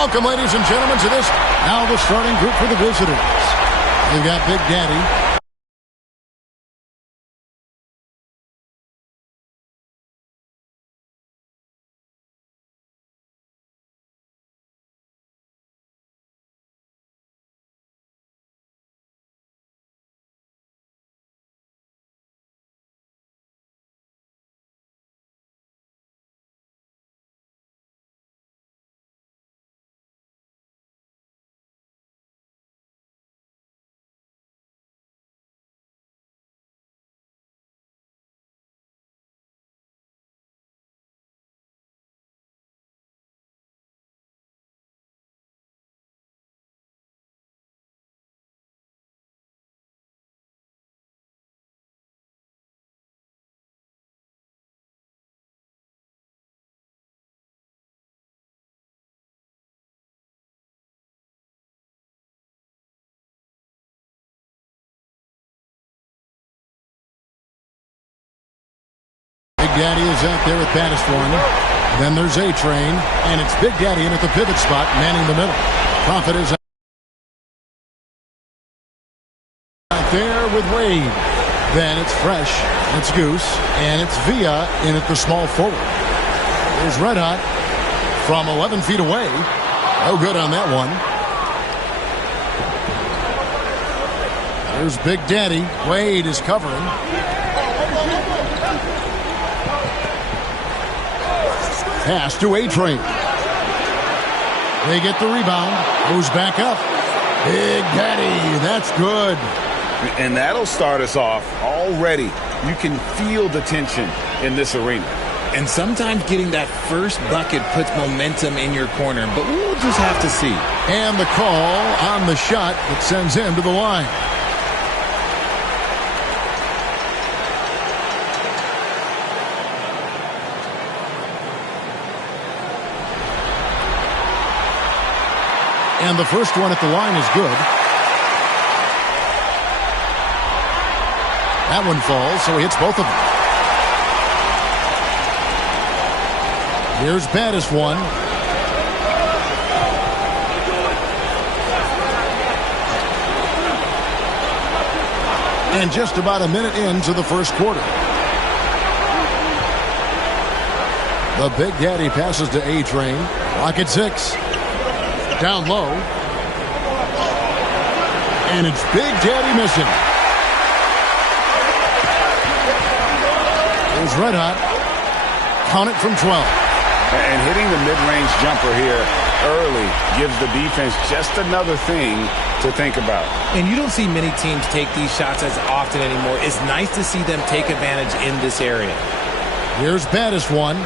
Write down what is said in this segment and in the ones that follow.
Welcome, ladies and gentlemen, to this. Now the starting group for the visitors. You've got Big Daddy. Big Daddy is out there at baddest one. Then there's A-Train, and it's Big Daddy in at the pivot spot, manning the middle. Prophet is out there with Wade. Then it's Fresh, it's Goose, and it's Villa in at the small forward. There's Red Hot from 11 feet away. No good on that one. There's Big Daddy. Wade is covering. Pass to A-Train. They get the rebound. Goes back up. Big Daddy. That's good. And that'll start us off already. You can feel the tension in this arena. And sometimes getting that first bucket puts momentum in your corner. But we'll just have to see. And the call on the shot that sends him to the line. And the first one at the line is good. That one falls, so he hits both of them. Here's baddest one. And just about a minute into the first quarter. The Big Daddy passes to A-Train. Clock at 6. Down low. And it's Big Daddy missing. There's Red Hot. Count it from 12. And hitting the mid-range jumper here early gives the defense just another thing to think about. And you don't see many teams take these shots as often anymore. It's nice to see them take advantage in this area. Here's baddest one.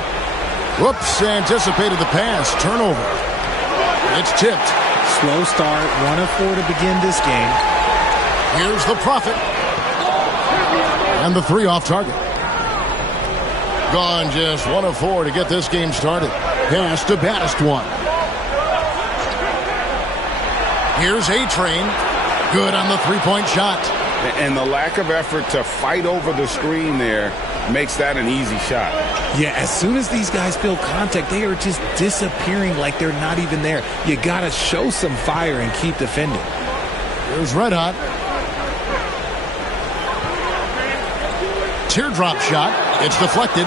Whoops, anticipated the pass. Turnover. It's tipped. Slow start, 1 of 4 to begin this game. Here's the Prophet. And the 3 off target. Gone just 1 of 4 to get this game started. Pass to baddest one. Here's A-Train. Good on the three-point shot. And the lack of effort to fight over the screen there makes that an easy shot. Yeah, as soon as these guys feel contact, they are just disappearing like they're not even there. You got to show some fire and keep defending. Here's Red Hot. Teardrop shot. It's deflected.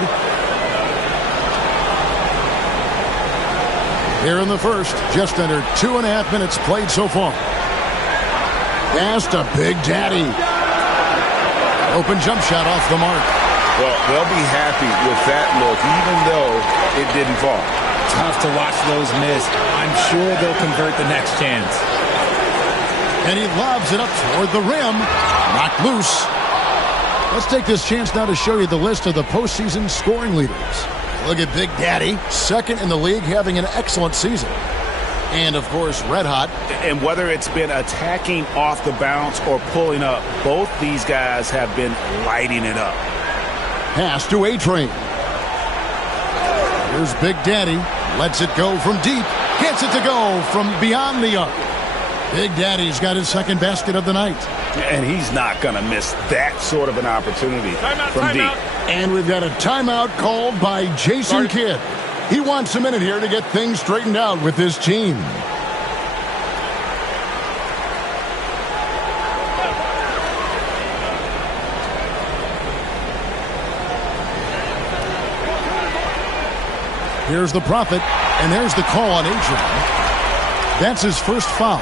Here in the first, just under 2.5 minutes played so far. Pass to Big Daddy. Open jump shot off the mark. Well, they'll be happy with that look, even though it didn't fall. Tough to watch those miss. I'm sure they'll convert the next chance. And he lobs it up toward the rim. Knocked loose. Let's take this chance now to show you the list of the postseason scoring leaders. Look at Big Daddy, second in the league, having an excellent season. And, of course, Red Hot. And whether it's been attacking off the bounce or pulling up, both these guys have been lighting it up. Pass to A-Train. Here's Big Daddy. Lets it go from deep. Gets it to go from beyond the arc. Big Daddy's got his second basket of the night. And he's not going to miss that sort of an opportunity from deep. And we've got a timeout called by Jason Kidd. He wants a minute here to get things straightened out with his team. Here's the Prophet, and there's the call on Adrian. That's his first foul.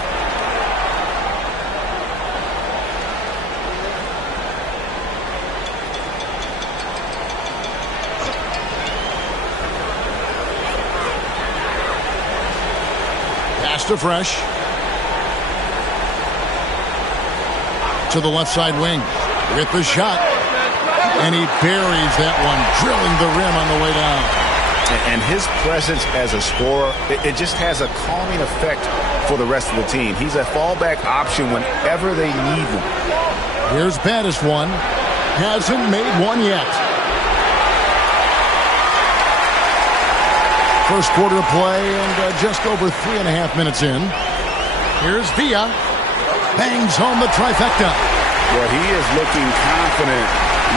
Pass to Fresh. To the left side wing with the shot. And he buries that one, drilling the rim on the way down. And his presence as a scorer, it just has a calming effect for the rest of the team. He's a fallback option whenever they need him. Here's Baddest one. Hasn't made one yet. First quarter of play and just over 3.5 minutes in. Here's Villa. Bangs home the trifecta. Well, he is looking confident.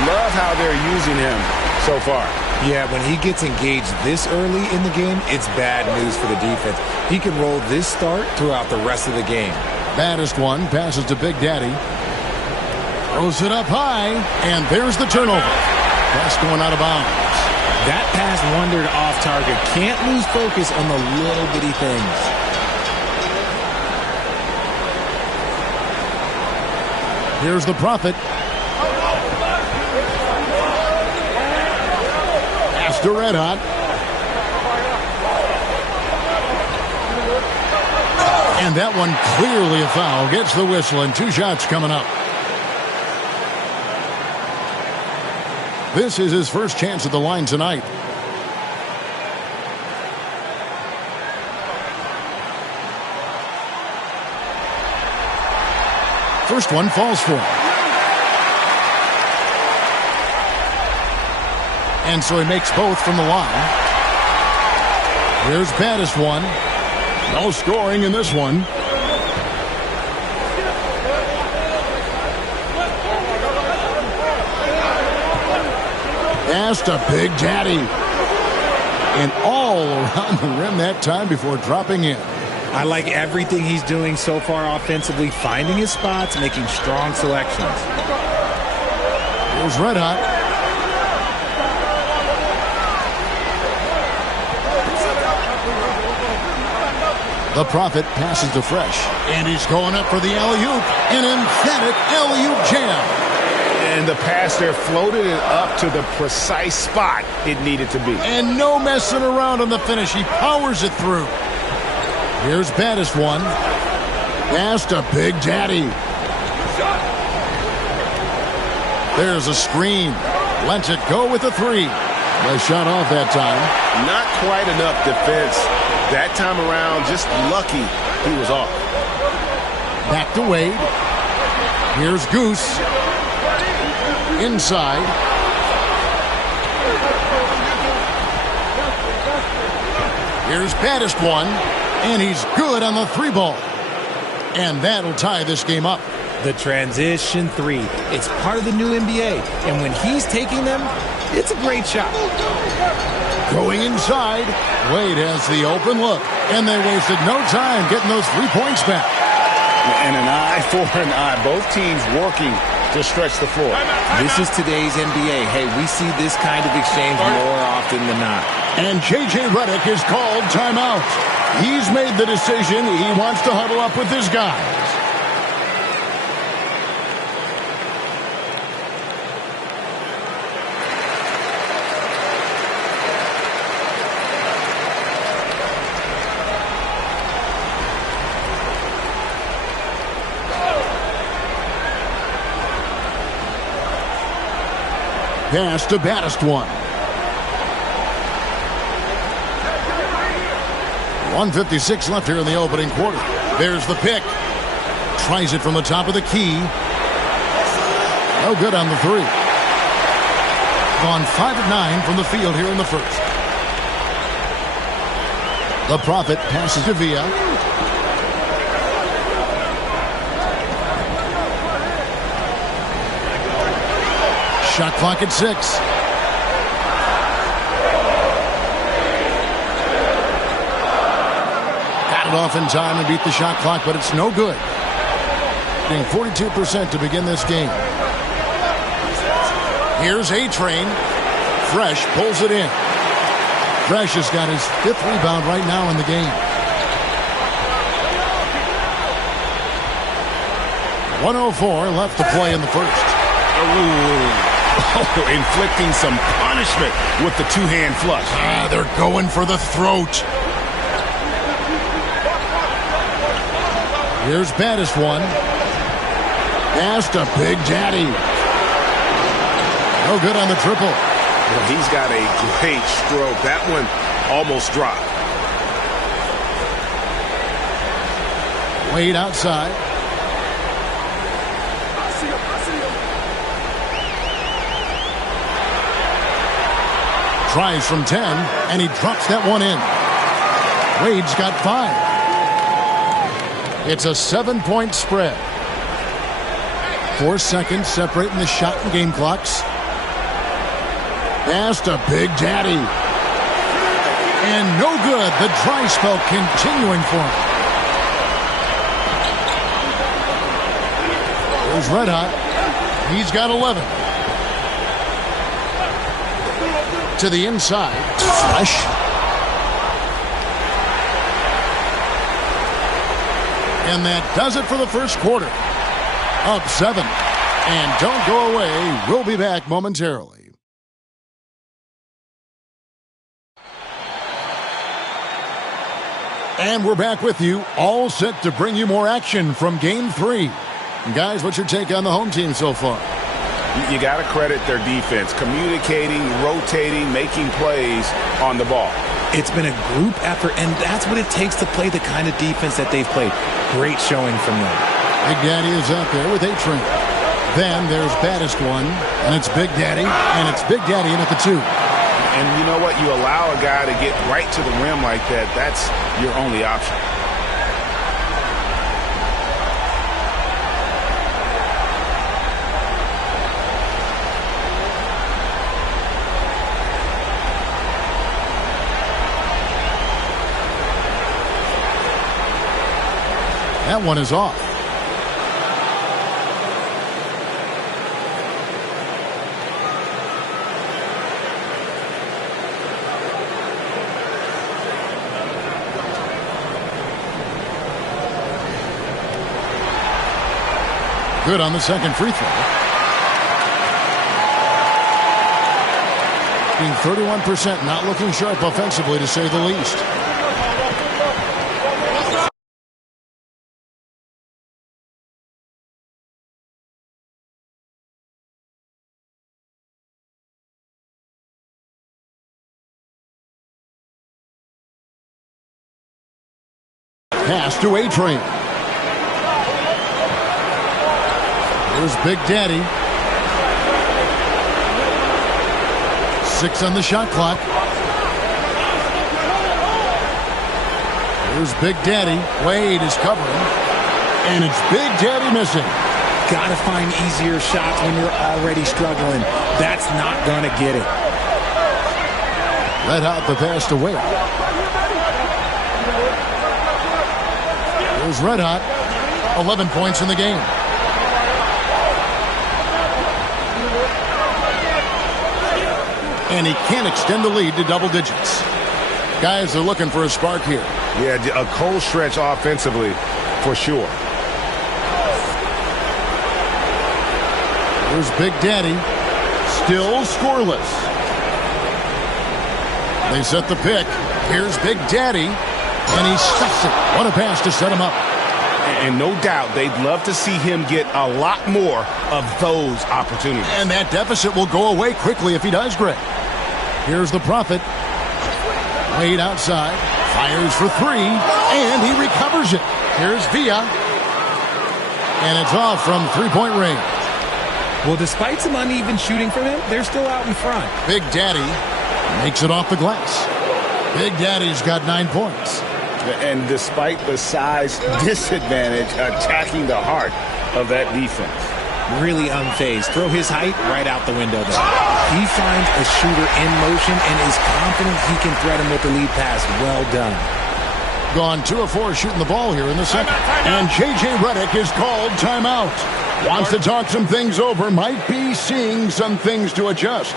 Love how they're using him so far. Yeah, when he gets engaged this early in the game, it's bad news for the defense. He can roll this start throughout the rest of the game. Baddest one passes to Big Daddy. Throws it up high, and there's the turnover. Pass going out of bounds. That pass wandered off target. Can't lose focus on the little bitty things. Here's the Prophet. To Red Hot. And that one clearly a foul. Gets the whistle and 2 shots coming up. This is his first chance at the line tonight. First one falls for him. And so he makes both from the line. Here's Baddest one. No scoring in this one. Pass to Big Daddy. And all around the rim that time before dropping in. I like everything he's doing so far offensively, finding his spots, making strong selections. Here's Red Hot. The Prophet passes to Fresh. And he's going up for the alley-oop. An emphatic alley-oop jam. And the pass there floated it up to the precise spot it needed to be. And no messing around on the finish. He powers it through. Here's Baddest one. Pass to Big Daddy. There's a screen. Lets it go with a 3. Nice shot off that time. Not quite enough defense. That time around, just lucky he was off. Back to Wade. Here's Goose. Inside. Here's Baddest one. And he's good on the 3 ball. And that'll tie this game up. The transition 3. It's part of the new NBA. And when he's taking them, it's a great shot. Going inside, Wade has the open look, and they wasted no time getting those 3 points back. And an eye for an eye. Both teams working to stretch the floor. This is today's NBA. Hey, we see this kind of exchange more often than not. And J.J. Redick is called timeout. He's made the decision. He wants to huddle up with his guys. Pass to Baddest one. 1:56 left here in the opening quarter. There's the pick. Tries it from the top of the key. No good on the 3. Gone 5 of 9 from the field here in the first. The Prophet passes to Villa. Shot clock at 6. Got it off in time and beat the shot clock, but it's no good. Getting 42% to begin this game. Here's A-Train. Fresh pulls it in. Fresh has got his 5th rebound right now in the game. 1:04 left to play in the first. Oh, inflicting some punishment with the two-hand flush. They're going for the throat. Here's baddest one. Pass to Big Daddy. No good on the triple. Well, he's got a great stroke. That one almost dropped. Wade outside. Tries from 10, and he drops that one in. Wade's got 5. It's a 7-point spread. 4 seconds separating the shot and game clocks. Pass to Big Daddy. And no good. The dry spell continuing for him. There's Red Hot. He's got 11. To the inside. Fresh. And that does it for the first quarter. Up 7. And don't go away. We'll be back momentarily. And we're back with you, all set to bring you more action from Game 3. And guys, what's your take on the home team so far? You got to credit their defense, communicating, rotating, making plays on the ball. It's been a group effort, and that's what it takes to play the kind of defense that they've played. Great showing from them. Big Daddy is out there with A-Train. Then there's baddest one, and it's Big Daddy, and it's Big Daddy in at the 2. And you know what? You allow a guy to get right to the rim like that, that's your only option. That one is off. Good on the second free throw. Being 31%, not looking sharp offensively to say the least. Pass to A-Train. Here's Big Daddy. 6 on the shot clock. Here's Big Daddy. Wade is covering. And it's Big Daddy missing. Got to find easier shots when you're already struggling. That's not going to get it. Let out the pass to Wade. Here's Red Hot. 11 points in the game. And he can't extend the lead to double digits. Guys are looking for a spark here. Yeah, a cold stretch offensively for sure. Here's Big Daddy. Still scoreless. They set the pick. Here's Big Daddy. And he stuffs it. What a pass to set him up. And no doubt they'd love to see him get a lot more of those opportunities. And that deficit will go away quickly if he does, Greg. Here's the Prophet. Wade outside. Fires for 3. And he recovers it. Here's Villa. And it's off from three-point range. Well, despite some uneven shooting from him, they're still out in front. Big Daddy makes it off the glass. Big Daddy's got 9 points. And despite the size disadvantage, attacking the heart of that defense. Really unfazed. Throw his height right out the window there. He finds a shooter in motion and is confident he can threat him with the lead pass. Well done. gone 2 of 4 shooting the ball here in the second. And J.J. Redick is called timeout. Wants to talk some things over. Might be seeing some things to adjust.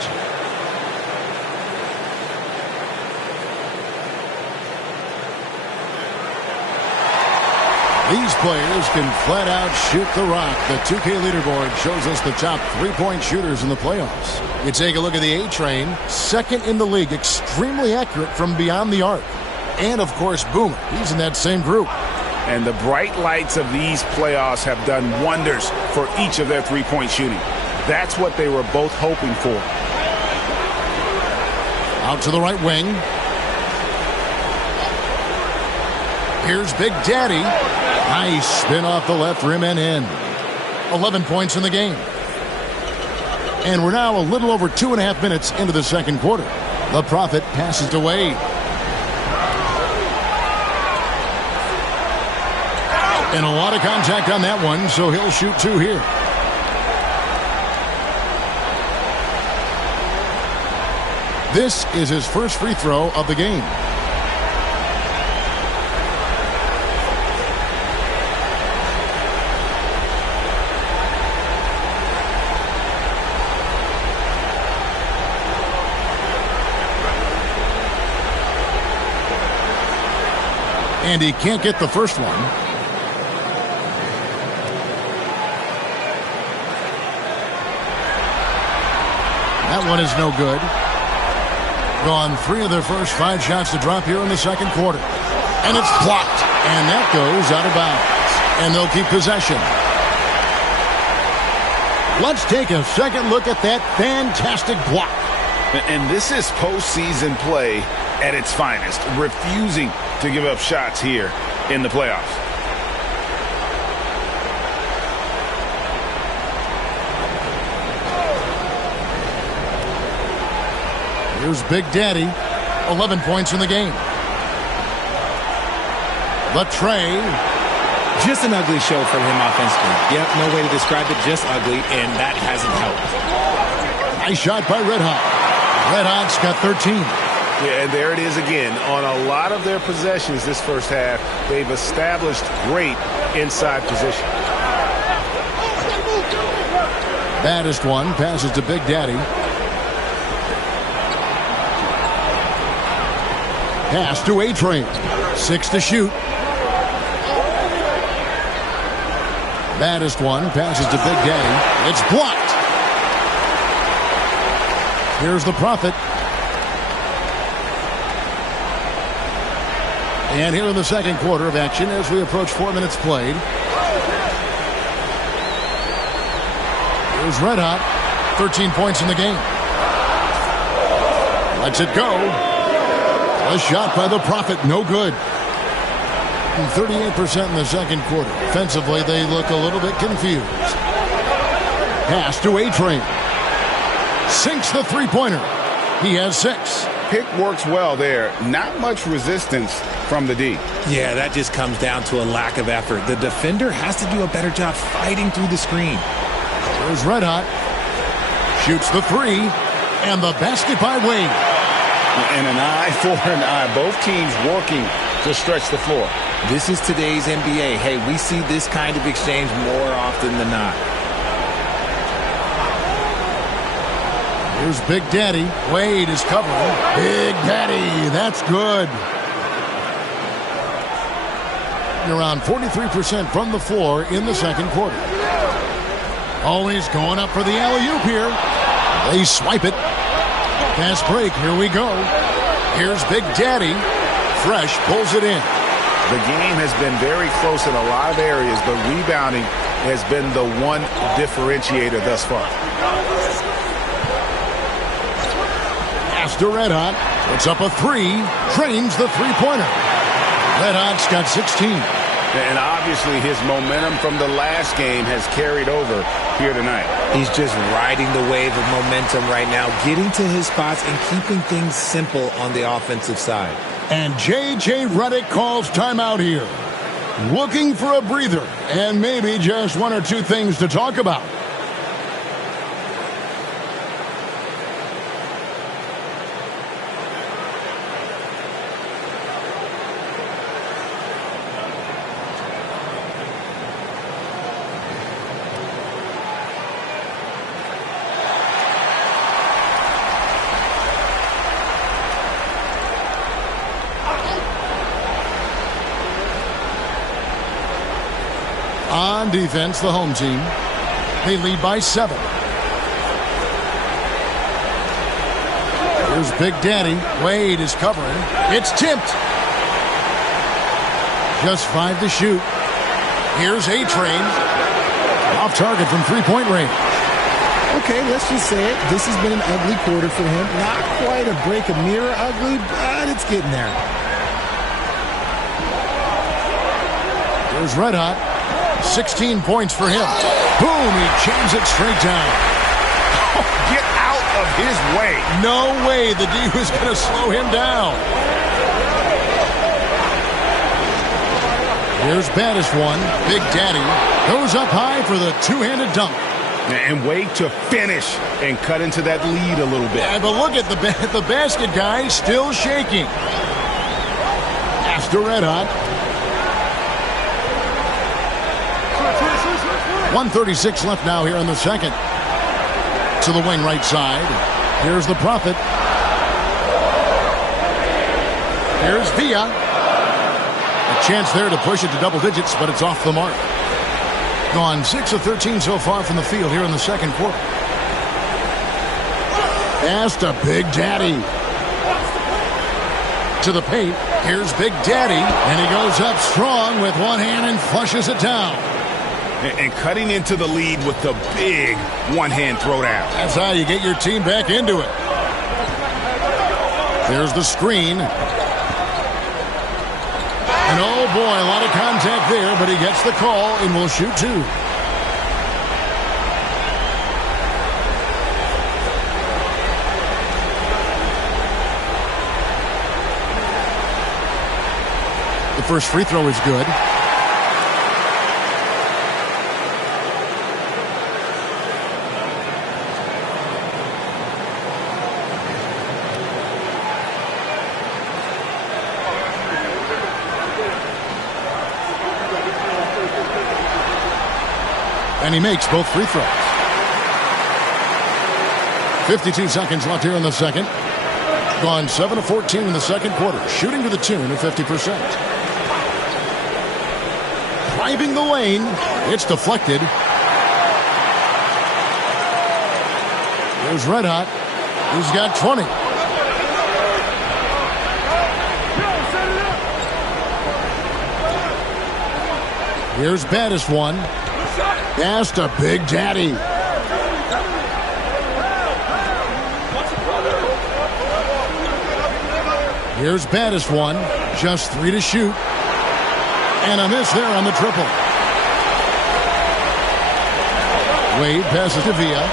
These players can flat out shoot the rock. The 2K leaderboard shows us the top 3-point shooters in the playoffs. You take a look at the A-Train, second in the league, extremely accurate from beyond the arc. And, of course, Boomer. He's in that same group. And the bright lights of these playoffs have done wonders for each of their 3-point shooting. That's what they were both hoping for. Out to the right wing. Here's Big Daddy. Nice spin off the left rim and in. 11 points in the game. And we're now a little over 2.5 minutes into the second quarter. The Prophet passes to Wade. And a lot of contact on that one, so he'll shoot 2 here. This is his first free throw of the game. And he can't get the first one. That one is no good. Gone 3 of their first 5 shots to drop here in the second quarter. And it's blocked. And that goes out of bounds. And they'll keep possession. Let's take a second look at that fantastic block. And this is postseason play at its finest. Refusing to give up shots here in the playoffs. Here's Big Daddy. 11 points in the game. The tray. Just an ugly show from him offensively. Yep, no way to describe it, just ugly, and that hasn't helped. Nice shot by Red Hot. Red Hot's got 13. Yeah, and there it is again. On a lot of their possessions this first half, they've established great inside position. Baddest one passes to Big Daddy. Pass to A-Train. 6 to shoot. Baddest one passes to Big Daddy. It's blocked. Here's the Prophet. And here in the second quarter of action as we approach 4 minutes played. Here's Red Hot. 13 points in the game. Lets it go. A shot by the Prophet, no good. 38% in the second quarter. Offensively, they look a little bit confused. Pass to A-Train. Sinks the three-pointer. He has 6. Pick works well there. Not much resistance from the D. Yeah, that just comes down to a lack of effort. The defender has to do a better job fighting through the screen. There's Red Hot. Shoots the 3. And the basket by Wade. And an eye for an eye. Both teams working to stretch the floor. This is today's NBA. Hey, we see this kind of exchange more often than not. Here's Big Daddy. Wade is covering. Big Daddy. That's good. Around 43% from the floor in the second quarter. Always going up for the alley-oop here. They swipe it. Fast break. Here we go. Here's Big Daddy. Fresh pulls it in. The game has been very close in a lot of areas, but rebounding has been the one differentiator thus far. Pass to Red Hot. Puts up a 3. Drains the three-pointer. Red Hot's got 16. And obviously his momentum from the last game has carried over here tonight. He's just riding the wave of momentum right now, getting to his spots and keeping things simple on the offensive side. And J.J. Redick calls timeout here. Looking for a breather and maybe just 1 or 2 things to talk about. on defense, the home team. They lead by 7. Here's Big Daddy. Wade is covering. It's tipped. Just 5 to shoot. Here's A-Train. Off target from three-point range. Okay, let's just say it. This has been an ugly quarter for him. Not quite a break a mirror ugly, but it's getting there. Here's Red Hot. 16 points for him. Boom, he jams it straight down. Oh, get out of his way. No way the D was going to slow him down. Here's baddest one. Big Daddy goes up high for the two-handed dunk. And wait to finish and cut into that lead a little bit. Yeah, but look at the basket guy still shaking. After Red Hot. 1:36 left now here in the second. To the wing right side. Here's the Prophet. Here's Villa. A chance there to push it to double digits, but it's off the mark. Gone 6 of 13 so far from the field here in the second quarter. Pass to Big Daddy. To the paint. Here's Big Daddy. And he goes up strong with one hand and flushes it down. And cutting into the lead with the big one-hand throwdown. That's how you get your team back into it. There's the screen. And oh boy, a lot of contact there, but he gets the call and will shoot 2. The first free throw is good. And he makes both free throws. 52 seconds left here in the second. Gone 7 of 14 in the second quarter. Shooting to the tune of 50%. Driving the lane. It's deflected. Here's Red Hot. He's got 20. Here's baddest one. Pass to Big Daddy. Here's baddest one. Just 3 to shoot. And a miss there on the triple. Wade passes to Villa.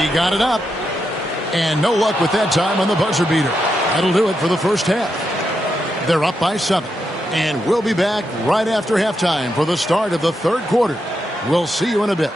He got it up. And no luck with that time on the buzzer beater. That'll do it for the first half. They're up by 7. And we'll be back right after halftime for the start of the third quarter. We'll see you in a bit.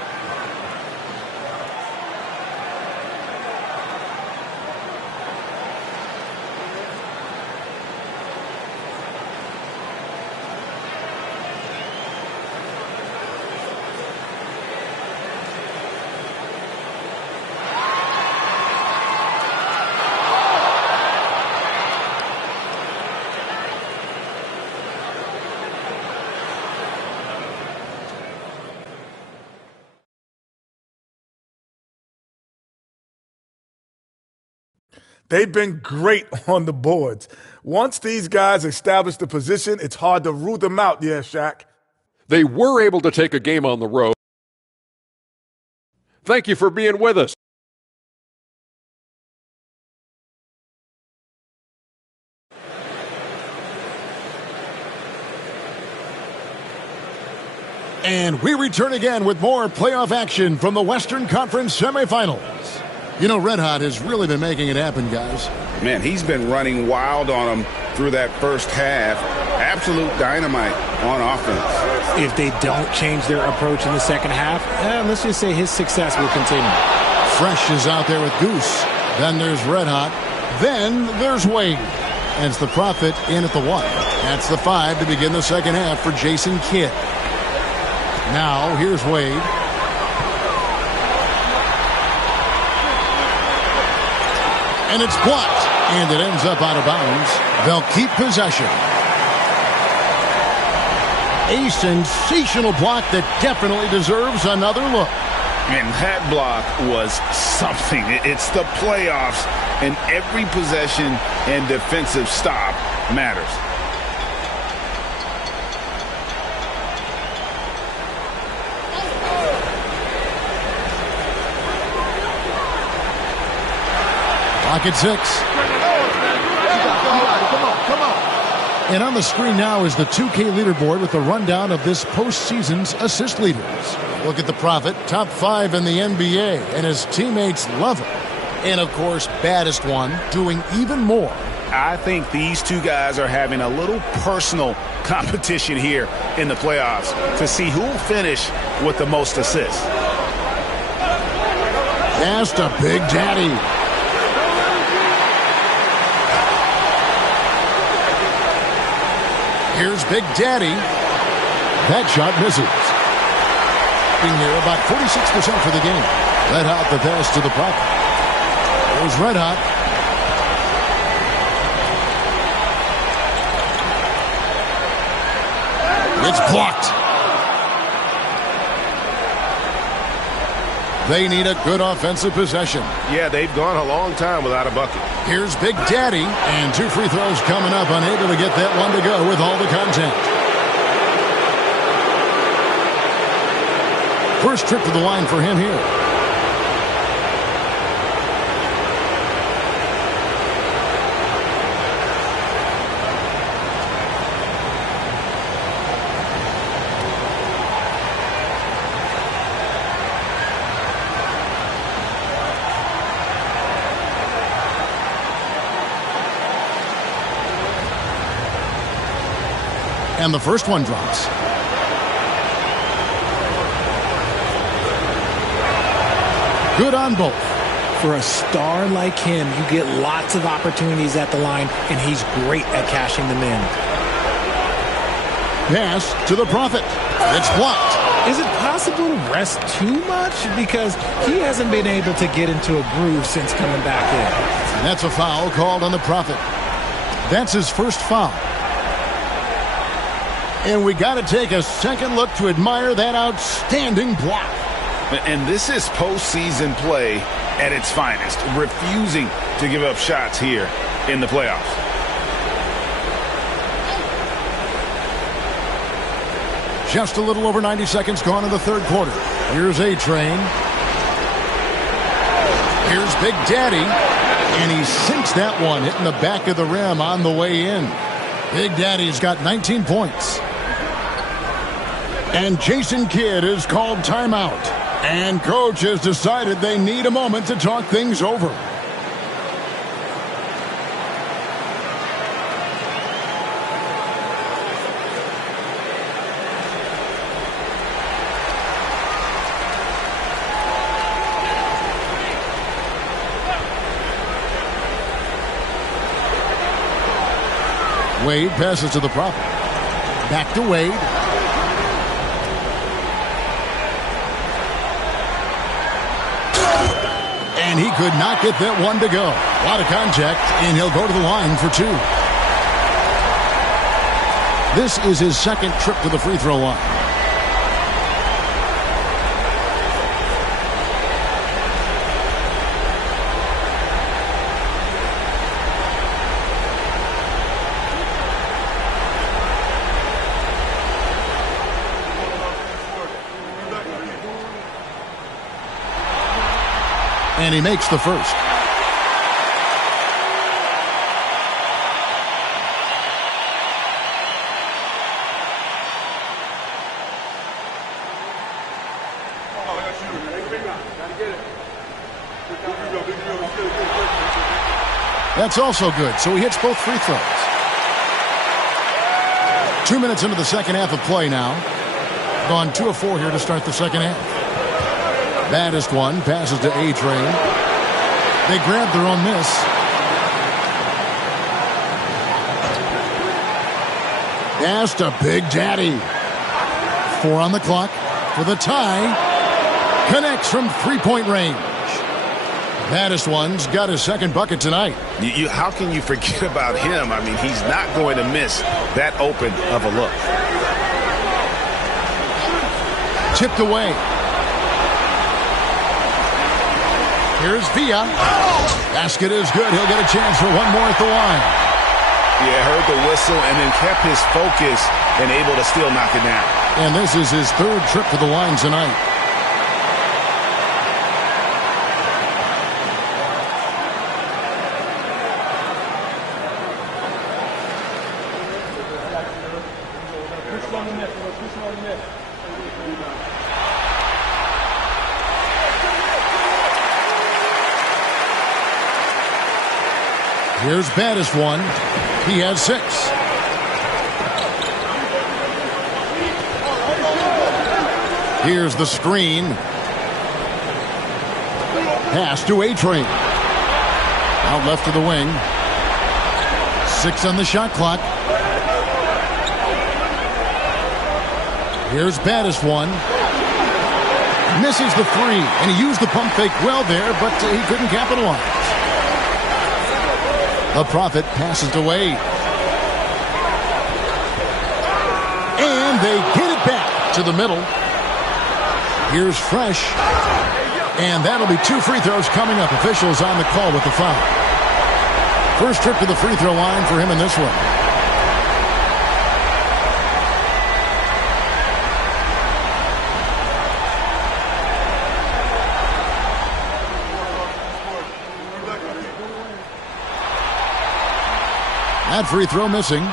They've been great on the boards. Once these guys establish the position, it's hard to root them out, yeah, Shaq. They were able to take a game on the road. Thank you for being with us. And we return again with more playoff action from the Western Conference semifinals. You know, Red Hot has really been making it happen, guys. Man, he's been running wild on them through that first half. Absolute dynamite on offense. If they don't change their approach in the second half, let's just say his success will continue. Fresh is out there with Goose. Then there's Red Hot. Then there's Wade. And it's the Prophet in at the 1. That's the 5 to begin the second half for Jason Kidd. Now, here's Wade. And it's blocked. And it ends up out of bounds. They'll keep possession. A sensational block that definitely deserves another look. And that block was something. It's the playoffs, and every possession and defensive stop matters. Clock at 6. Come on. And on the screen now is the 2K leaderboard with the rundown of this postseason's assist leaders. Look at the Prophet, top 5 in the NBA, and his teammates love him. And, of course, baddest one, doing even more. I think these two guys are having a little personal competition here in the playoffs to see who will finish with the most assists. Pass to Big Daddy. Here's Big Daddy. That shot misses. In here, about 46% for the game. Red Hot the pass to the Prophet. Goes Red Hot. It's blocked. They need a good offensive possession. Yeah, they've gone a long time without a bucket. Here's Big Daddy, and 2 free throws coming up, unable to get that one to go with all the contact. First trip to the line for him here. And the first one drops. Good on both. For a star like him, you get lots of opportunities at the line, and he's great at cashing them in. Pass to the Prophet. It's blocked. Is it possible to rest too much? Because he hasn't been able to get into a groove since coming back in. And that's a foul called on the Prophet. That's his first foul. And we got to take a second look to admire that outstanding block. And this is postseason play at its finest, refusing to give up shots here in the playoffs. Just a little over 90 seconds gone in the third quarter. Here's A-Train. Here's Big Daddy. And he sinks that one, hitting the back of the rim on the way in. Big Daddy's got 19 points. And Jason Kidd is called timeout. And coach has decided they need a moment to talk things over. Wade passes to the Prophet. Back to Wade. And he could not get that one to go. A lot of contact, and he'll go to the line for 2. This is his second trip to the free throw line. And he makes the first. That's also good, so he hits both free throws. 2 minutes into the second half of play now. Gone 2 of 4 here to start the second half. Baddest one passes to A-Train. They grab their own miss. Pass to Big Daddy. 4 on the clock for the tie. Connects from 3-point range. Baddest one's got his second bucket tonight. How can you forget about him? I mean, he's not going to miss that open of a look. Chipped away. Here's Villa. Basket is good. He'll get a chance for one more at the line. Yeah, heard the whistle and then kept his focus and able to still knock it down. And this is his third trip to the line tonight. Here's baddest one. He has 6. Here's the screen. Pass to A-Train. Out left to the wing. 6 on the shot clock. Here's baddest one. Misses the 3, and he used the pump fake well there, but he couldn't capitalize. The Prophet passes away. And they get it back to the middle. Here's Fresh. And that'll be 2 free throws coming up. Officials on the call with the foul. First trip to the free throw line for him in this one. That free throw missing.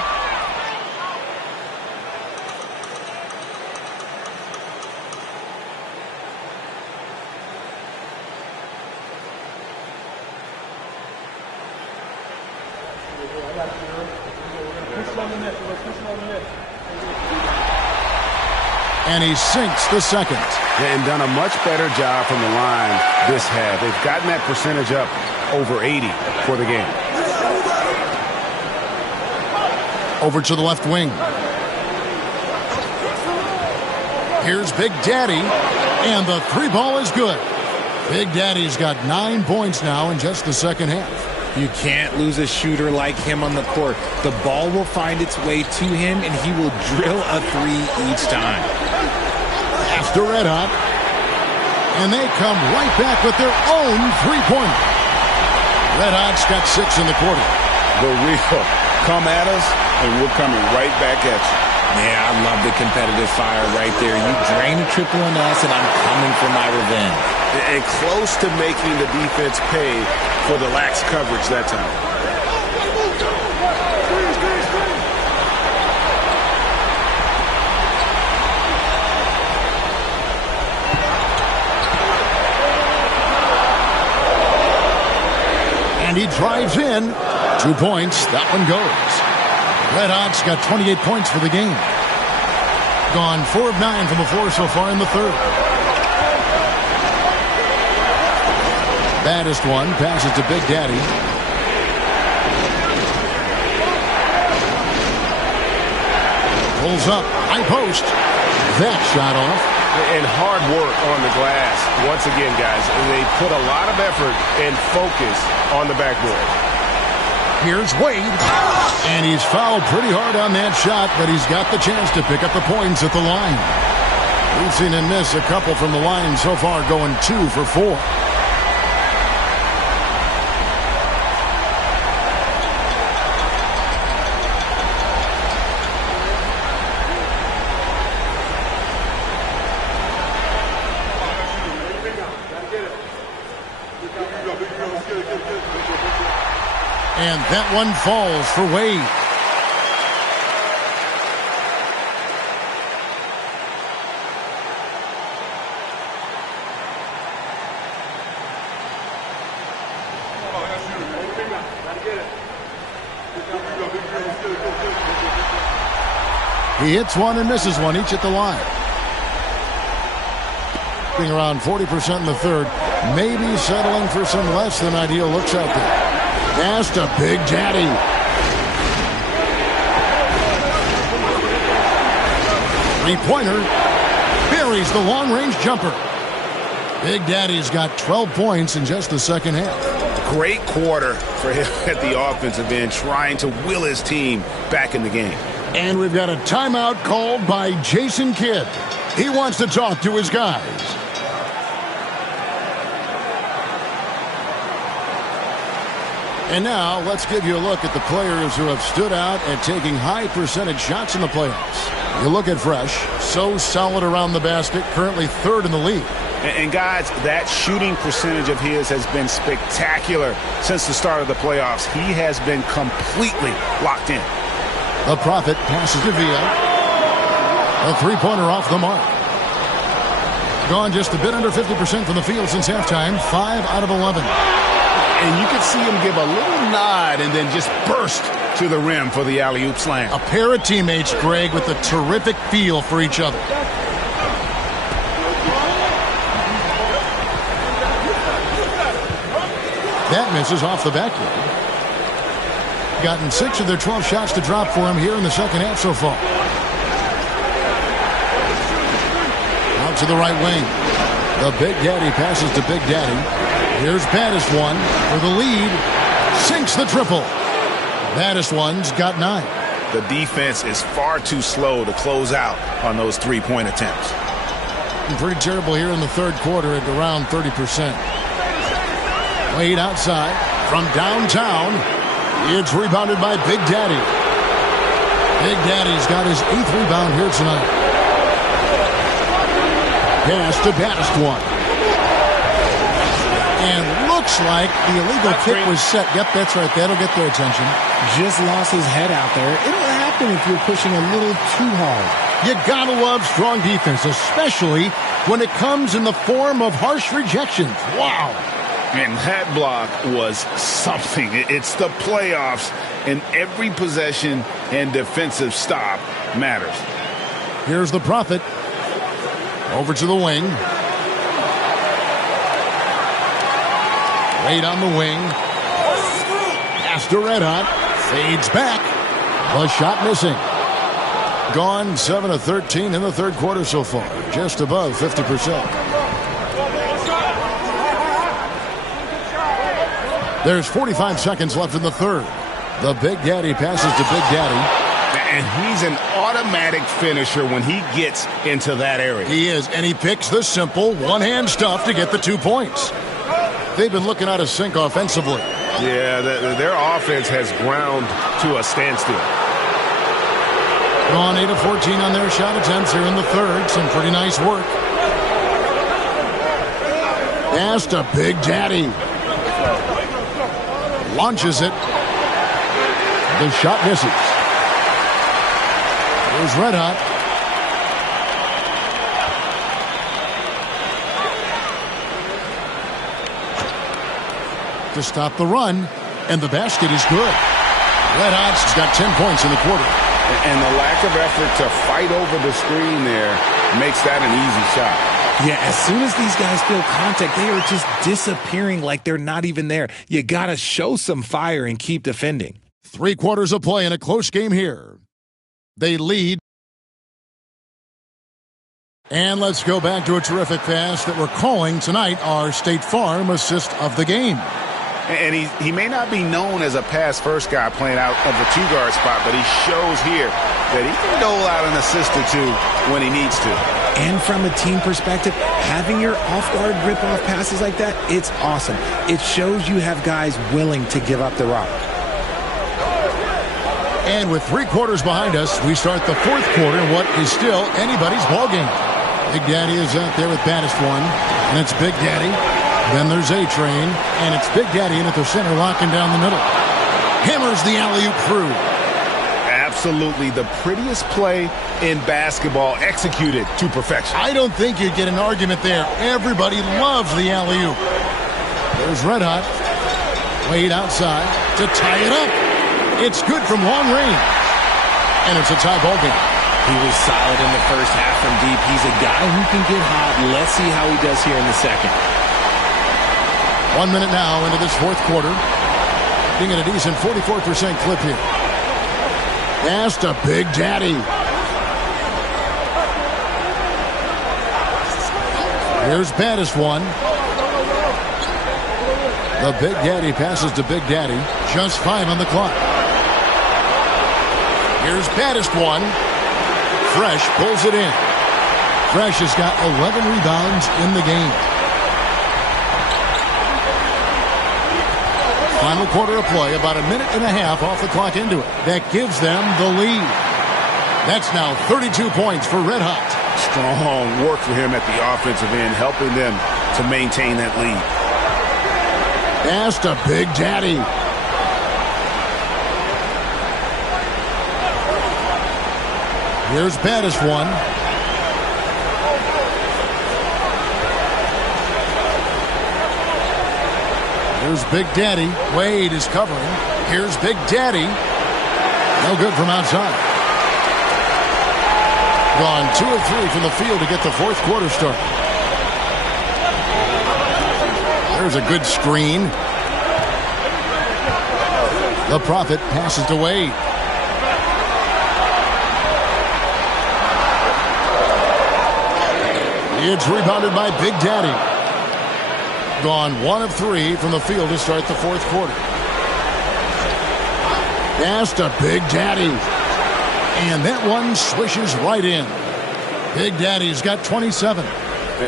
And he sinks the second. And done a much better job from the line this half. They've gotten that percentage up over 80 for the game. Over to the left wing. Here's Big Daddy. And the 3 ball is good. Big Daddy's got 9 points now in just the second half. You can't lose a shooter like him on the court. The ball will find its way to him, and he will drill a 3 each time. After Red Hot. And they come right back with their own 3-pointer. Red Hot's got 6 in the quarter. The real come at us, and we're coming right back at you. Yeah, I love the competitive fire right there. You drain a triple on us, and I'm coming for my revenge. And close to making the defense pay for the lax coverage that time. And he drives in. 2 points. That one goes. Red Hot's got 28 points for the game. Gone 4 of 9 from the floor so far in the third. Baddest one passes to Big Daddy. Pulls up. High post. That shot off. And hard work on the glass. Once again, guys, they put a lot of effort and focus on the backboard. Here's Wade. And he's fouled pretty hard on that shot, but he's got the chance to pick up the points at the line. We've seen him miss a couple from the line so far, going 2 for 4. And that one falls for Wade. He hits one and misses one, each at the line. Being around 40% in the third, maybe settling for some less than ideal looks out there. Pass to Big Daddy. Three-pointer. Buries the long-range jumper. Big Daddy's got 12 points in just the second half. Great quarter for him at the offensive end, trying to will his team back in the game. And we've got a timeout called by Jason Kidd. He wants to talk to his guys. And now let's give you a look at the players who have stood out at taking high percentage shots in the playoffs. You look at Fresh, so solid around the basket, currently third in the league. And guys, that shooting percentage of his has been spectacular since the start of the playoffs. He has been completely locked in. The Prophet passes to Villa. A three-pointer off the mark. Gone just a bit under 50% from the field since halftime. 5 out of 11. And you can see him give a little nod and then just burst to the rim for the alley-oop slam. A pair of teammates, Greg, with a terrific feel for each other. That misses off the backyard. Gotten 6 of their 12 shots to drop for him here in the second half so far. Out to the right wing. The Big Daddy passes to Big Daddy. Here's Baddest One for the lead. Sinks the triple. Baddest One's got 9. The defense is far too slow to close out on those three-point attempts. Pretty terrible here in the third quarter at around 30%. Wade outside from downtown. It's rebounded by Big Daddy. Big Daddy's got his 8th rebound here tonight. Pass to Baddest One. And looks like the illegal kick was set. Yep, that's right. That'll get their attention. Just lost his head out there. It'll happen if you're pushing a little too hard. You gotta love strong defense, especially when it comes in the form of harsh rejections. Wow. And that block was something. It's the playoffs, and every possession and defensive stop matters. Here's the Prophet. Over to the wing. Wade on the wing. Pass to Red Hot. Fades back. The shot missing. Gone 7 of 13 in the third quarter so far. Just above 50%. There's 45 seconds left in the third. The Big Daddy passes to Big Daddy. And he's an automatic finisher when he gets into that area. He is, and he picks the simple one-hand stuff to get the 2 points. They've been looking out of sync offensively. Yeah, their offense has ground to a standstill. Gone 8 of 14 on their shot attempts here in the third. Some pretty nice work. Pass to Big Daddy. Launches it. The shot misses. Here's Red Hot. To stop the run, and the basket is good. Red Hot's got 10 points in the quarter. And the lack of effort to fight over the screen there makes that an easy shot. Yeah, as soon as these guys feel contact, they are just disappearing like they're not even there. You got to show some fire and keep defending. 3 quarters of play in a close game here. They lead. And let's go back to a terrific pass that we're calling tonight our State Farm assist of the game. And he may not be known as a pass-first guy playing out of the 2-guard spot, but he shows here that he can dole out an assist or 2 when he needs to. And from a team perspective, having your off-guard rip-off passes like that, it's awesome. It shows you have guys willing to give up the rock. And with 3 quarters behind us, we start the fourth quarter in what is still anybody's ballgame. Big Daddy is out there with Baddest One, and it's Big Daddy. Then there's A-Train, and it's Big Daddy in at the center, locking down the middle. Hammers the alley-oop through. Absolutely the prettiest play in basketball, executed to perfection. I don't think you'd get an argument there. Everybody loves the alley-oop. There's Red Hot. Wade outside to tie it up. It's good from long range. And it's a tie ball game. He was solid in the first half from deep. He's a guy who can get hot. Let's see how he does here in the second. 1 minute now into this fourth quarter. Being at a decent 44% clip here. Pass to Big Daddy. Here's Baddest one. The Big Daddy passes to Big Daddy. Just 5 on the clock. Here's Baddest one. Fresh pulls it in. Fresh has got 11 rebounds in the game. Final quarter of play, about a minute and a half off the clock into it. That gives them the lead. That's now 32 points for Red Hot. Strong work for him at the offensive end, helping them to maintain that lead. Pass to Big Daddy. Here's Baddest one. Here's Big Daddy. Wade is covering. Here's Big Daddy. No good from outside. Gone 2 of 3 from the field to get the fourth quarter started. There's a good screen. The Prophet passes to Wade. It's rebounded by Big Daddy. Gone 1 of 3 from the field to start the fourth quarter. Pass to Big Daddy. And that one swishes right in. Big Daddy's got 27.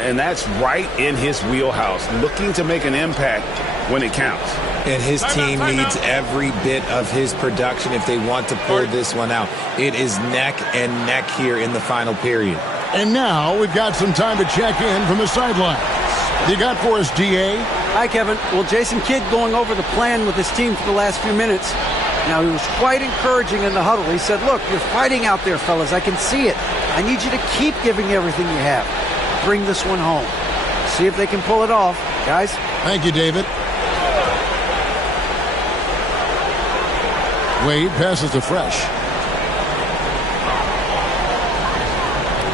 And that's right in his wheelhouse, looking to make an impact when it counts. And his team needs every bit of his production if they want to pull this one out. It is neck and neck here in the final period. And now we've got some time to check in from the sidelines. What you got for us, DA? Hi, Kevin. Well, Jason Kidd going over the plan with his team for the last few minutes. Now, he was quite encouraging in the huddle. He said, look, you're fighting out there, fellas. I can see it. I need you to keep giving everything you have. Bring this one home. See if they can pull it off. Guys? Thank you, David. Wade passes to Fresh.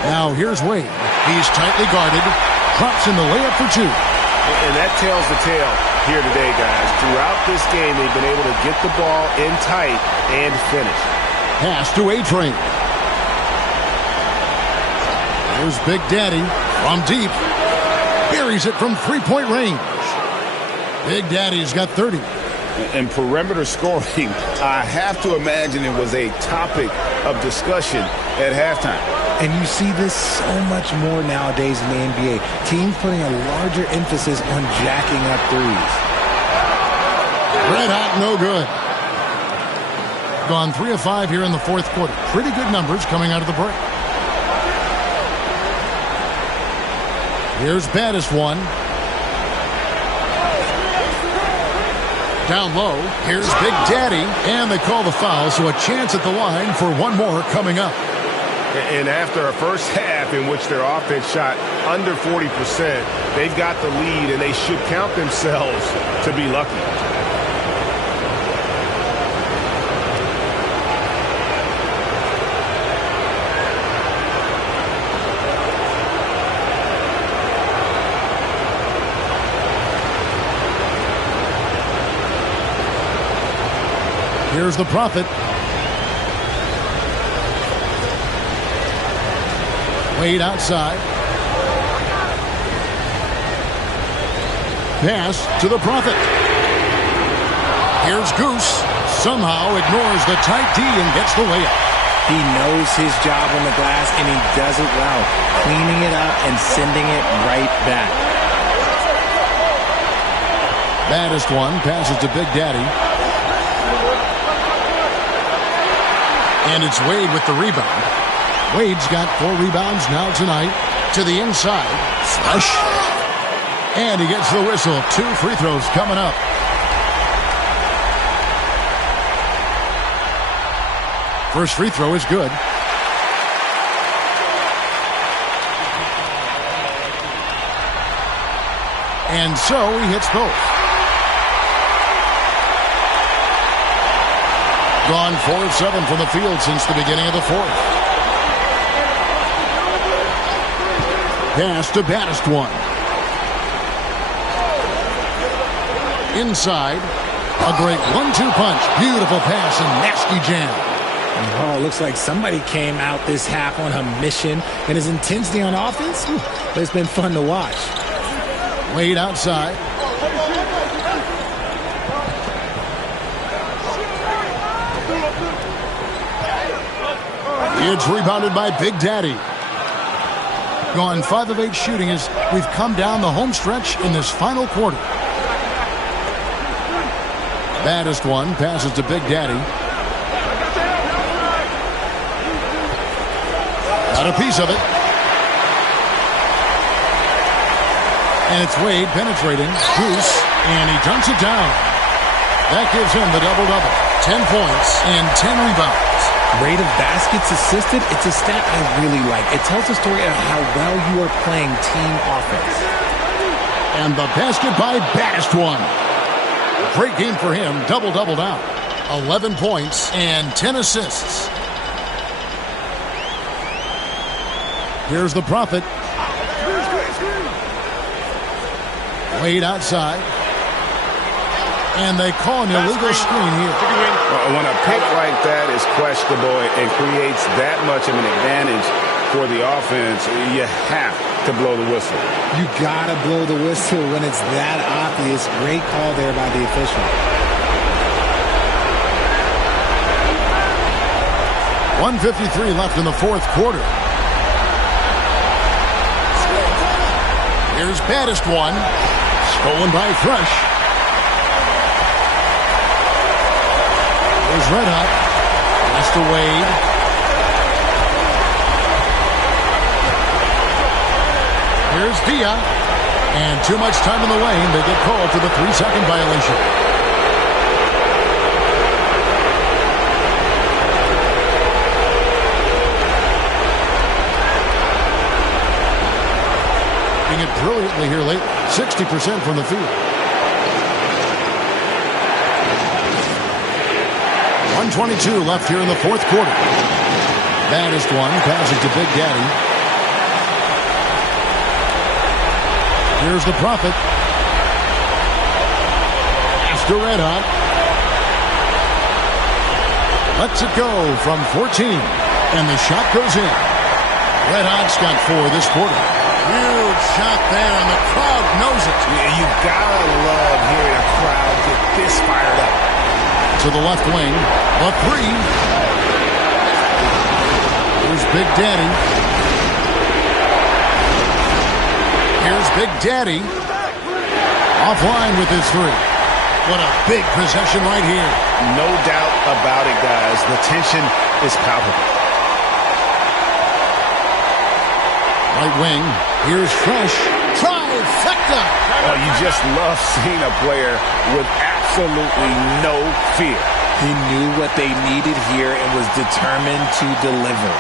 Now here's Wade. He's tightly guarded. Drops in the layup for 2. And that tells the tale here today, guys. Throughout this game, they've been able to get the ball in tight and finish. Pass to A-Train. There's Big Daddy from deep. Buries it from 3-point range. Big Daddy's got 30. And perimeter scoring, I have to imagine it was a topic of discussion at halftime. And you see this so much more nowadays in the NBA. Teams putting a larger emphasis on jacking up threes. Red Hot, no good. Gone 3 of 5 here in the fourth quarter. Pretty good numbers coming out of the break. Here's Baddest one. Down low, here's Big Daddy, and they call the foul, so a chance at the line for one more coming up. And after a first half in which their offense shot under 40%, they've got the lead, and they should count themselves to be lucky. Here's the Prophet. Wade outside. Pass to the Prophet. Here's Goose. Somehow ignores the tight D and gets the layup. He knows his job on the glass, and he does it well, cleaning it up and sending it right back. Baddest one passes to Big Daddy. And it's Wade with the rebound. Wade's got 4 rebounds now tonight. To the inside. Flush. And he gets the whistle. 2 free throws coming up. First free throw is good. And so he hits both. Gone 4 of 7 from the field since the beginning of the fourth. Pass to Baddest one. Inside. A great 1-2 punch. Beautiful pass and nasty jam. Oh, looks like somebody came out this half on a mission, and his intensity on offense, it's been fun to watch. Wade outside. It's rebounded by Big Daddy. Gone 5 of 8 shooting as we've come down the home stretch in this final quarter. Baddest one passes to Big Daddy. Got a piece of it. And it's Wade penetrating. Bruce, and he dunks it down. That gives him the double-double. 10 points and 10 rebounds. Rate of baskets assisted, it's a stat I really like. It tells a story of how well you are playing team offense. And the basket by Baddest one. Great game for him. Double-double now. 11 points and 10 assists. Here's the Prophet. Wade outside. And they call an illegal screen here. When a pick like that is questionable and creates that much of an advantage for the offense, you have to blow the whistle. You got to blow the whistle when it's that obvious. Great call there by the official. 1:53 left in the fourth quarter. Here's Baddest one. Stolen by Fresh. Here's Red Hot. Pass to Wade. Here's Dia. And too much time in the lane. They get called for the 3-second violation. It brilliantly here lately. 60% from the field. 1:22 left here in the fourth quarter. Baddest one passes to Big Daddy. Here's the Prophet. After Red Hot. Lets it go from 14. And the shot goes in. Red Hot's got 4 this quarter. Huge shot there, and the crowd knows it. You've got to love hearing a crowd get this fired up. To the left wing, a 3. Here's Big Daddy. Here's Big Daddy. Offline with his 3. What a big possession right here. No doubt about it, guys. The tension is palpable. Right wing, here's Fresh. Trifecta! Oh, you just love seeing a player with absolutely no fear. He knew what they needed here and was determined to deliver.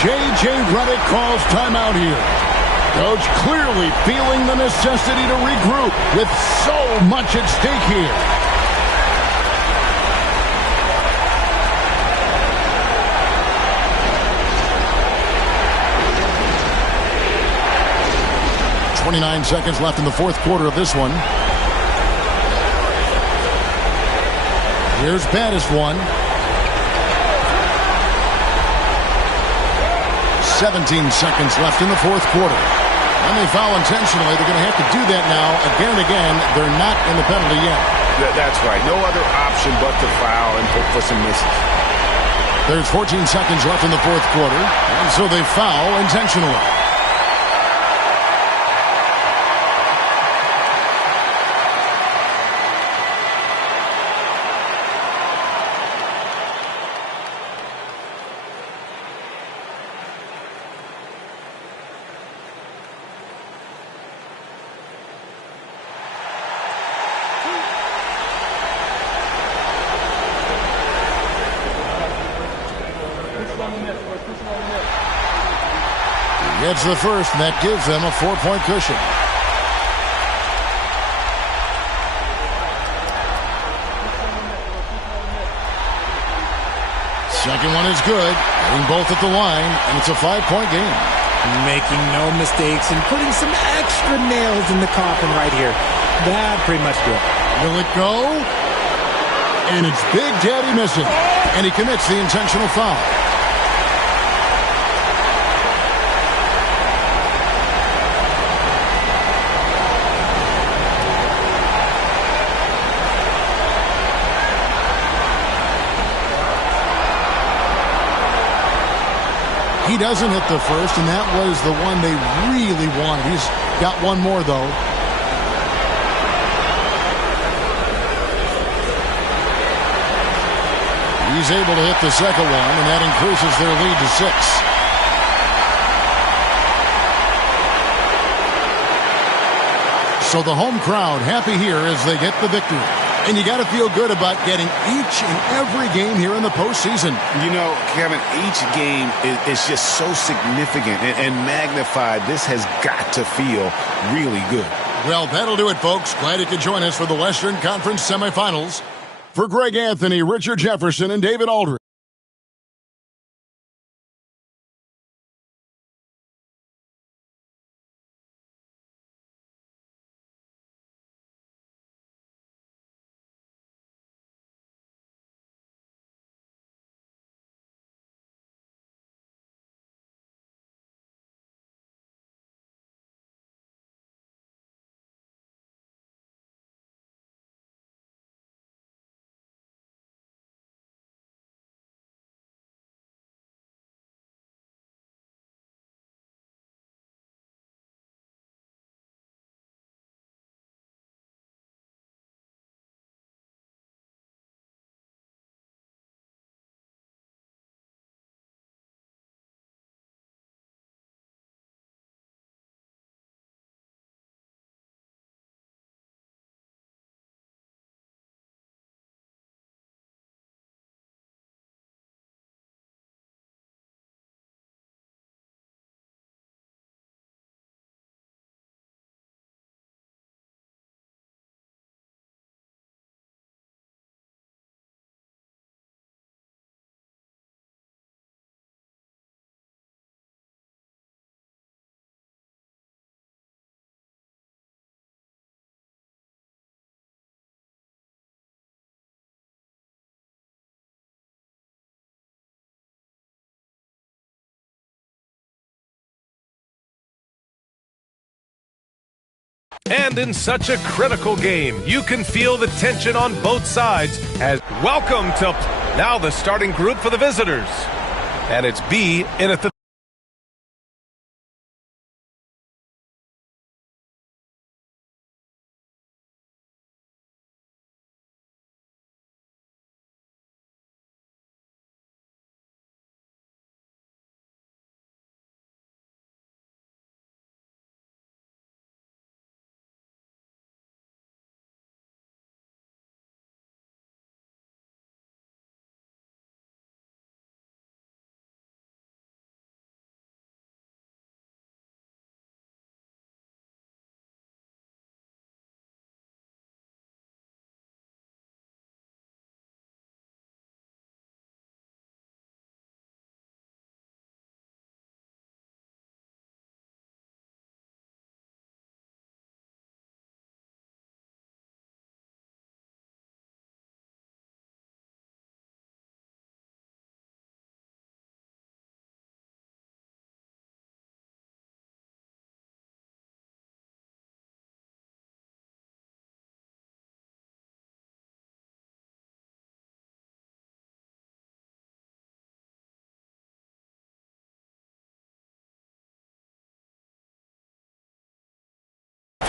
J.J. Redick calls timeout here. Coach clearly feeling the necessity to regroup with so much at stake here. .29 seconds left in the fourth quarter of this one. Here's Baddest one. 17 seconds left in the fourth quarter. And they foul intentionally. They're going to have to do that now again and again. They're not in the penalty yet. That's right. No other option but to foul and hope for some misses. There's 14 seconds left in the fourth quarter, and so they foul intentionally. Gets the first, and that gives them a 4-point cushion. Second one is good, hitting both at the line, and it's a 5-point game. Making no mistakes and putting some extra nails in the coffin right here. That pretty much do it. Will it go? And it's Big Daddy missing, and he commits the intentional foul. He doesn't hit the first, and that was the one they really wanted. He's got one more, though. He's able to hit the second one, and that increases their lead to 6. So the home crowd happy here as they get the victory. And you got to feel good about getting each and every game here in the postseason. You know, Kevin, each game is just so significant and magnified. This has got to feel really good. Well, that'll do it, folks. Glad you could join us for the Western Conference semifinals. For Greg Anthony, Richard Jefferson, and David Aldridge. And in such a critical game, you can feel the tension on both sides as welcome to now the starting group for the visitors. And it's B in at the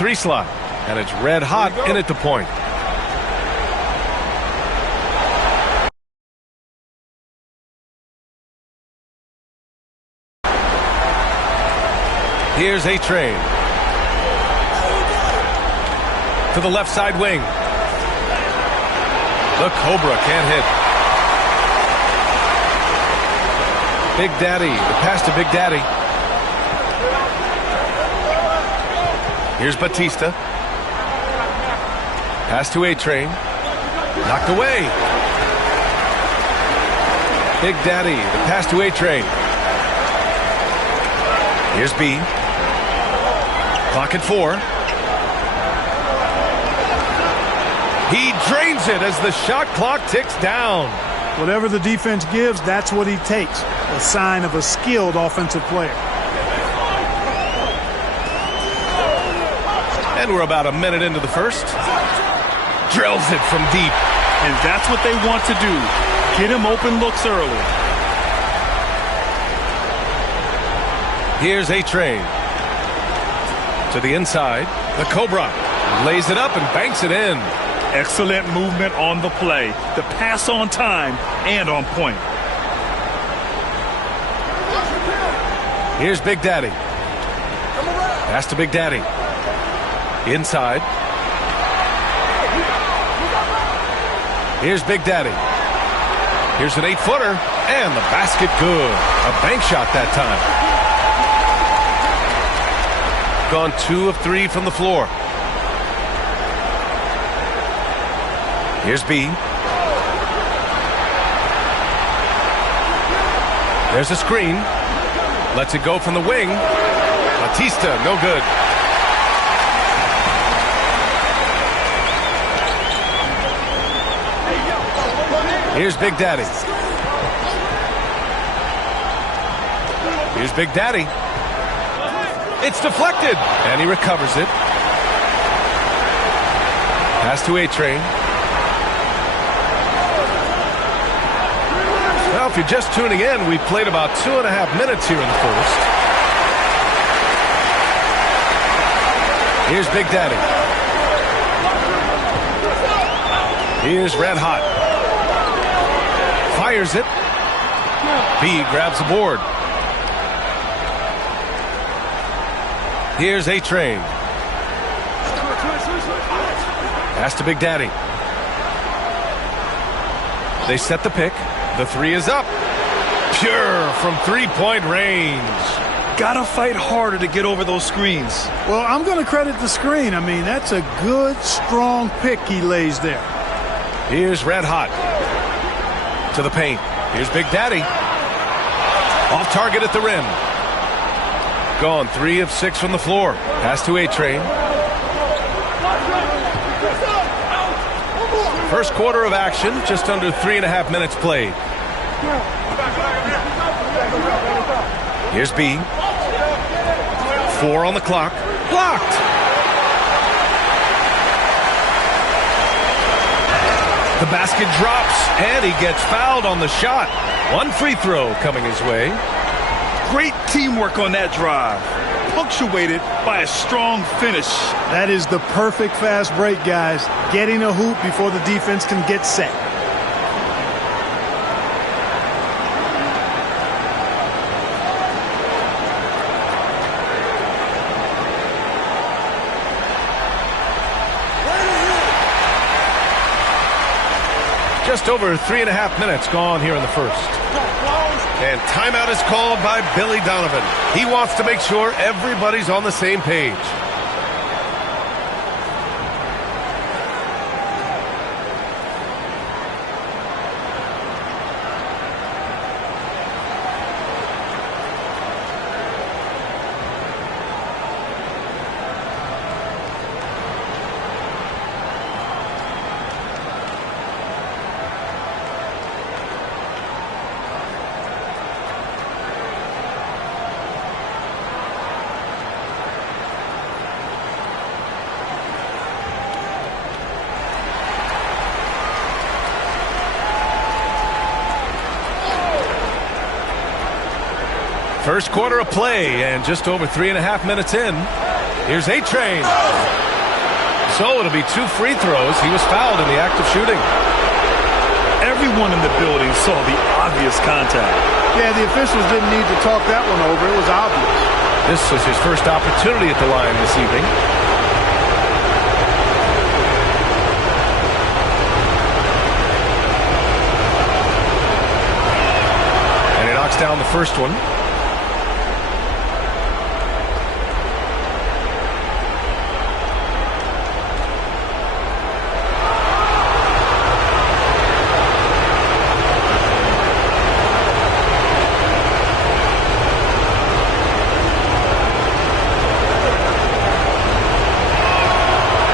3 slot. And it's red hot in at the point. Here's A-Train. To the left side wing. The Cobra can't hit. Big Daddy. The pass to Big Daddy. Here's Batista. Pass to A-Train. Knocked away. Big Daddy. The pass to A-Train. Here's B. Clock at 4. He drains it as the shot clock ticks down. Whatever the defense gives, that's what he takes. A sign of a skilled offensive player. And we're about a minute into the first. Drills it from deep. And that's what they want to do. Get him open looks early. Here's A-Train. To the inside. The Cobra lays it up and banks it in. Excellent movement on the play. The pass on time and on point. Here's Big Daddy. Pass to Big Daddy. Inside. Here's Big Daddy. Here's an 8-footer. And the basket good. A bank shot that time. Gone 2 of 3 from the floor. Here's B. There's a screen. Lets it go from the wing. Batista, no good. Here's Big Daddy. Here's Big Daddy. It's deflected, and he recovers it. Pass to A-Train. Well, if you're just tuning in, we've played about 2.5 minutes here in the first. Here's Big Daddy. Here's Red Hot. Fires it. B grabs the board. Here's A-Train. Pass to Big Daddy. They set the pick. The 3 is up. Pure from 3-point range. Gotta fight harder to get over those screens. Well, I'm going to credit the screen. I mean, that's a good, strong pick he lays there. Here's Red Hot. To the paint. Here's Big Daddy. Off target at the rim. Gone 3 of 6 from the floor. Pass to A-Train. First quarter of action, just under 3.5 minutes played. Here's B. 4 on the clock. Blocked. The basket drops, and he gets fouled on the shot. 1 free throw coming his way. Great teamwork on that drive. Punctuated by a strong finish. That is the perfect fast break, guys. Getting a hoop before the defense can get set. Just over 3.5 minutes gone here in the first. And timeout is called by Billy Donovan. He wants to make sure everybody's on the same page. First quarter of play, and just over 3.5 minutes in. Here's A-Train. So it'll be 2 free throws. He was fouled in the act of shooting. Everyone in the building saw the obvious contact. Yeah, the officials didn't need to talk that one over. It was obvious. This is his first opportunity at the line this evening. And he knocks down the first one.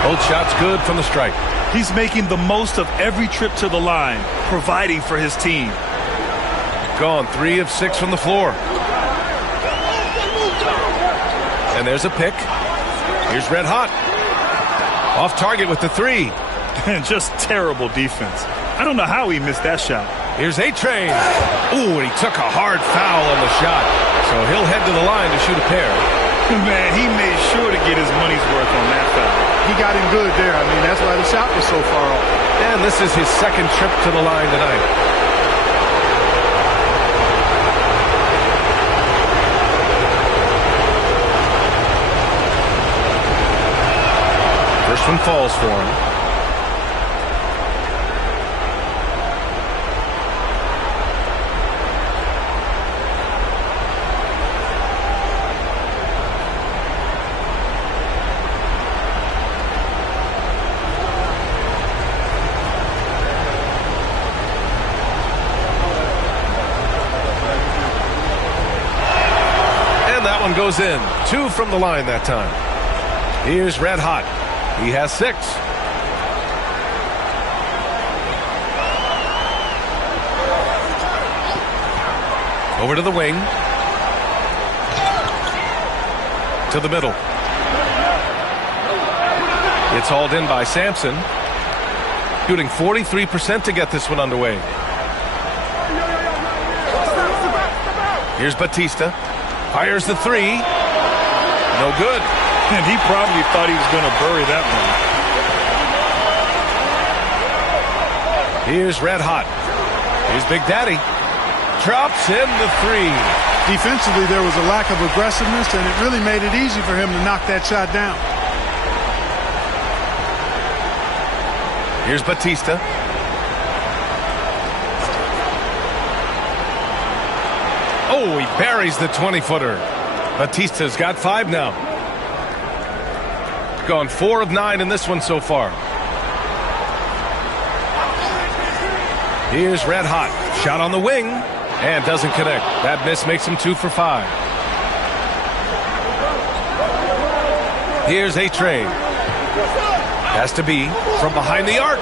Both shots good from the stripe. He's making the most of every trip to the line, providing for his team. Gone 3 of 6 from the floor. And there's a pick. Here's Red Hot. Off target with the 3. And just terrible defense. I don't know how he missed that shot. Here's A-Train. Ooh, and he took a hard foul on the shot. So he'll head to the line to shoot a pair. Man, he made sure to get his money's worth on that foul. He got him good there. I mean, that's why the shot was so far off. And this is his second trip to the line tonight. First one falls for him. Goes in. 2 from the line that time. Here's Red Hot. He has 6. Over to the wing. To the middle. It's hauled in by Sampson. Shooting 43% to get this one underway. Here's Batista. Fires the 3. No good. And he probably thought he was going to bury that one. Here's Red Hot. Here's Big Daddy. Drops in the 3. Defensively, there was a lack of aggressiveness, and it really made it easy for him to knock that shot down. Here's Batista. Oh, he buries the 20-footer. Batista's got 5 now. Gone 4 of 9 in this one so far. Here's Red Hot. Shot on the wing. And doesn't connect. That miss makes him 2 for 5. Here's A-Train. Has to be from behind the arc.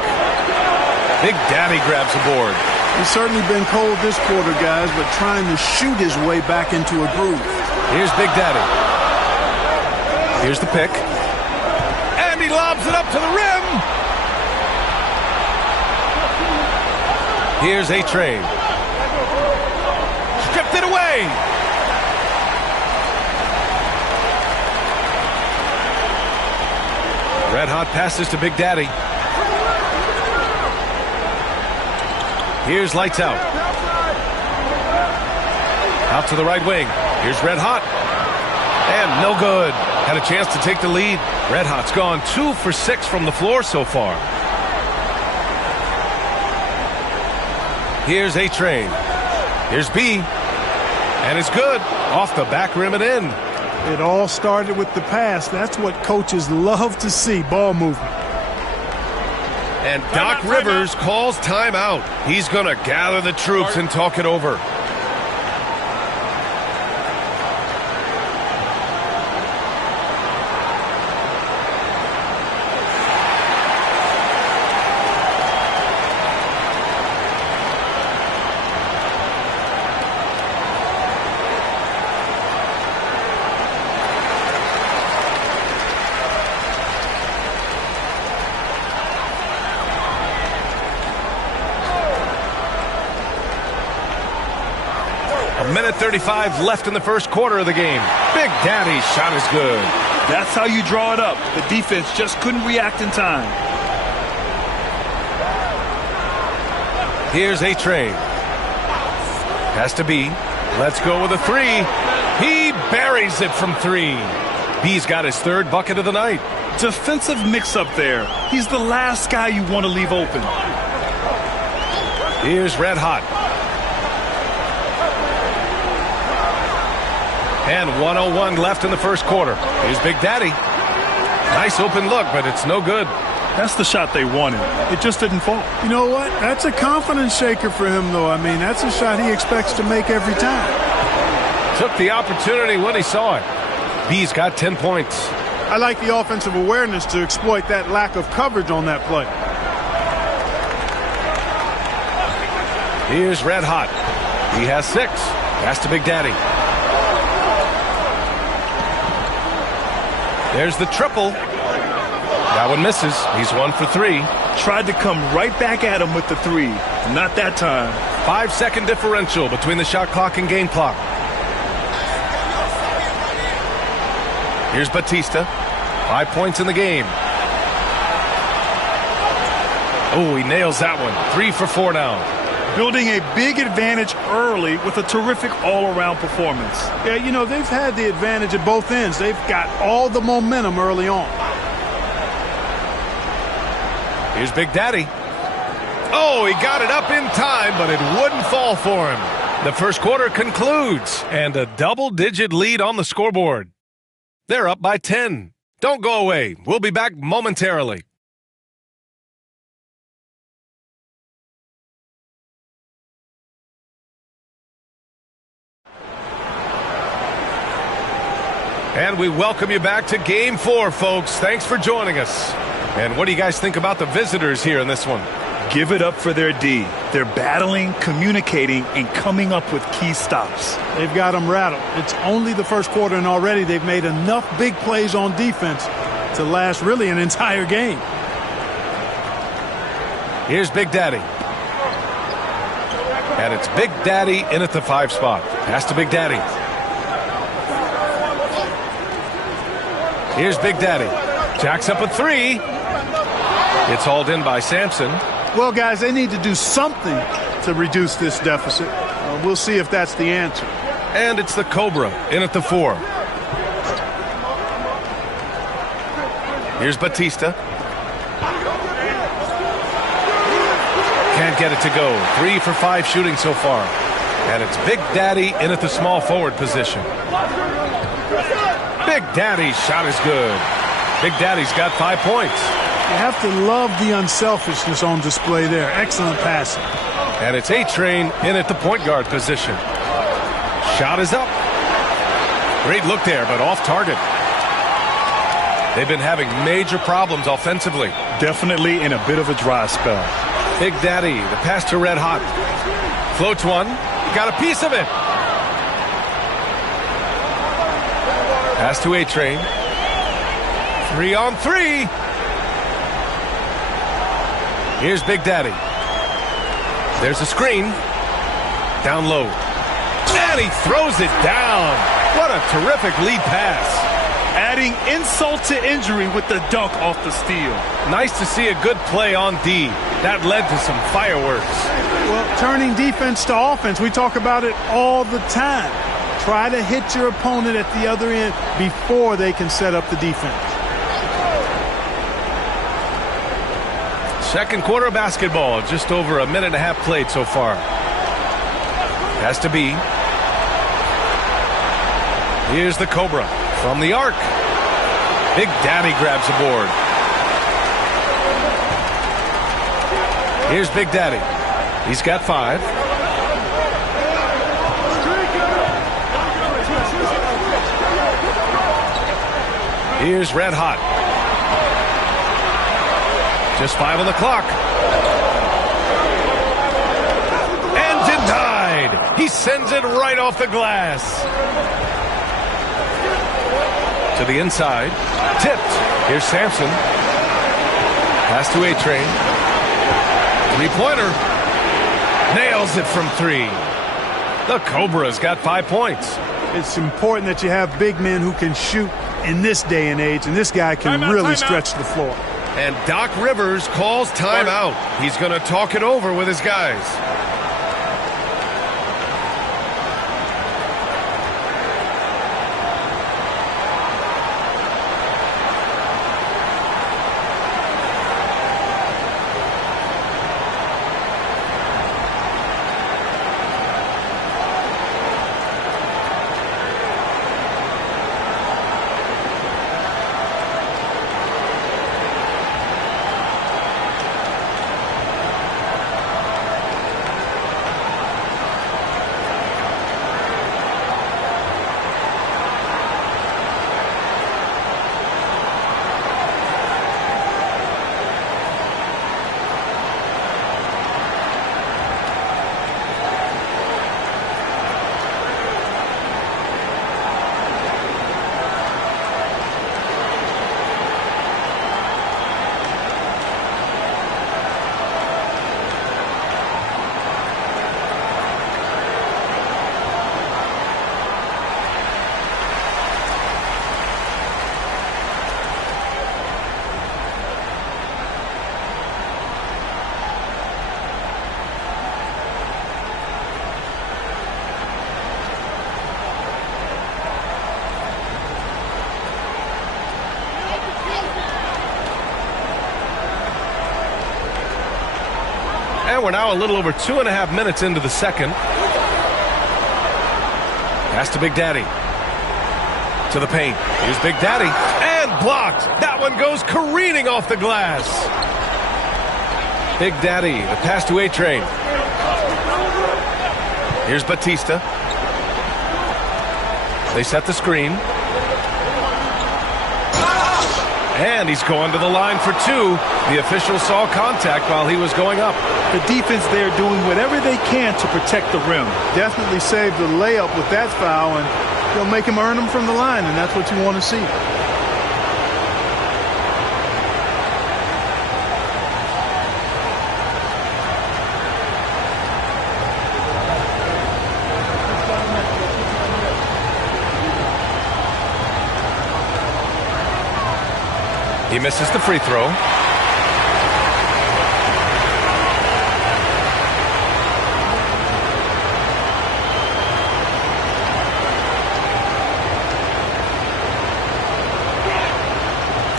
Big Daddy grabs the board. He's certainly been cold this quarter, guys, but trying to shoot his way back into a groove. Here's Big Daddy. Here's the pick. And he lobs it up to the rim. Here's A-Train. Stripped it away. Red Hot passes to Big Daddy. Here's Lights Out. Out to the right wing. Here's Red Hot. And no good. Had a chance to take the lead. Red Hot's gone 2 for 6 from the floor so far. Here's A-Train. Here's B. And it's good. Off the back rim and in. It all started with the pass. That's what coaches love to see, ball movement. And Doc Rivers calls timeout. He's going to gather the troops and talk it over. Minute 35 left in the first quarter of the game. Big Daddy's shot is good. That's how you draw it up. The defense just couldn't react in time. Here's A-Train. Has to be. Let's go with a three. He buries it from three. B's got his third bucket of the night. Defensive mix-up there. He's the last guy you want to leave open. Here's Red Hot. And 1:01 left in the first quarter. Here's Big Daddy. Nice open look, but it's no good. That's the shot they wanted. It just didn't fall. You know what? That's a confidence shaker for him, though. I mean, that's a shot he expects to make every time. Took the opportunity when he saw it. B's got 10 points. I like the offensive awareness to exploit that lack of coverage on that play. Here's Red Hot. He has 6. Pass to Big Daddy. There's the triple. That one misses. He's 1 for 3. Tried to come right back at him with the three. Not that time. 5-second differential between the shot clock and game clock. Here's Batista. 5 points in the game. Oh, he nails that one. 3 for 4 now. Building a big advantage early with a terrific all-around performance. Yeah, you know, they've had the advantage at both ends. They've got all the momentum early on. Here's Big Daddy. Oh, he got it up in time, but it wouldn't fall for him. The first quarter concludes, and a double-digit lead on the scoreboard. They're up by 10. Don't go away. We'll be back momentarily. And we welcome you back to Game 4, folks. Thanks for joining us. And what do you guys think about the visitors here in this one? Give it up for their D. They're battling, communicating, and coming up with key stops. They've got them rattled. It's only the first quarter, and already they've made enough big plays on defense to last really an entire game. Here's Big Daddy. And it's Big Daddy in at the 5 spot. Pass to Big Daddy. Here's Big Daddy. Jacks up a 3. It's hauled in by Sampson. Well, guys, they need to do something to reduce this deficit. We'll see if that's the answer. And it's the Cobra in at the 4. Here's Batista. Can't get it to go. 3 for 5 shooting so far. And it's Big Daddy in at the small forward position. Big Daddy's shot is good. Big Daddy's got 5 points. You have to love the unselfishness on display there. Excellent passing. And it's A-Train in at the point guard position. Shot is up. Great look there, but off target. They've been having major problems offensively. Definitely in a bit of a dry spell. Big Daddy, the pass to Red Hot. Floats one. Got a piece of it. Pass to A-Train. 3-on-3. Here's Big Daddy. There's a screen. Down low. And he throws it down. What a terrific lead pass. Adding insult to injury with the dunk off the steal. Nice to see a good play on D. That led to some fireworks. Well, turning defense to offense, we talk about it all the time. Try to hit your opponent at the other end before they can set up the defense. Second quarter of basketball, just over a minute and a half played so far. Has to be. Here's the Cobra from the arc. Big Daddy grabs the board. Here's Big Daddy. He's got 5. Here's Red Hot. Just 5 on the clock. And denied. He sends it right off the glass. To the inside. Tipped. Here's Sampson. Pass to A-Train. 3-pointer. Nails it from 3. The Cobra's got 5 points. It's important that you have big men who can shoot in this day and age, and this guy can really stretch the floor. And Doc Rivers calls timeout. He's going to talk it over with his guys. And we're now a little over 2.5 minutes into the second. Pass to Big Daddy. To the paint. Here's Big Daddy. And blocked. That one goes careening off the glass. Big Daddy. The pass to A-Train. Here's Batista. They set the screen. And he's going to the line for two. The official saw contact while he was going up. The defense there doing whatever they can to protect the rim. Definitely saved the layup with that foul, and they'll make him earn them from the line, and that's what you want to see. He misses the free throw.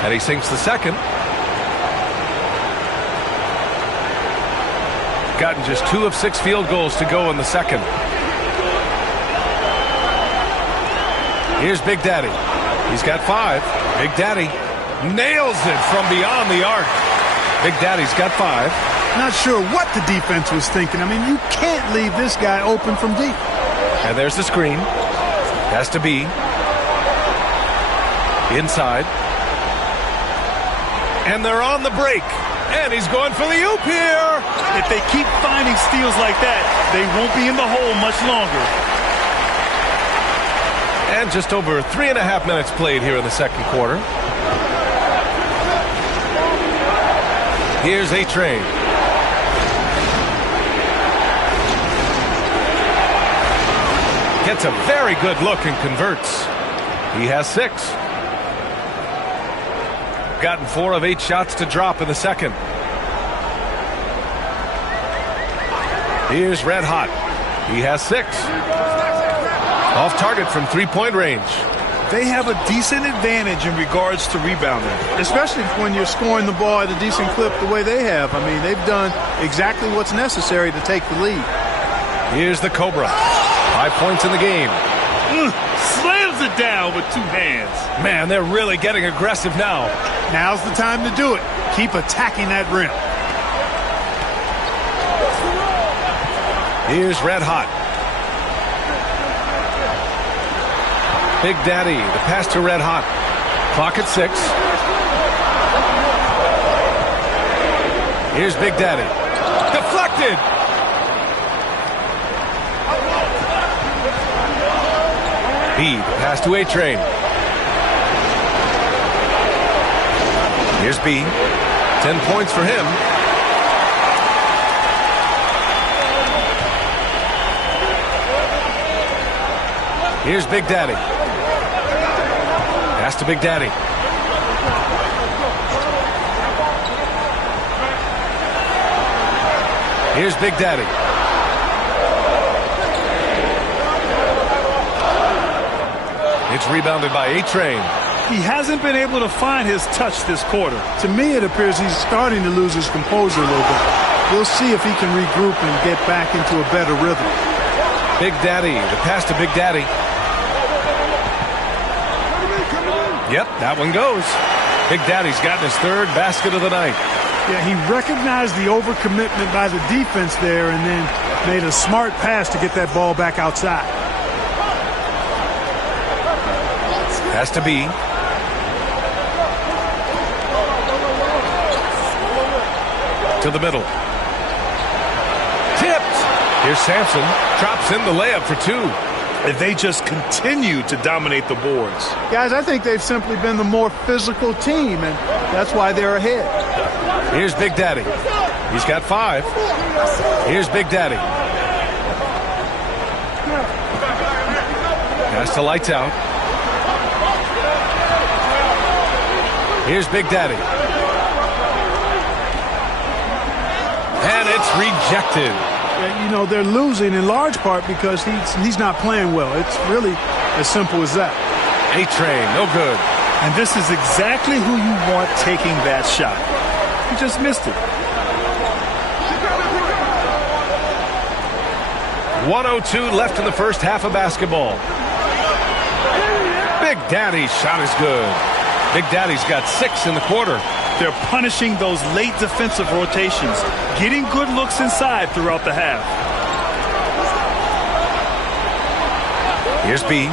And he sinks the second. Gotten just 2 of 6 field goals to go in the second. Here's Big Daddy. He's got 5. Big Daddy nails it from beyond the arc. Big Daddy's got 5. Not sure what the defense was thinking. I mean, you can't leave this guy open from deep. And there's the screen. Has to be inside. And they're on the break. And he's going for the oop here. If they keep finding steals like that, they won't be in the hole much longer. And just over 3.5 minutes played here in the second quarter. Here's A-Train. Gets a very good look and converts. He has 6. Gotten 4 of 8 shots to drop in the second. Here's Red Hot. He has 6. Off target from 3-point range. They have a decent advantage in regards to rebounding. Especially when you're scoring the ball at a decent clip the way they have. I mean, they've done exactly what's necessary to take the lead. Here's the Cobra. 5 points in the game. Slams it down with 2 hands. Man, they're really getting aggressive now. Now's the time to do it. Keep attacking that rim. Here's Red Hot. Big Daddy, the pass to Red Hot. Clock at 6. Here's Big Daddy. Deflected! B, the pass to A-Train. Here's B. 10 points for him. Here's Big Daddy. Pass to Big Daddy. Here's Big Daddy. It's rebounded by A-Train. He hasn't been able to find his touch this quarter. To me, it appears he's starting to lose his composure a little bit. We'll see if he can regroup and get back into a better rhythm. Big Daddy, the pass to Big Daddy. Yep, that one goes. Big Daddy's gotten his third basket of the night. Yeah, he recognized the overcommitment by the defense there and then made a smart pass to get that ball back outside. Pass to B. To the middle. Tipped. Here's Sampson. Drops in the layup for two. And they just continue to dominate the boards. Guys, I think they've simply been the more physical team, and that's why they're ahead. Here's Big Daddy. He's got 5. Here's Big Daddy. Pass to Lights Out. Here's Big Daddy. And it's rejected. You know, they're losing in large part because he's not playing well. It's really as simple as that. A-Train, no good. And this is exactly who you want taking that shot. He just missed it. 1:02 left in the first half of basketball. Big Daddy's shot is good. Big Daddy's got 6 in the quarter. They're punishing those late defensive rotations, getting good looks inside throughout the half. Here's B.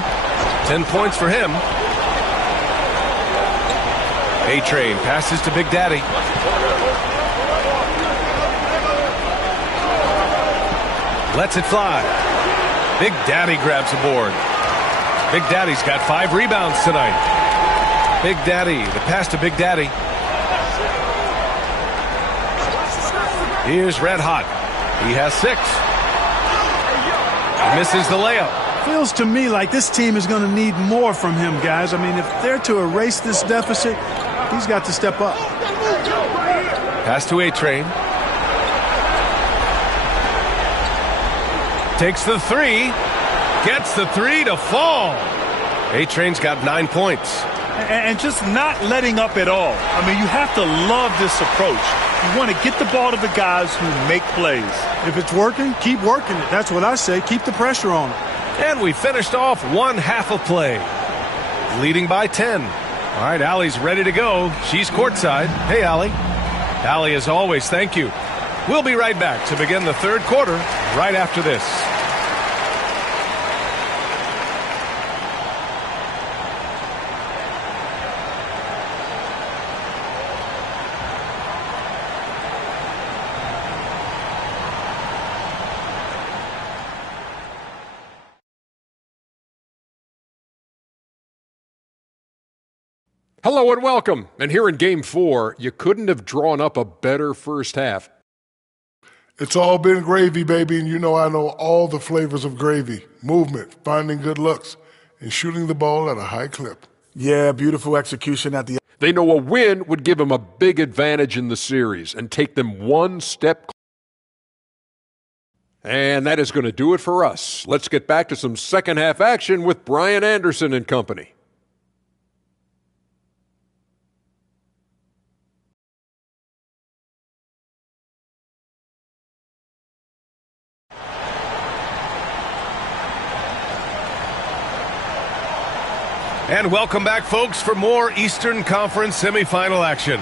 10 points for him. A-Train passes to Big Daddy. Lets it fly. Big Daddy grabs the board. Big Daddy's got 5 rebounds tonight. Big Daddy, the pass to Big Daddy. Here's Red Hot. He has 6. Misses the layup. Feels to me like this team is going to need more from him, guys. I mean, if they're to erase this deficit, he's got to step up. Pass to A-Train. Takes the 3. Gets the 3 to fall. A-Train's got 9 points. And just not letting up at all. I mean, you have to love this approach. You want to get the ball to the guys who make plays. If it's working, keep working it. That's what I say. Keep the pressure on them. And we finished off one half of play. Leading by 10. All right, Allie's ready to go. She's courtside. Hey, Allie. Allie, as always, thank you. We'll be right back to begin the third quarter right after this. Hello and welcome. And here in Game 4, you couldn't have drawn up a better first half. It's all been gravy, baby, and you know I know all the flavors of gravy. Movement, finding good looks, and shooting the ball at a high clip. Yeah, beautiful execution at the end. They know a win would give them a big advantage in the series and take them one step closer. And that is going to do it for us. Let's get back to some second half action with Brian Anderson and company. And welcome back, folks, for more Eastern Conference semifinal action.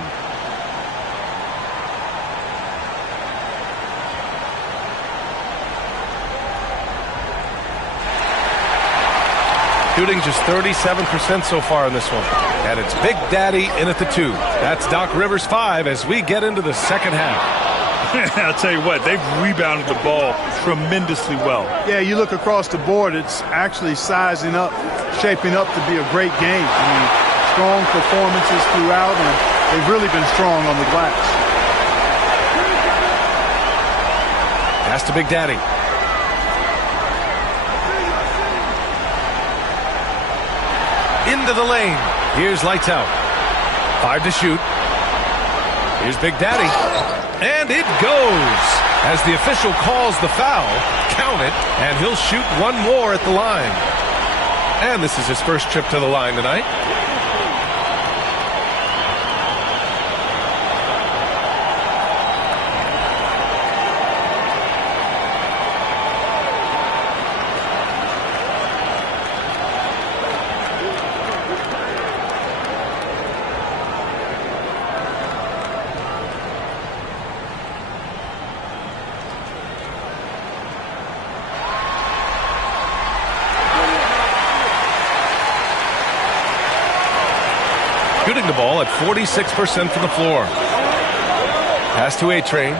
Shooting just 37% so far in this one. And it's Big Daddy in at the 2. That's Doc Rivers' 5 as we get into the second half. I'll tell you what, they've rebounded the ball tremendously well. Yeah, you look across the board, it's actually sizing up, shaping up to be a great game. I mean, strong performances throughout, and they've really been strong on the glass. Pass to Big Daddy. into the lane. Here's lights out. 5 to shoot. Here's Big Daddy. And it goes. As the official calls the foul, count it, and he'll shoot one more at the line. And this is his first trip to the line tonight. Shooting the ball at 46% from the floor. Pass to A-Train.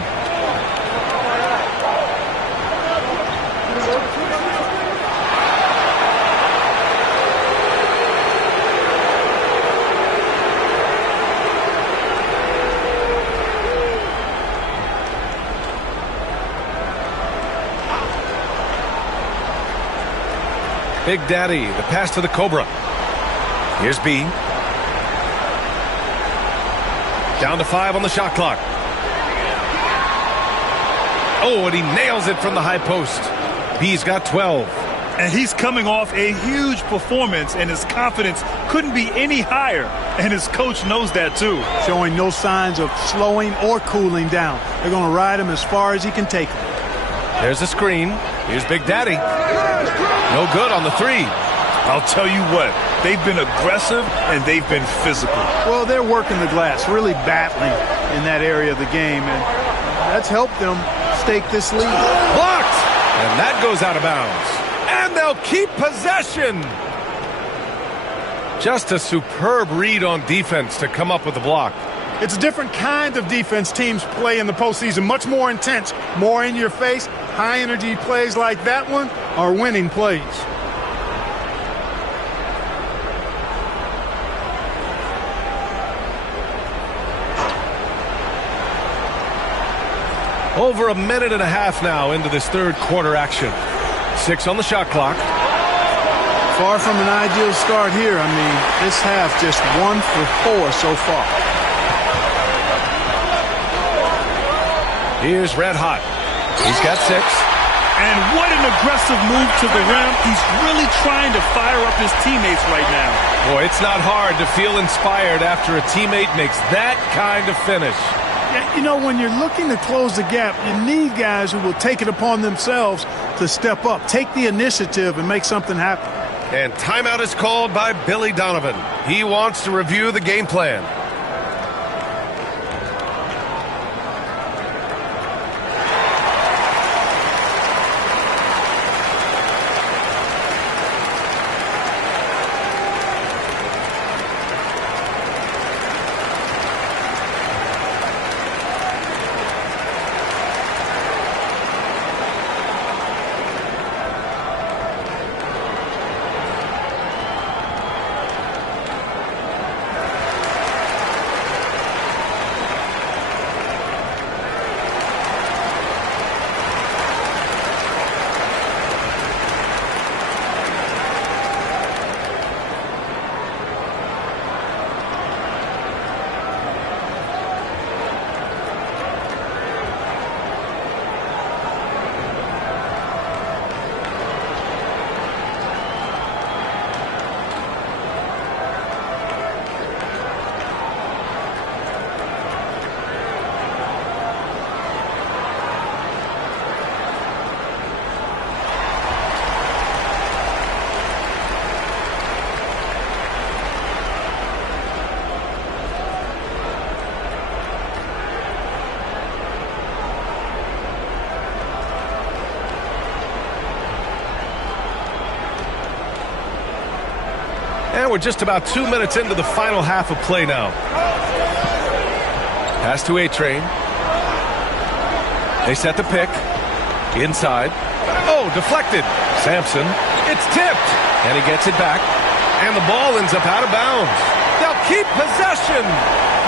Big Daddy, the pass to the Cobra. Here's B. Down to 5 on the shot clock. Oh, and he nails it from the high post. B's got 12. And he's coming off a huge performance, and his confidence couldn't be any higher. And his coach knows that, too. Showing no signs of slowing or cooling down. They're going to ride him as far as he can take him. There's a screen. Here's Big Daddy. No good on the 3. I'll tell you what, they've been aggressive and they've been physical. Well, they're working the glass, really battling in that area of the game, and that's helped them stake this lead. Blocked! And that goes out of bounds. And they'll keep possession. Just a superb read on defense to come up with the block. It's a different kind of defense teams play in the postseason, much more intense, more in your face. High-energy plays like that one are winning plays. Over a minute and a half now into this third quarter action. 6 on the shot clock. Far from an ideal start here. I mean, this half just 1 for 4 so far. Here's Red Hot. He's got 6. And what an aggressive move to the rim. He's really trying to fire up his teammates right now. Boy, it's not hard to feel inspired after a teammate makes that kind of finish. Yeah, you know, when you're looking to close the gap, you need guys who will take it upon themselves to step up, take the initiative, and make something happen. And timeout is called by Billy Donovan. He wants to review the game plan. And we're just about 2 minutes into the final half of play now. Pass to A-Train. They set the pick. Inside. Oh, deflected. Sampson. It's tipped. And he gets it back. And the ball ends up out of bounds. They'll keep possession.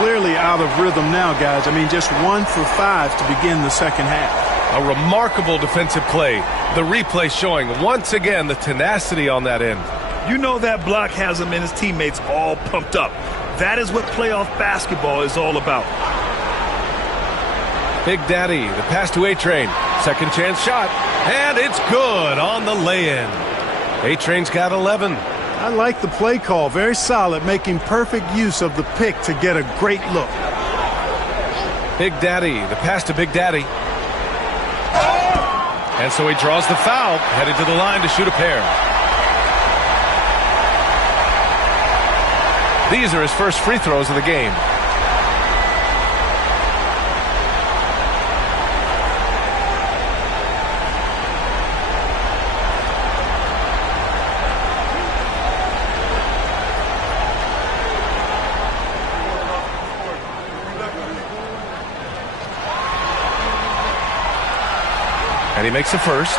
Clearly out of rhythm now, guys. I mean, just 1 for 5 to begin the second half. A remarkable defensive play. The replay showing once again the tenacity on that end. You know that block has him and his teammates all pumped up. That is what playoff basketball is all about. Big Daddy, the pass to A-Train. Second chance shot. And it's good on the lay-in. A-Train's got 11. I like the play call. Very solid, making perfect use of the pick to get a great look. Big Daddy, the pass to Big Daddy. And so he draws the foul, headed to the line to shoot a pair. These are his first free throws of the game. And he makes the first.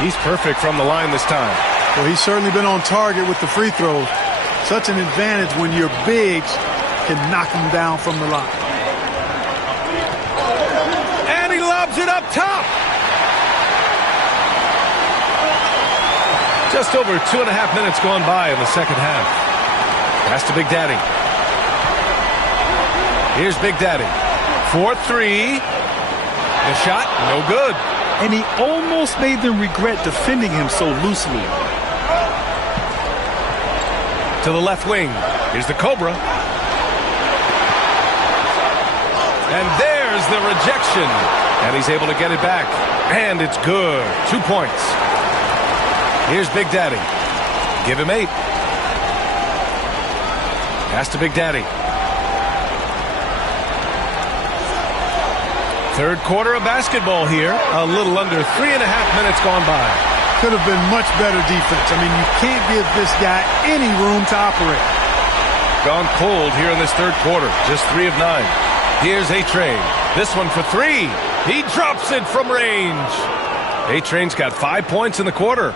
He's perfect from the line this time. Well, he's certainly been on target with the free throws. Such an advantage when your bigs can knock them down from the line. And he lobs it up top. Just over 2.5 minutes gone by in the second half. Pass to Big Daddy. Here's Big Daddy. 4-3. The shot, no good. And he almost made them regret defending him so loosely. To the left wing. Here's the Cobra. And there's the rejection. And he's able to get it back. And it's good. 2 points. Here's Big Daddy. Give him 8. Pass to Big Daddy. Third quarter of basketball here. A little under 3.5 minutes gone by. Could have been much better defense. I mean, you can't give this guy any room to operate. Gone cold here in this third quarter. Just 3 of 9. Here's A-Train. This one for 3. He drops it from range. A-Train's got 5 points in the quarter.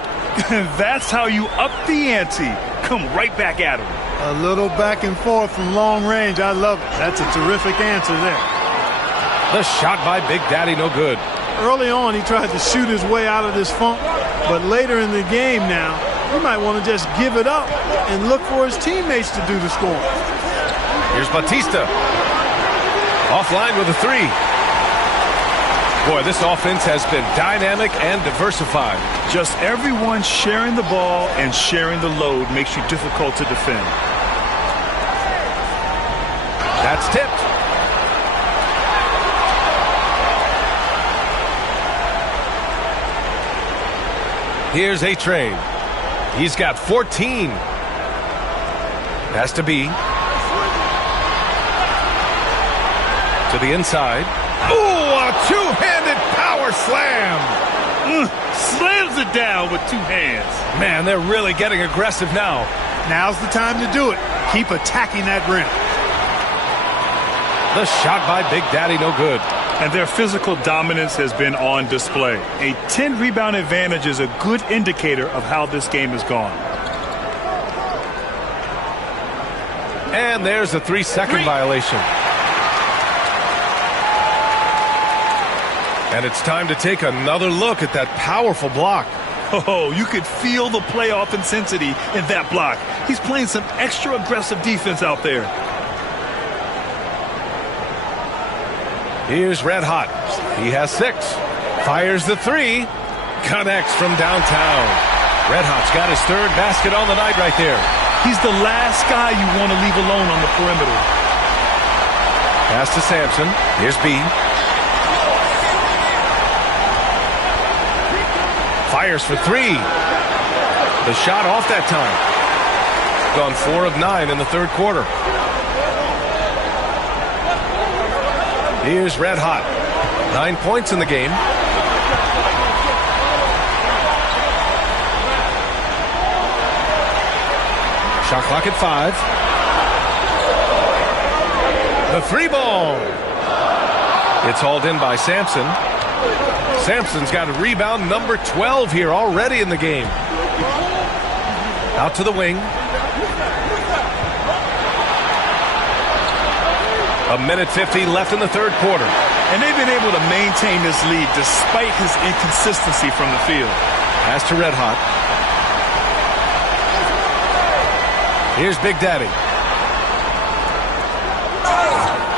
That's how you up the ante. Come right back at him. A little back and forth from long range. I love it. That's a terrific answer there. The shot by Big Daddy, no good. Early on, he tried to shoot his way out of this funk, but later in the game now, he might want to just give it up and look for his teammates to do the scoring. Here's Batista. Offline with a 3. Boy, this offense has been dynamic and diversified. Just everyone sharing the ball and sharing the load makes you difficult to defend. That's tipped. Here's A-Train. He's got 14. Has to be. To the inside. Ooh, a two-handed power slam. Slams it down with 2 hands. Man, they're really getting aggressive now. Now's the time to do it. Keep attacking that rim. The shot by Big Daddy, no good. And their physical dominance has been on display. A 10-rebound advantage is a good indicator of how this game has gone. And there's a 3-second violation. And it's time to take another look at that powerful block. Oh, you could feel the playoff intensity in that block. He's playing some extra aggressive defense out there. Here's Red Hot. He has 6. Fires the 3. Connects from downtown. Red Hot's got his 3rd basket on the night right there. He's the last guy you want to leave alone on the perimeter. Pass to Sampson. Here's B. Fires for 3. The shot off that time. Gone 4 of 9 in the third quarter. Here's Red Hot. 9 points in the game. Shot clock at 5. The 3 ball. It's hauled in by Sampson. Sampson's got a rebound number 12 here already in the game. Out to the wing. A minute 50 left in the third quarter. And they've been able to maintain this lead despite his inconsistency from the field. Pass to Red Hot. Here's Big Daddy.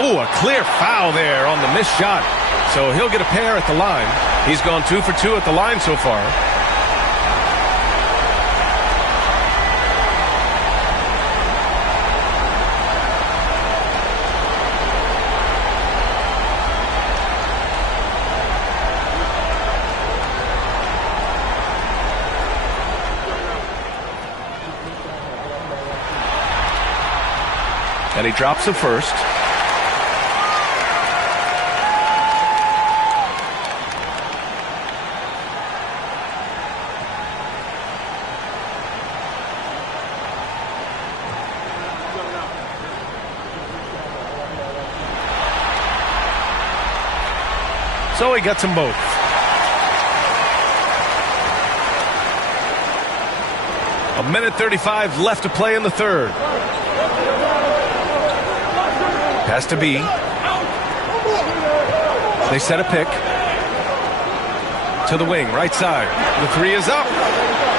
Oh, a clear foul there on the missed shot. So he'll get a pair at the line. He's gone 2 for 2 at the line so far. And he drops the first. So he gets them both. A minute 35 left to play in the third. Pass to B. They set a pick. To the wing, right side. The three is up.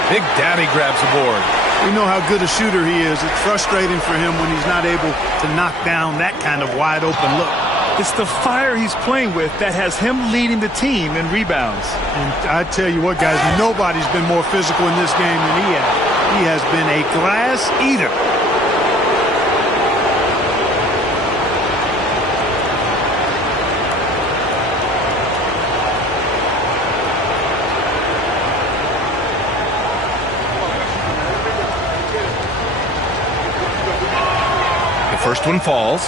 Big Daddy grabs the board. We know how good a shooter he is. It's frustrating for him when he's not able to knock down that kind of wide open look. It's the fire he's playing with that has him leading the team in rebounds. And I tell you what, guys, nobody's been more physical in this game than he has. He has been a glass eater. First one falls.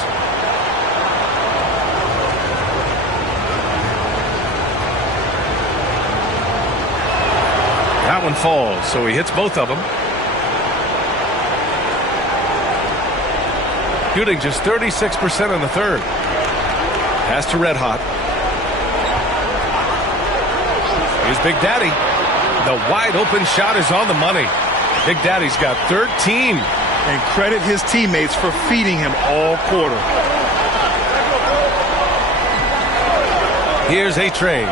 That one falls, so he hits both of them. Shooting just 36% in the third. Pass to Red Hot. Here's Big Daddy. The wide open shot is on the money. Big Daddy's got 13. And credit his teammates for feeding him all quarter. Here's A-Train.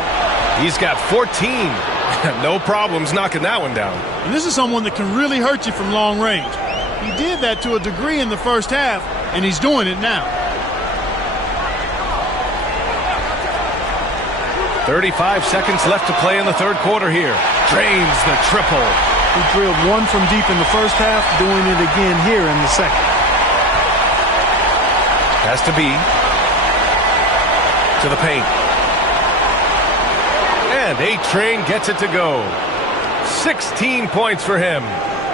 He's got 14. No problems knocking that one down. And this is someone that can really hurt you from long range. He did that to a degree in the first half, and he's doing it now. 35 seconds left to play in the third quarter here. Drains the triple. He drilled one from deep in the first half, doing it again here in the second. Has to be to the paint. And A-Train gets it to go. 16 points for him.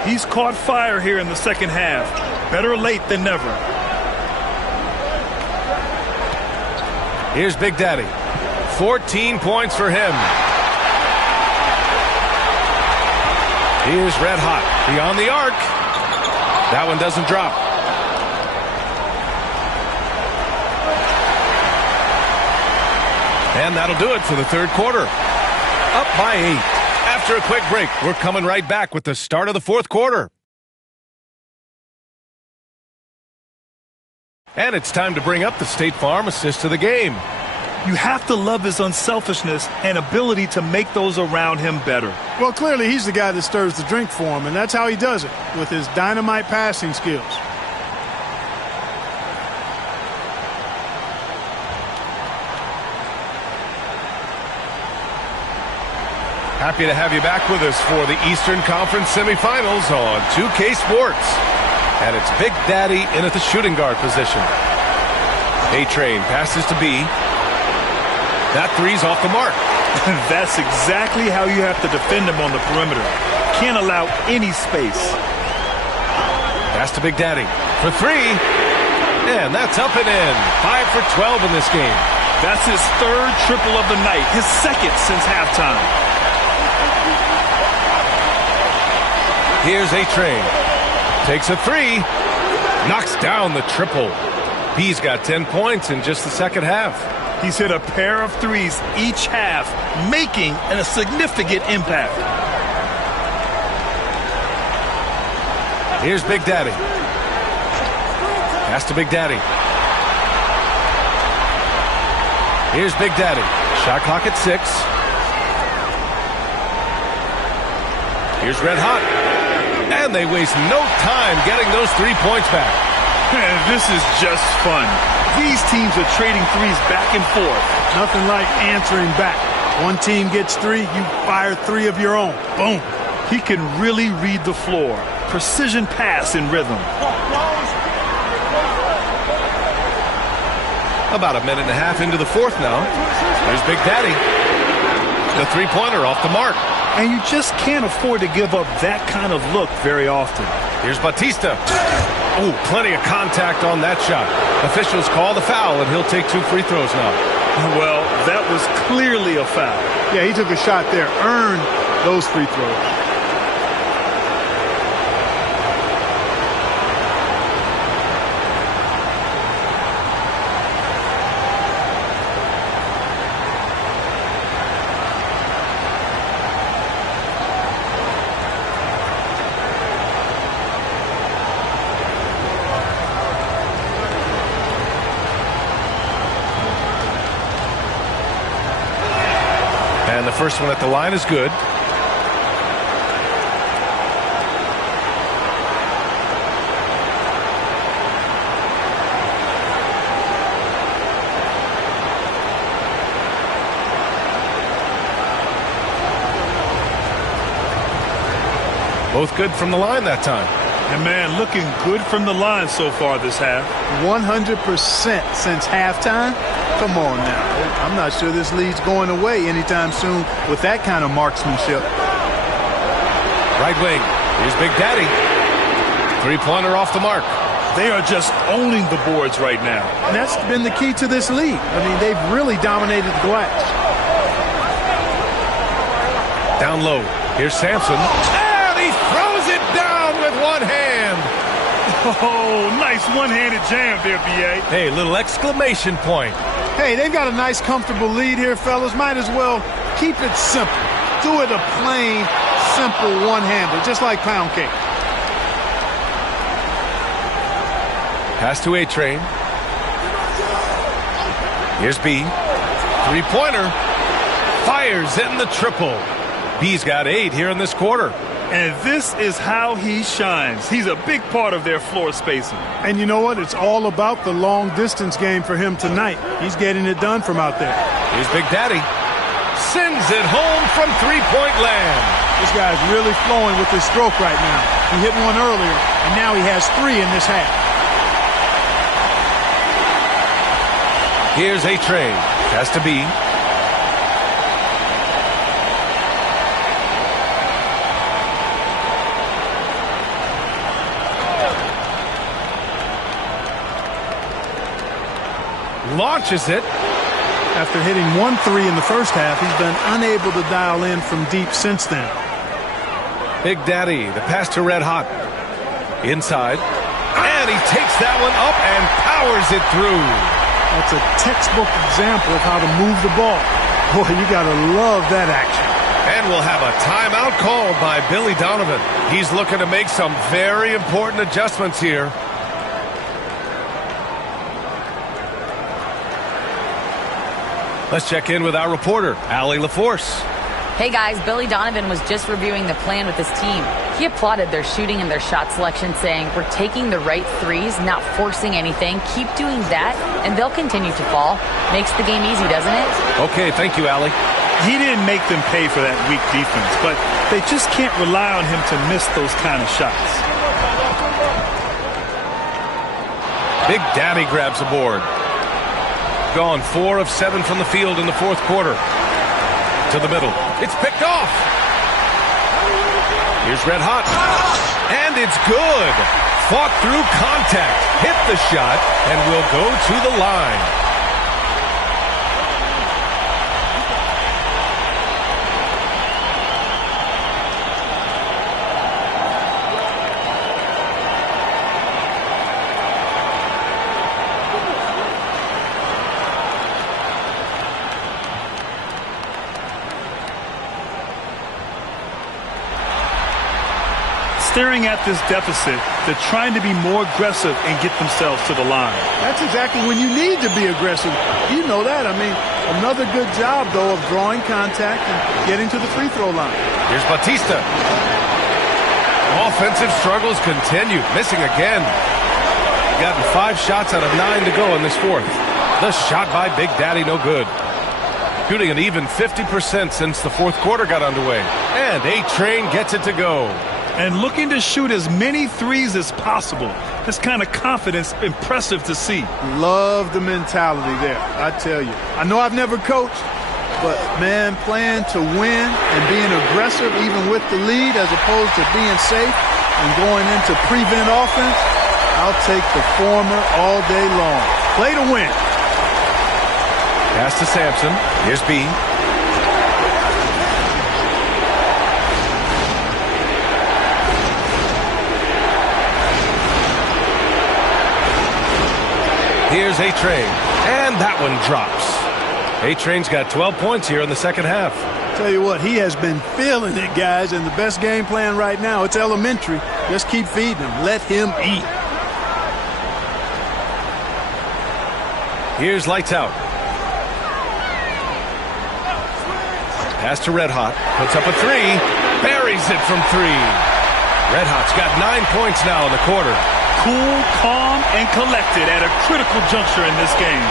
He's caught fire here in the second half. Better late than never. Here's Big Daddy. 14 points for him. Here's Red Hot beyond the arc. That one doesn't drop. And that'll do it for the third quarter. Up by 8. After a quick break, we're coming right back with the start of the fourth quarter. And it's time to bring up the State Farm assist to the game. You have to love his unselfishness and ability to make those around him better. Well, clearly he's the guy that stirs the drink for him, and that's how he does it, with his dynamite passing skills. Happy to have you back with us for the Eastern Conference semifinals on 2K Sports. And it's Big Daddy in at the shooting guard position. A-Train passes to B. That three's off the mark. That's exactly how you have to defend him on the perimeter. Can't allow any space. Pass to Big Daddy for 3. And that's up and in. 5 for 12 in this game. That's his third triple of the night. His second since halftime. Here's A-Train. Takes a 3. Knocks down the triple. B's got 10 points in just the second half. He's hit a pair of threes each half, making a significant impact. Here's Big Daddy. Pass to Big Daddy. Here's Big Daddy. Shot clock at 6. Here's Red Hot. And they waste no time getting those 3 points back. Man, this is just fun. These teams are trading threes back and forth. Nothing like answering back. One team gets 3, you fire 3 of your own. Boom. He can really read the floor. Precision pass in rhythm. About a minute and a half into the fourth now. Here's Big Daddy. The three-pointer off the mark. And you just can't afford to give up that kind of look very often. Here's Batista. Oh, plenty of contact on that shot. Officials call the foul, and he'll take 2 free throws now. Well, that was clearly a foul. Yeah, he took a shot there. Earned those free throws. And the first one at the line is good. Both good from the line that time. And man, looking good from the line so far this half. 100% since halftime. Come on now. I'm not sure this lead's going away anytime soon with that kind of marksmanship. Right wing. Here's Big Daddy. Three-pointer off the mark. They are just owning the boards right now. And that's been the key to this league. I mean, they've really dominated the glass. Down low. Here's Sampson. And he throws it down with one hand. Oh, nice one-handed jam there, B.A. Hey, little exclamation point. Hey, they've got a nice, comfortable lead here, fellas. Might as well keep it simple. Do it a plain, simple one-hander, just like pound cake. Pass to A-Train. Here's B. Three-pointer. Fires in the triple. B's got 8 here in this quarter. And this is how he shines. He's a big part of their floor spacing. And you know what? It's all about the long-distance game for him tonight. He's getting it done from out there. Here's Big Daddy. Sends it home from three-point land. This guy's really flowing with his stroke right now. He hit one earlier, and now he has 3 in this half. Here's A-Train. Has to be. Launches it. After hitting 1 3 in the first half, he's been unable to dial in from deep since then. Big Daddy, the pass to Red Hot. Inside. And he takes that one up and powers it through. That's a textbook example of how to move the ball. Boy, you got to love that action. And we'll have a timeout called by Billy Donovan. He's looking to make some very important adjustments here. Let's check in with our reporter, Allie LaForce. Hey guys, Billy Donovan was just reviewing the plan with his team. He applauded their shooting and their shot selection, saying, "We're taking the right threes, not forcing anything. Keep doing that, and they'll continue to fall." Makes the game easy, doesn't it? Okay, thank you, Allie. He didn't make them pay for that weak defense, but they just can't rely on him to miss those kind of shots. Big Daddy grabs a board. Gone 4 of 7 from the field in the fourth quarter. To the middle. It's picked off. Here's Red Hot. And it's good. Fought through contact. Hit the shot and will go to the line. staring at this deficit. They're trying to be more aggressive and get themselves to the line. That's exactly when you need to be aggressive. You know that. I mean, another good job, though, of drawing contact and getting to the free throw line. Here's Batista. Offensive struggles continue. Missing again. Gotten 5 shots out of 9 to go in this fourth. The shot by Big Daddy, no good. Shooting an even 50% since the fourth quarter got underway. And A-Train gets it to go. And looking to shoot as many threes as possible. This kind of confidence, impressive to see. Love the mentality there, I tell you. I know I've never coached, but, man, playing to win and being aggressive even with the lead as opposed to being safe and going into prevent offense, I'll take the former all day long. Play to win. Pass to Sampson. Here's B. Here's A-Train. And that one drops. A-Train's got 12 points here in the second half. Tell you what, he has been feeling it, guys, and the best game plan right now, it's elementary. Just keep feeding him. Let him eat. Here's Lights Out. Pass to Red Hot. Puts up a 3. Buries it from 3. Red Hot's got 9 points now in the quarter. Cool, calm, and collected at a critical juncture in this game.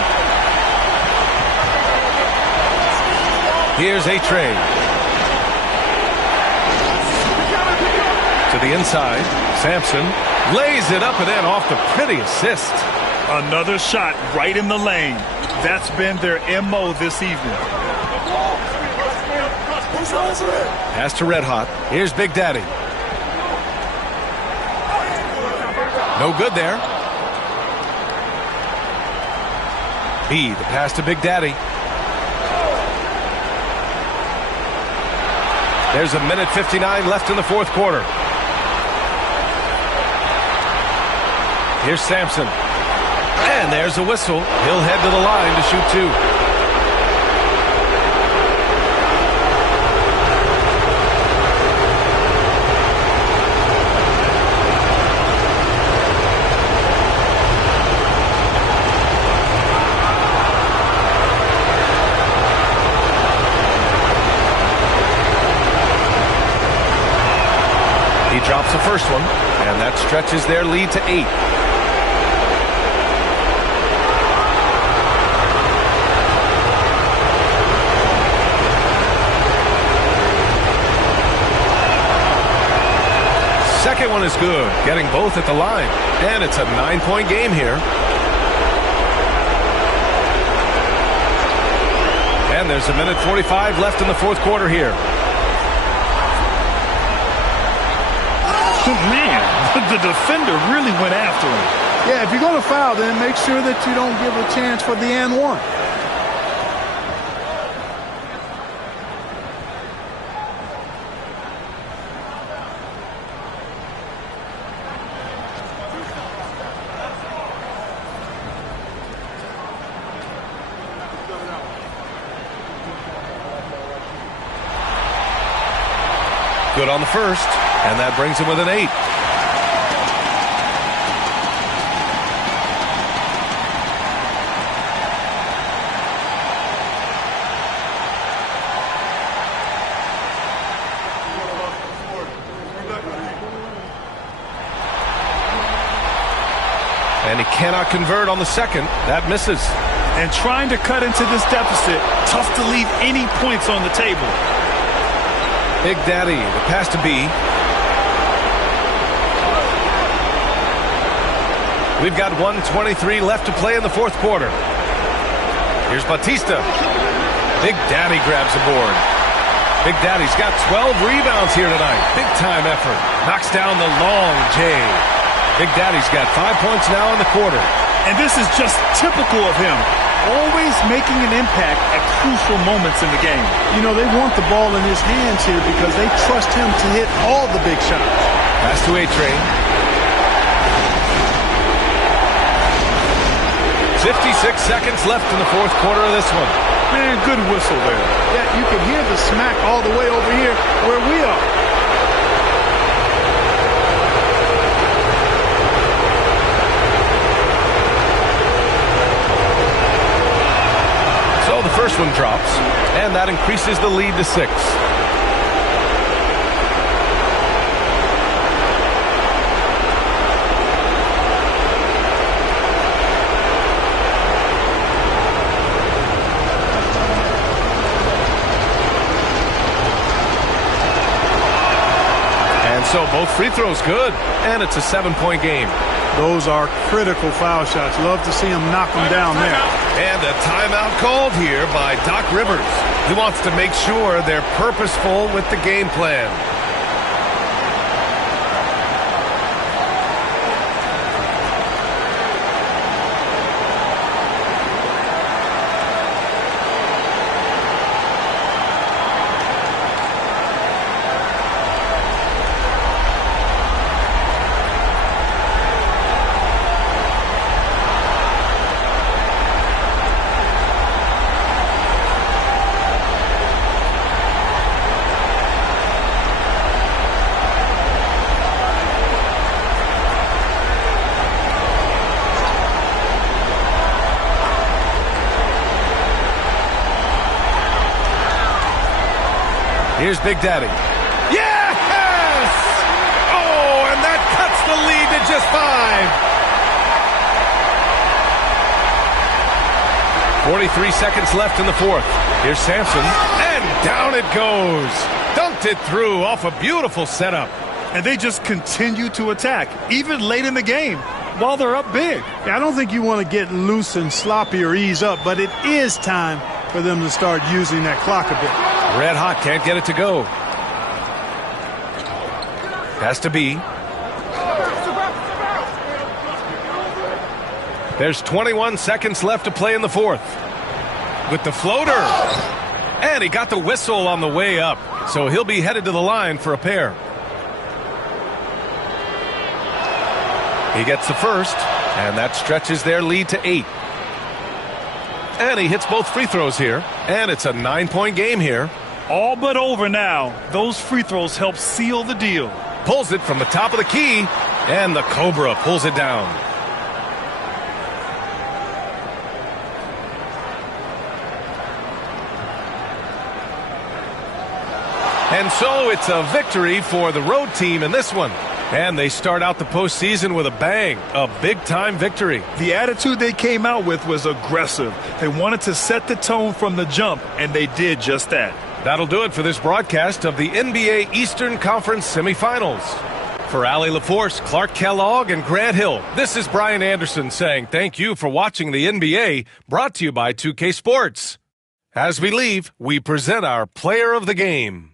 Here's A-Train. To the inside. Sampson lays it up and in off the pretty assist. Another shot right in the lane. That's been their MO this evening. Pass to Red Hot. Here's Big Daddy. No good there. B, the pass to Big Daddy. There's a minute 59 left in the fourth quarter. Here's Sampson. And there's a whistle. He'll head to the line to shoot 2. He drops the first one, and that stretches their lead to 8. Second one is good, getting both at the line. And it's a 9-point game here. And there's a minute 45 left in the fourth quarter here. Man, the defender really went after him. Yeah, if you're going to foul, then make sure that you don't give a chance for the and one. Good on the first, and that brings him with an 8. And he cannot convert on the second. That misses. And trying to cut into this deficit, tough to leave any points on the table. Big Daddy, the pass to B. We've got 1:23 left to play in the fourth quarter. Here's Batista. Big Daddy grabs the board. Big Daddy's got 12 rebounds here tonight. Big time effort. Knocks down the long J. Big Daddy's got 5 points now in the quarter. And this is just typical of him. Always making an impact at crucial moments in the game. You know, they want the ball in his hands here because they trust him to hit all the big shots. Pass to A-Train. 56 seconds left in the fourth quarter of this one. Man, good whistle there. Yeah, you can hear the smack all the way over here where we are. This one drops, and that increases the lead to 6. So both free throws good, and it's a 7-point game. Those are critical foul shots. Love to see him knock them down there. And a timeout called here by Doc Rivers. He wants to make sure they're purposeful with the game plan. Here's Big Daddy. Yes! Oh, and that cuts the lead to just 5. 43 seconds left in the fourth. Here's Sampson, and down it goes. Dunked it through off a beautiful setup. And they just continue to attack, even late in the game, while they're up big. Yeah, I don't think you want to get loose and sloppy or ease up, but it is time for them to start using that clock a bit. Red hot, can't get it to go. Has to be. There's 21 seconds left to play in the fourth. With the floater. And he got the whistle on the way up. So he'll be headed to the line for a pair. He gets the first. And that stretches their lead to 8. And he hits both free throws here. And it's a 9-point game here. All but over now. Those free throws help seal the deal. Pulls it from the top of the key. And the Cobra pulls it down. And so it's a victory for the road team in this one. And they start out the postseason with a bang, a big-time victory. The attitude they came out with was aggressive. They wanted to set the tone from the jump, and they did just that. That'll do it for this broadcast of the NBA Eastern Conference semifinals. For Allie LaForce, Clark Kellogg, and Grant Hill, this is Brian Anderson saying thank you for watching the NBA, brought to you by 2K Sports. As we leave, we present our player of the game.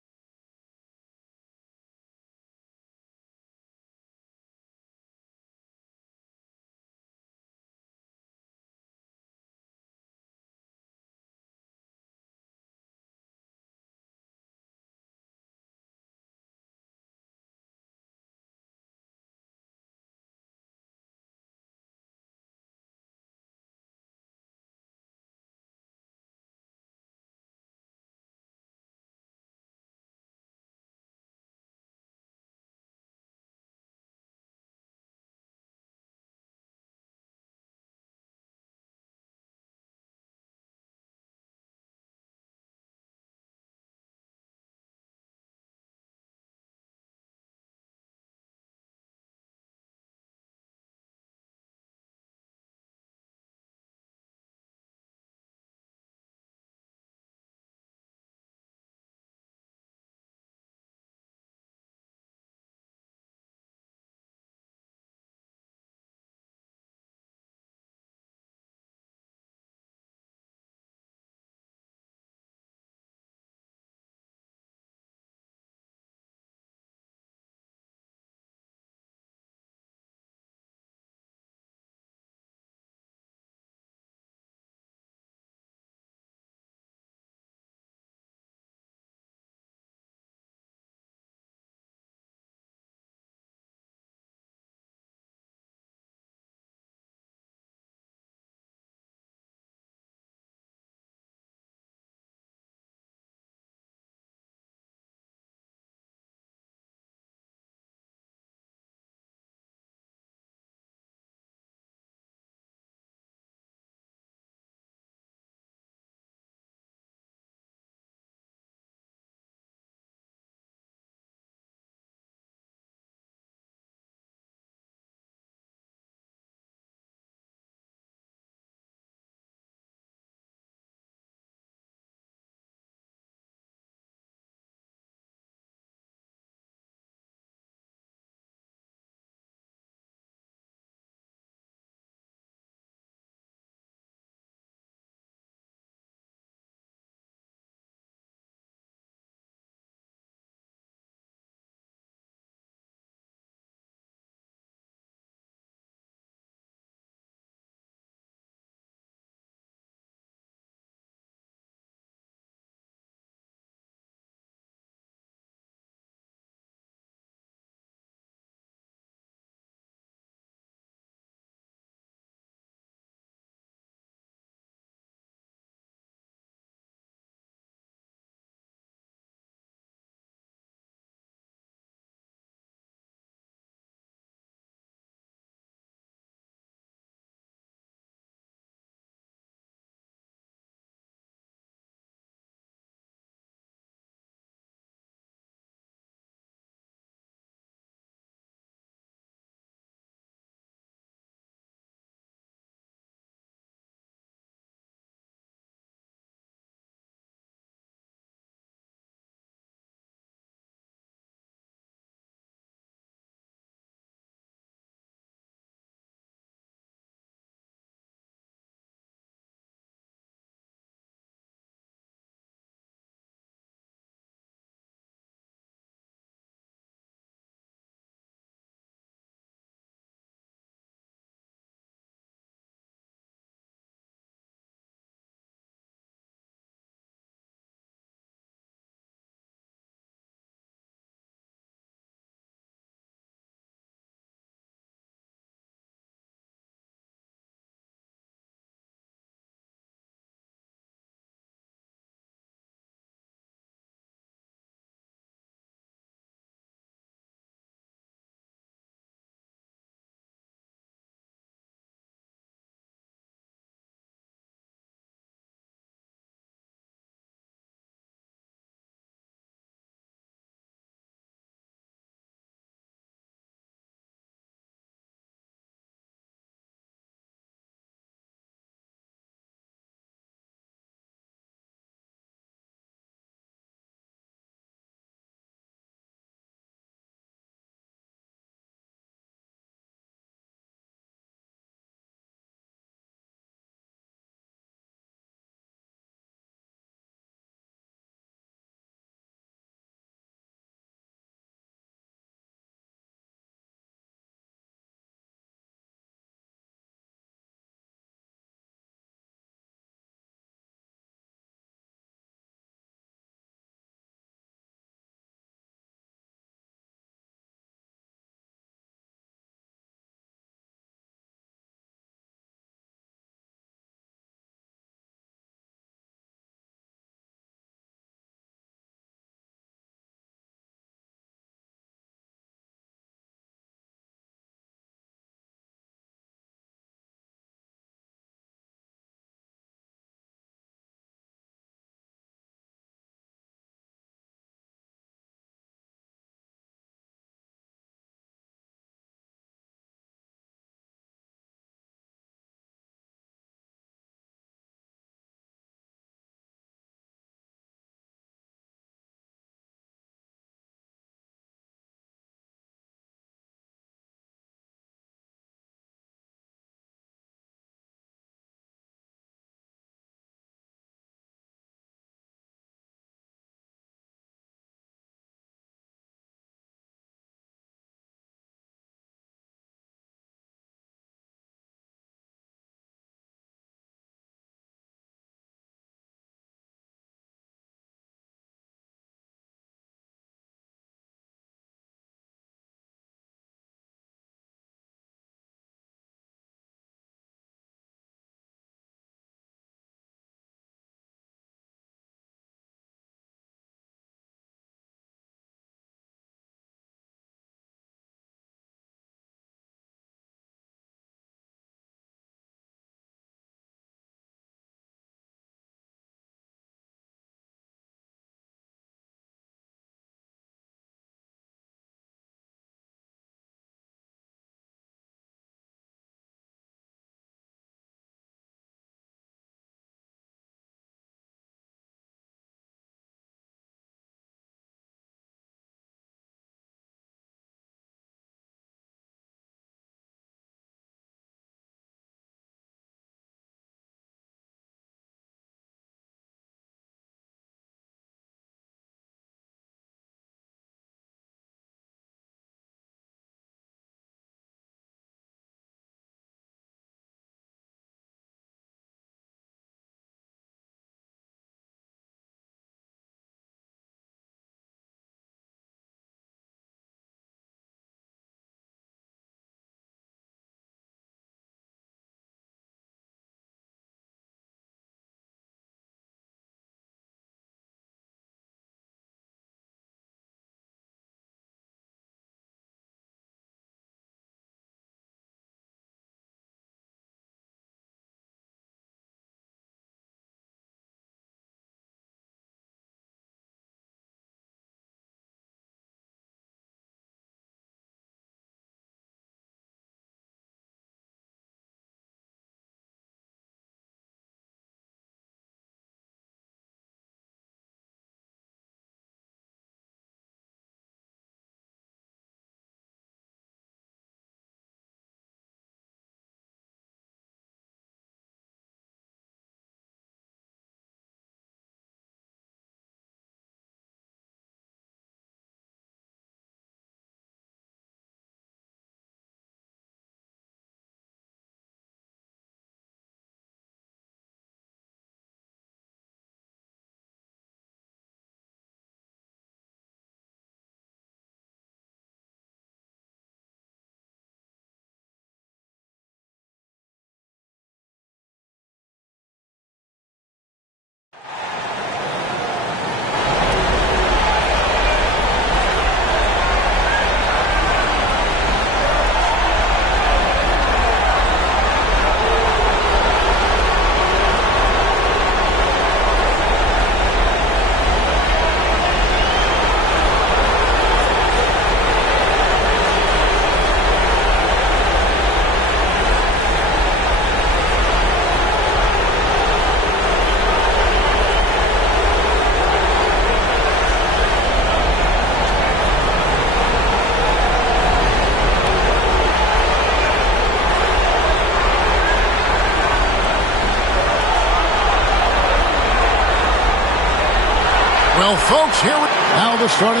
Well, folks, here we now the starting.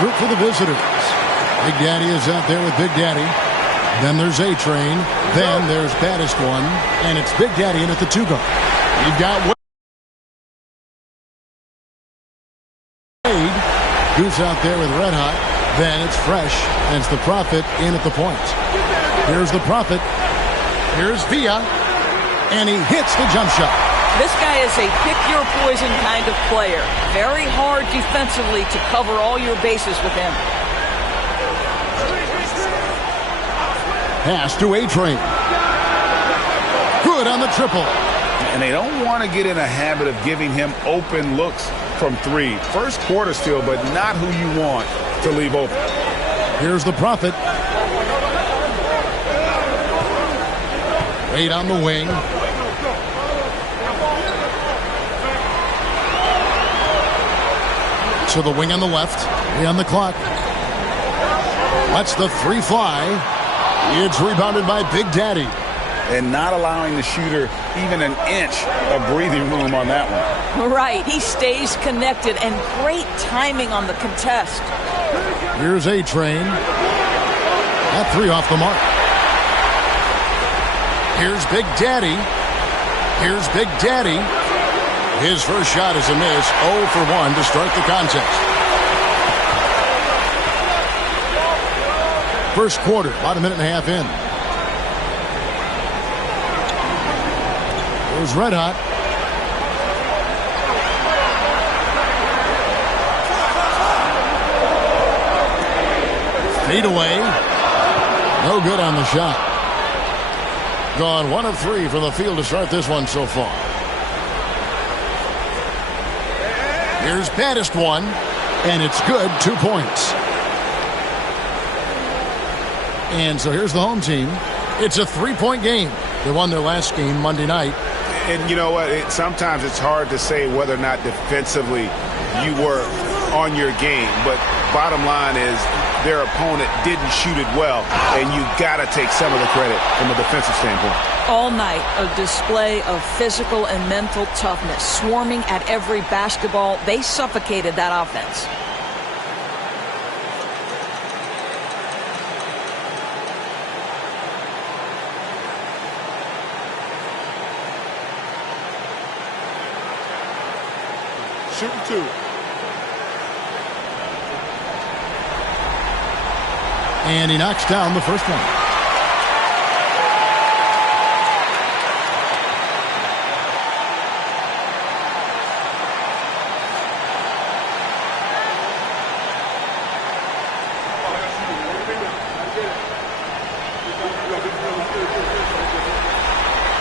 Group for the visitors. Big Daddy is out there with Big Daddy. Then there's A-Train. Then there's baddest one. And it's Big Daddy in at the 2 guard. You've got Wade. Goose out there with Red Hot. Then it's Fresh. And it's the Prophet in at the point. Here's the Prophet. Here's Villa. And he hits the jump shot. This guy is a pick-your-poison kind of player. Very hard defensively to cover all your bases with him. Pass to A-Train. Good on the triple. And they don't want to get in a habit of giving him open looks from 3. First quarter still, but not who you want to leave open. Here's the Prophet. Wade on the wing. To the wing on the left. 3 on the clock. Lets the 3 fly. It's rebounded by Big Daddy. And not allowing the shooter even an inch of breathing room on that one. Right. He stays connected and great timing on the contest. Here's A-Train. That 3 off the mark. Here's Big Daddy. Here's Big Daddy. His first shot is a miss. 0 for 1 to start the contest. First quarter, about a minute and a half in. It was red hot. Fade away. No good on the shot. Gone 1 of 3 from the field to start this one so far. Here's baddest one, and it's good. 2 points. And so here's the home team. It's a 3-point game. They won their last game Monday night. And you know what? Sometimes it's hard to say whether or not defensively you were on your game. But bottom line is their opponent didn't shoot it well. And you got to take some of the credit from a defensive standpoint. All night, a display of physical and mental toughness. Swarming at every basketball. They suffocated that offense. Shooting 2. And he knocks down the first one.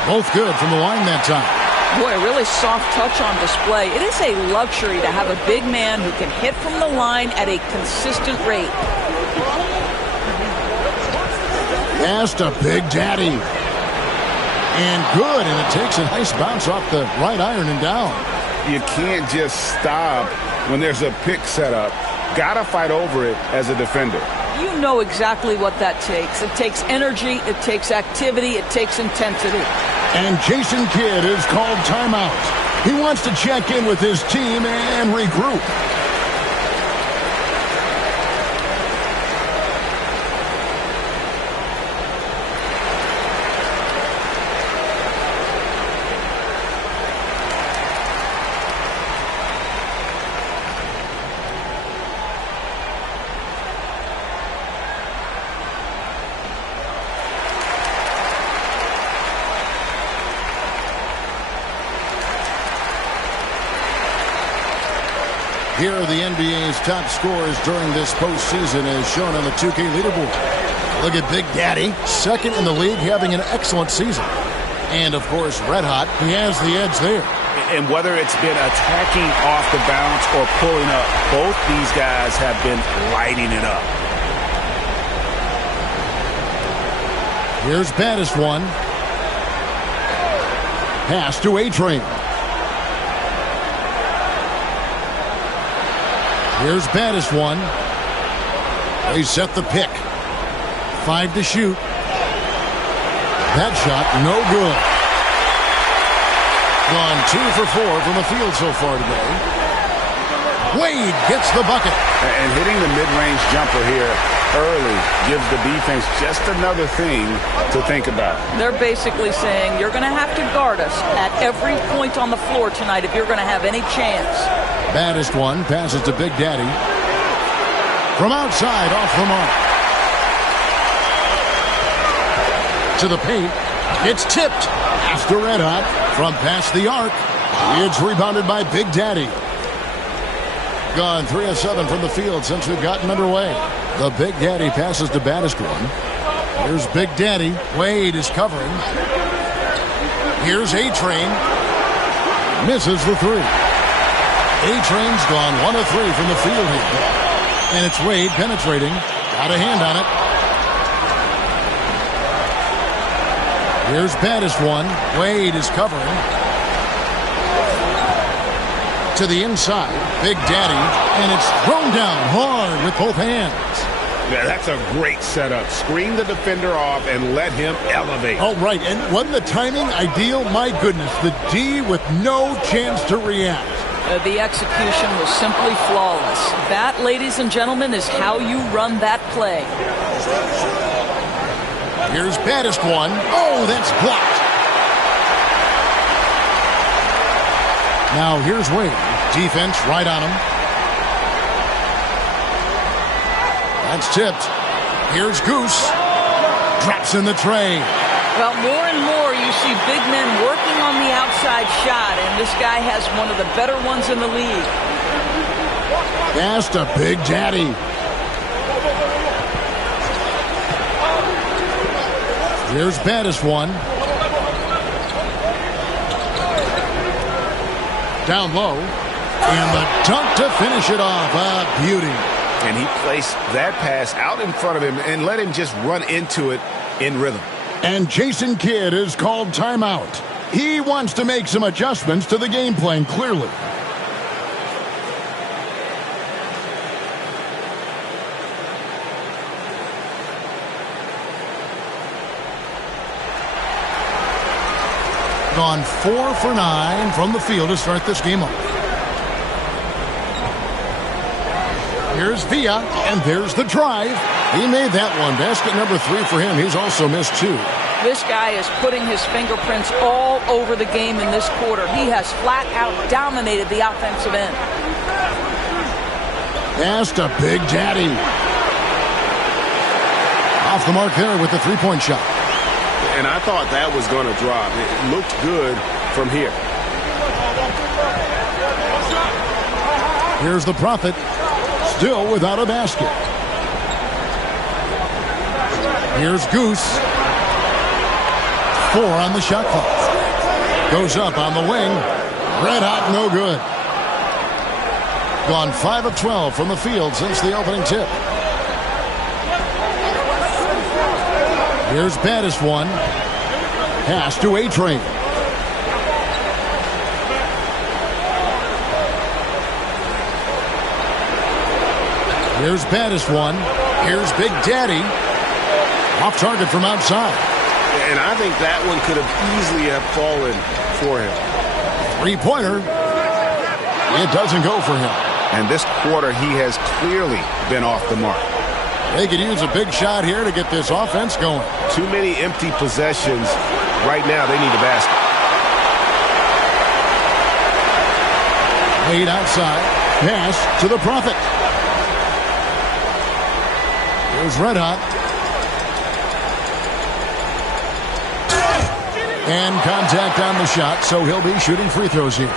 Both good from the line that time. Boy, a really soft touch on display. It is a luxury to have a big man who can hit from the line at a consistent rate. Pass to Big Daddy. And good, and it takes a nice bounce off the right iron and down. You can't just stop when there's a pick set up. Gotta fight over it as a defender. You know exactly what that takes. It takes energy, it takes activity, it takes intensity. And Jason Kidd is called timeout. He wants to check in with his team and regroup. Here are the NBA's top scorers during this postseason as shown on the 2K leaderboard. Look at Big Daddy, second in the league, having an excellent season. And, of course, Red Hot, he has the edge there. And whether it's been attacking off the bounce or pulling up, both these guys have been lighting it up. Here's baddest one. Pass to A-Train. Here's baddest one. They set the pick. 5 to shoot. That shot, no good. Gone 2 for 4 from the field so far today. Wade gets the bucket. And hitting the mid-range jumper here early gives the defense just another thing to think about. They're basically saying you're going to have to guard us at every point on the floor tonight if you're going to have any chance. Baddest one passes to Big Daddy. From outside, off the mark. To the paint. It's tipped. After Red Hot. From past the arc. It's rebounded by Big Daddy. Gone 3 of 7 from the field since we've gotten underway. The Big Daddy passes to baddest one. Here's Big Daddy. Wade is covering. Here's A-Train. Misses the 3. A-Train's gone 1 of 3 from the field here. And it's Wade penetrating. Got a hand on it. Here's baddest one. Wade is covering. To the inside. Big Daddy. And it's thrown down hard with both hands. Yeah, that's a great setup. Screen the defender off and let him elevate. Oh, right. And wasn't the timing ideal? My goodness. The D with no chance to react. The execution was simply flawless. That, ladies and gentlemen, is how you run that play. Here's baddest one. Oh, that's blocked. Now here's Wade. Defense right on him. That's tipped. Here's Goose. Drops in the tray. Well, more and more you see big men working on the outside shot, and this guy has one of the better ones in the league. Pass to Big Daddy. Here's Baddest one. Down low. And the dunk to finish it off. A beauty. And he placed that pass out in front of him and let him just run into it in rhythm. And Jason Kidd is called timeout. He wants to make some adjustments to the game plan, clearly. Gone 4 for 9 from the field to start this game off. Here's Villa, and there's the drive. He made that one. Basket number 3 for him. He's also missed 2. This guy is putting his fingerprints all over the game in this quarter. He has flat out dominated the offensive end. Pass to Big Daddy. Off the mark there with the three-point shot. And I thought that was going to drop. It looked good from here. Here's the Prophet. Still without a basket. Here's Goose. 4 on the shot clock. Goes up on the wing. Red hot, no good. Gone 5 of 12 from the field since the opening tip. Here's Baddest one. Pass to A-Train. Here's Baddest one. Here's Big Daddy. Off target from outside. And I think that one could have easily have fallen for him. Three-pointer. It doesn't go for him. And this quarter, he has clearly been off the mark. They could use a big shot here to get this offense going. Too many empty possessions. Right now, they need a basket. Laid outside. Pass to the Prophet. Here's Red Hot. And contact on the shot, so he'll be shooting free throws here.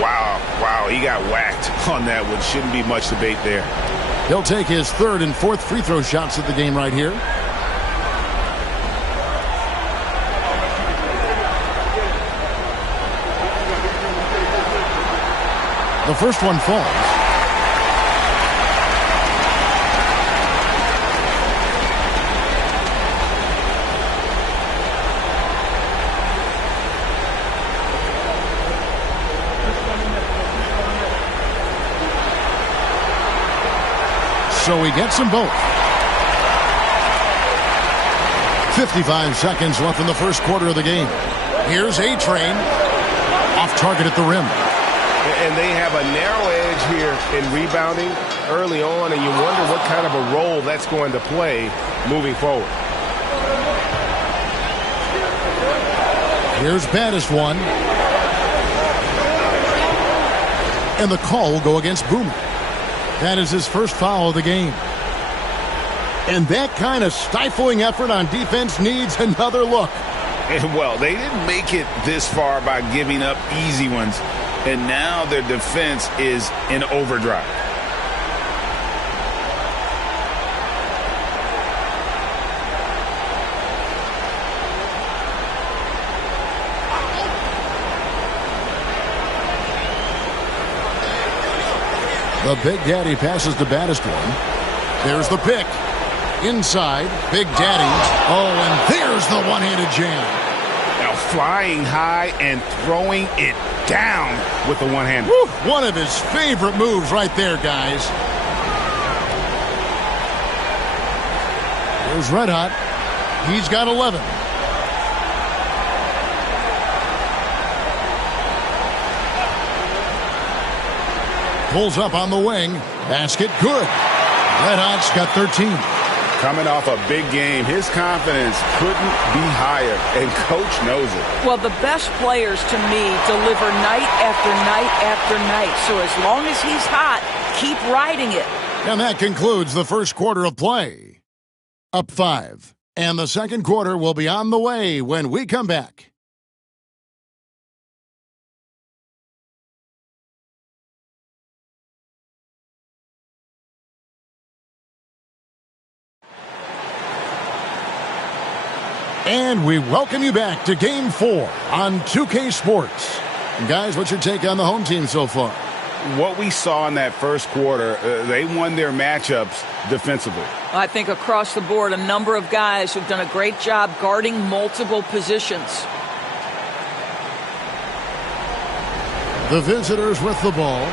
Wow, he got whacked on that one. Shouldn't be much debate there. He'll take his 3rd and 4th free throw shots of the game right here. The first one falls. So he gets them both. 55 seconds left in the first quarter of the game. Here's A-Train. Off target at the rim. And they have a narrow edge here in rebounding early on, and you wonder what kind of a role that's going to play moving forward. Here's Baddest one. And the call will go against Boomer. That is his first foul of the game. And that kind of stifling effort on defense needs another look. And well, they didn't make it this far by giving up easy ones. And now their defense is in overdrive. The Big Daddy passes to Baddest one. There's the pick. Inside, Big Daddy. Oh, and there's the one-handed jam. Now flying high and throwing it down with the one-hander. One of his favorite moves right there, guys. There's Red Hot. He's got 11. Pulls up on the wing. Basket good. Red Hot's got 13. Coming off a big game, his confidence couldn't be higher, and Coach knows it. Well, the best players, to me, deliver night after night after night. So as long as he's hot, keep riding it. And that concludes the first quarter of play. up 5. And the second quarter will be on the way when we come back. And we welcome you back to Game 4 on 2K Sports. And guys, what's your take on the home team so far? What we saw in that first quarter, they won their matchups defensively. I think across the board, a number of guys who've done a great job guarding multiple positions. The visitors with the ball,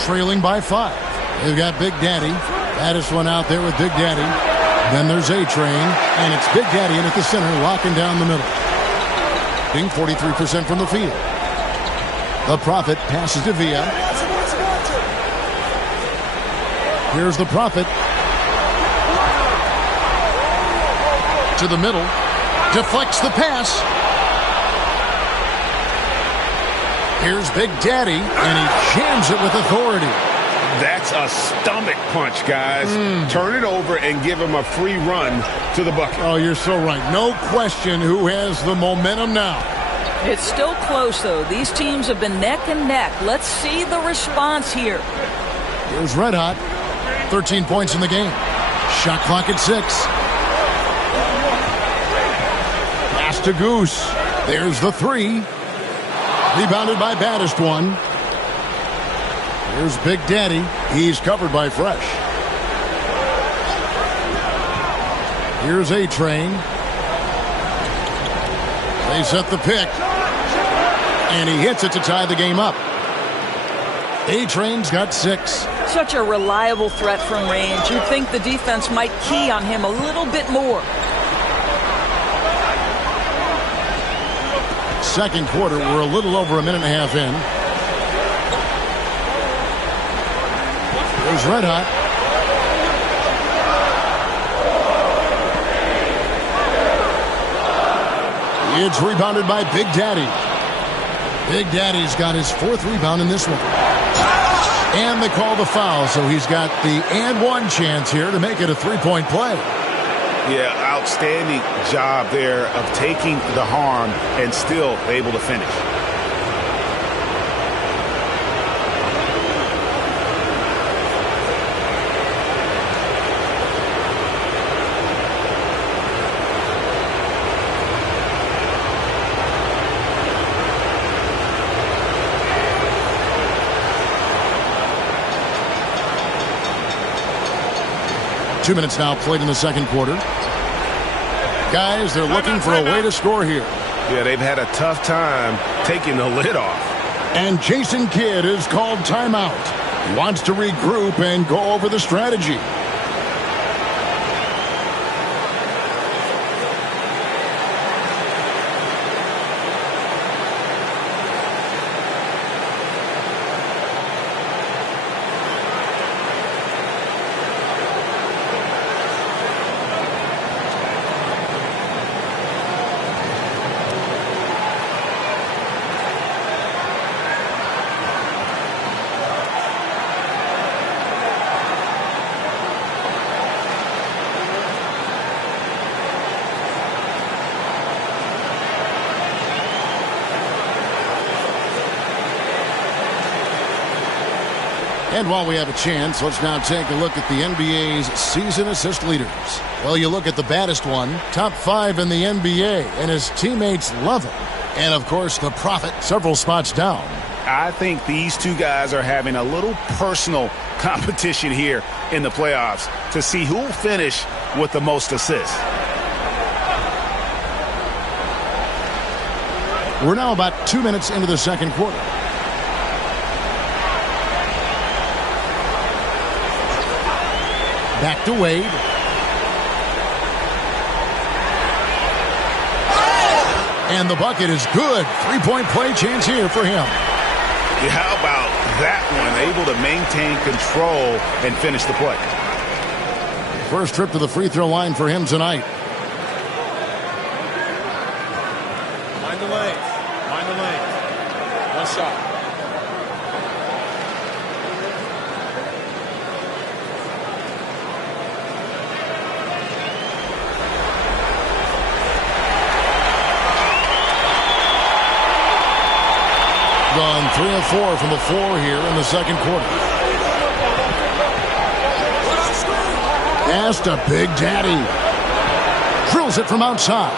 trailing by 5. They've got Big Daddy. Baddest one out there with Big Daddy. Then there's A-Train, and it's Big Daddy in at the center, locking down the middle. Being 43% from the field. The Prophet passes to Villa. Here's the Prophet. To the middle. Deflects the pass. Here's Big Daddy, and he jams it with authority. That's a stomach punch, guys. Turn it over and give him a free run to the bucket. Oh, you're so right. No question who has the momentum now. It's still close, though. These teams have been neck and neck. Let's see the response here. Here's Red Hot. 13 points in the game. Shot clock at 6. Pass to Goose. There's the 3. Rebounded by Baddest one. Here's Big Daddy. He's covered by Fresh. Here's A-Train. They set the pick. And he hits it to tie the game up. A-Train's got 6. Such a reliable threat from range. You'd think the defense might key on him a little bit more. Second quarter, we're a little over a minute and a half in. There's Red Hot. It's rebounded by Big Daddy. Big Daddy's got his 4th rebound in this one. And they call the foul, so he's got the and one chance here to make it a 3-point play. Yeah, outstanding job there of taking the harm and still able to finish. Two minutes now played in the second quarter. Guys, they're looking for a way to score here. Yeah, they've had a tough time taking the lid off. And Jason Kidd is called timeout. He wants to regroup and go over the strategy. And while we have a chance, let's now take a look at the NBA's season assist leaders. Well, you look at the baddest one, top 5 in the NBA, and his teammates love him. And, of course, the Prophet several spots down. I think these two guys are having a little personal competition here in the playoffs to see who will finish with the most assists. We're now about 2 minutes into the second quarter. Back to Wade. And the bucket is good. 3-point play chance here for him. How about that one? Able to maintain control and finish the play. First trip to the free throw line for him tonight. Mind the lane. Mind the lane. One shot. 3 of 4 from the floor here in the second quarter. Pass to Big Daddy. Drills it from outside.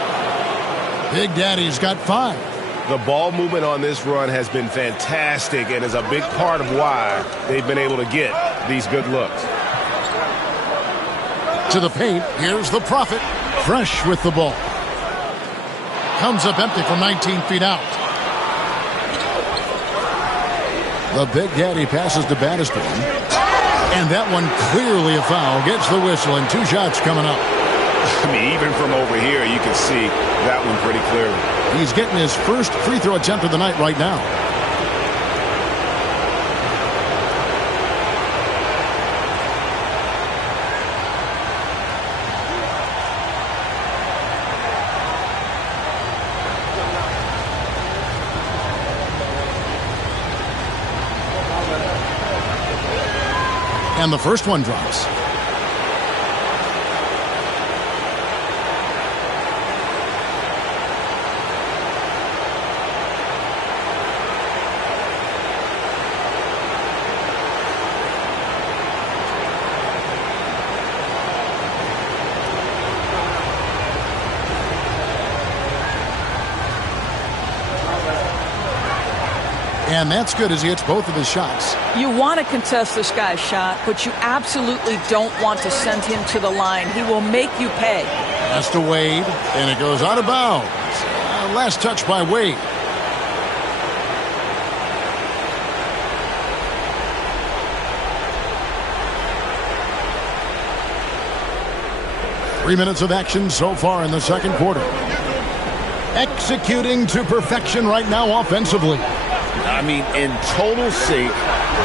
Big Daddy's got 5. The ball movement on this run has been fantastic and is a big part of why they've been able to get these good looks. To the paint, here's the Prophet. Fresh with the ball. Comes up empty from 19 feet out. The Big Daddy passes to Battiston. And that one clearly a foul. Gets the whistle and 2 shots coming up. I mean, even from over here, you can see that one pretty clearly. He's getting his first free throw attempt of the night right now. And the first one drops. And that's good as he hits both of his shots. You want to contest this guy's shot, but you absolutely don't want to send him to the line. He will make you pay. Pass to Wade, and it goes out of bounds. Last touch by Wade. Three minutes of action so far in the second quarter. Executing to perfection right now offensively. I mean, in total sync.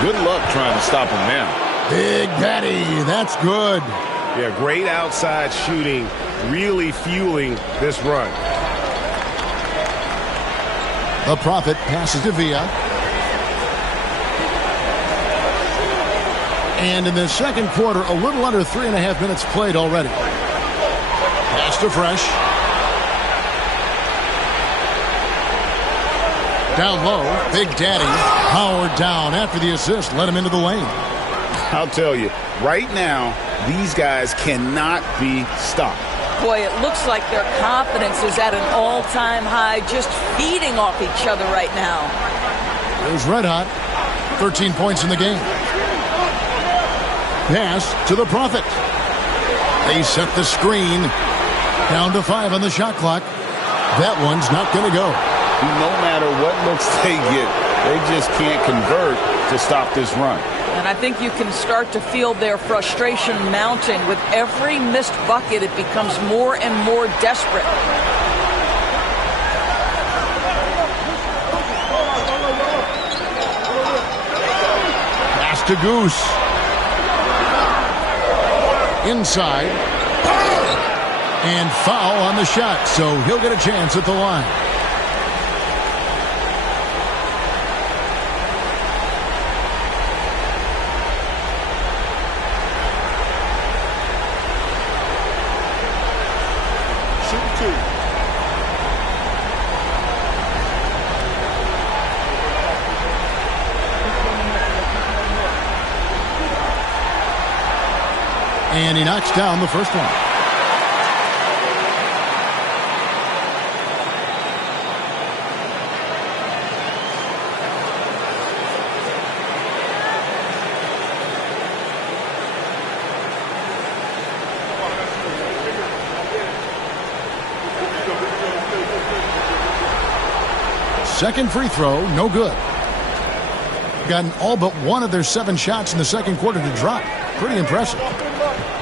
Good luck trying to stop him now. Big Daddy, that's good. Yeah, great outside shooting, really fueling this run. The Prophet passes to Villa. And in the second quarter, a little under 3.5 minutes played already. Pass to Fresh. Down low, Big Daddy, powered down after the assist, let him into the lane. I'll tell you, right now, these guys cannot be stopped. Boy, it looks like their confidence is at an all-time high, just feeding off each other right now. There's Red Hot, 13 points in the game. Pass to the Prophet. They set the screen, down to 5 on the shot clock. That one's not going to go. No matter what looks they get, they just can't convert to stop this run. And I think you can start to feel their frustration mounting. With every missed bucket, it becomes more and more desperate. Pass to Goose. Inside. And foul on the shot, so he'll get a chance at the line. And he knocks down the first one. Second free throw, no good. Gotten all but one of their 7 shots in the second quarter to drop. Pretty impressive.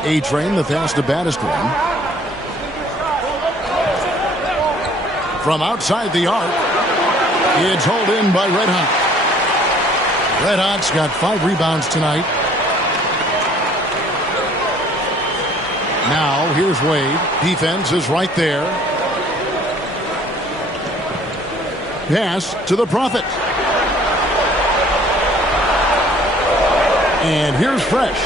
A-Train, the pass to Battiston. From outside the arc, it's hauled in by Red Hot. Red Hot's got 5 rebounds tonight. Now, here's Wade. Defense is right there. Pass to the Prophet. And here's Fresh.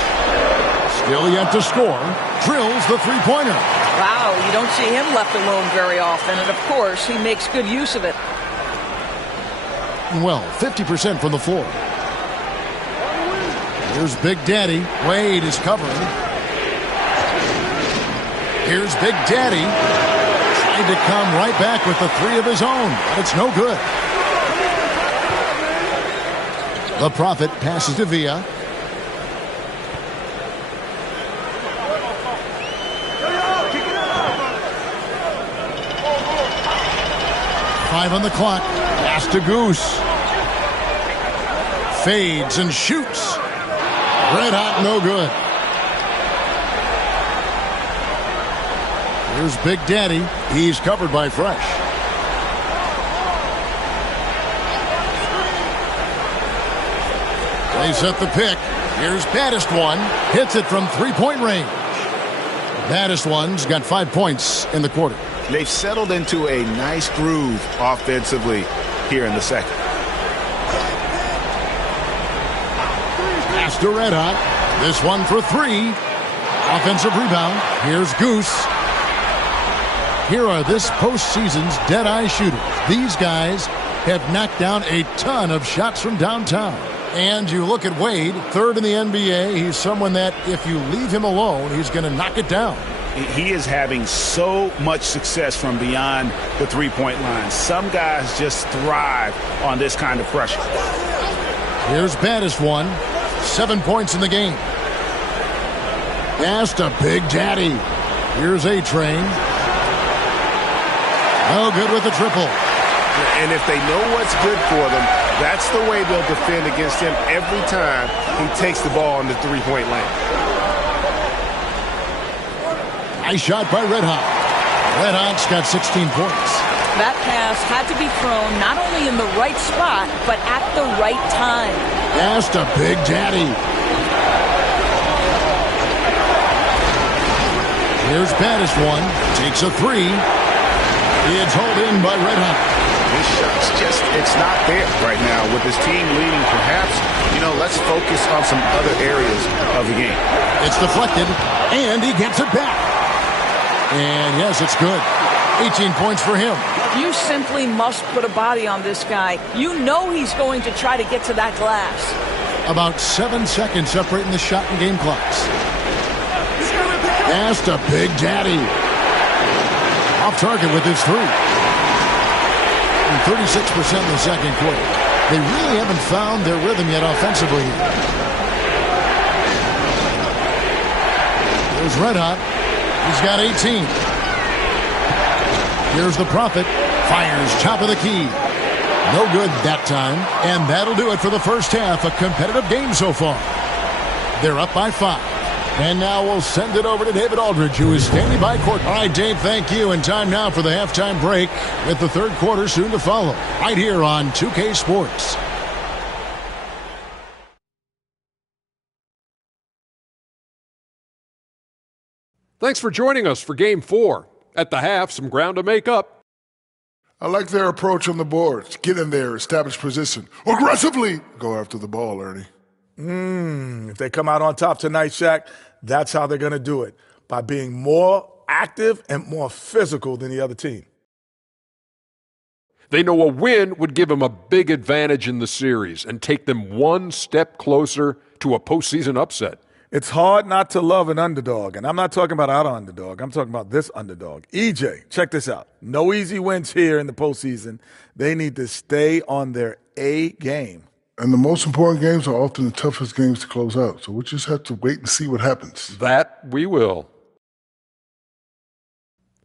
Still yet to score. Drills the three-pointer. Wow, you don't see him left alone very often. And, of course, he makes good use of it. shooting well, 50% from the floor. Here's Big Daddy. Wade is covering. Here's Big Daddy. Trying to come right back with the three of his own, but it's no good. The Prophet passes to Villa. Five on the clock. Pass to Goose. Fades and shoots. Red hot, no good. Here's Big Daddy. He's covered by Fresh. They set the pick. Here's Baddest One. Hits it from three-point range. Baddest One's got 5 points in the quarter. They've settled into a nice groove offensively here in the second. Pass to Red Hot. This one for three. Offensive rebound. Here's Goose. Here are this postseason's dead-eye shooters. These guys have knocked down a ton of shots from downtown. And you look at Wade, third in the NBA. He's someone that if you leave him alone, he's going to knock it down. He is having so much success from beyond the three-point line. Some guys just thrive on this kind of pressure. Here's Baddest One. 7 points in the game. Pass to Big Daddy. Here's A-Train. No good with the triple. And if they know what's good for them, that's the way they'll defend against him every time he takes the ball in the three-point lane. Nice shot by Red Hot. Red Hot's got 16 points. That pass had to be thrown not only in the right spot, but at the right time. Pass to Big Daddy. Here's Baddest One. Takes a three. It's hauled in by Red Hot. His shot's just, it's not there right now. With his team leading, perhaps, let's focus on some other areas of the game. It's deflected, and he gets it back. And yes, it's good. 18 points for him. You simply must put a body on this guy. You know he's going to try to get to that glass. About 7 seconds separating the shot and game clocks. Pass to Big Daddy. Off target with his three. And 36% in the second quarter. They really haven't found their rhythm yet offensively. There's Red Hot. He's got 18. Here's the Prophet. Fires top of the key. No good that time. And that'll do it for the first half. A competitive game so far. They're up by 5. And now we'll send it over to David Aldridge, who is standing by court. All right, Dave, thank you. And time now for the halftime break with the third quarter soon to follow. Right here on 2K Sports. Thanks for joining us for Game 4. At the half, some ground to make up. I like their approach on the boards. Get in there, establish position. Aggressively go after the ball, Ernie. If they come out on top tonight, Shaq, that's how they're going to do it, by being more active and more physical than the other team. They know a win would give them a big advantage in the series and take them one step closer to a postseason upset. It's hard not to love an underdog, and I'm not talking about our underdog. I'm talking about this underdog. EJ, check this out. No easy wins here in the postseason. They need to stay on their A game. And the most important games are often the toughest games to close out. So we just have to wait and see what happens. That we will.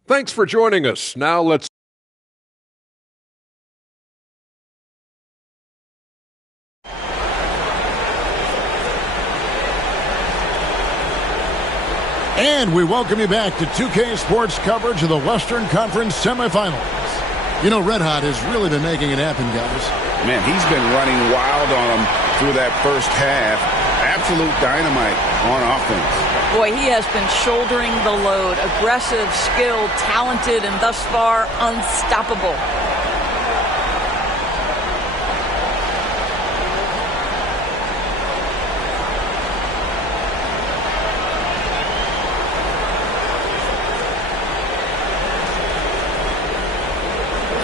Thanks for joining us. Now let's And we welcome you back to 2K Sports coverage of the Western Conference semifinals. Red Hot has really been making it happen, guys. Man, he's been running wild on them through that first half. Absolute dynamite on offense. Boy, he has been shouldering the load. Aggressive, skilled, talented, and thus far unstoppable.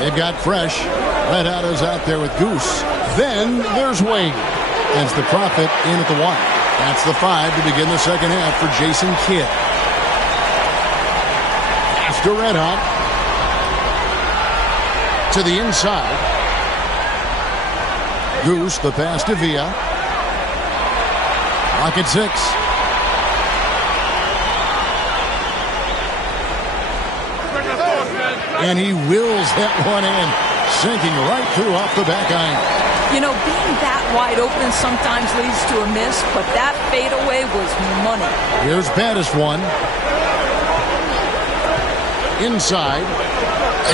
They've got Fresh. Red Hot is out there with Goose. Then there's Wade. As the Prophet in at the 1. That's the 5 to begin the second half for Jason Kidd. After Red Hot. To the inside. Goose, the pass to Villa. Lock at 6. And he wills that one in, sinking right through off the back iron. You know, being that wide open sometimes leads to a miss, but that fadeaway was money. Here's Baddest one. Inside.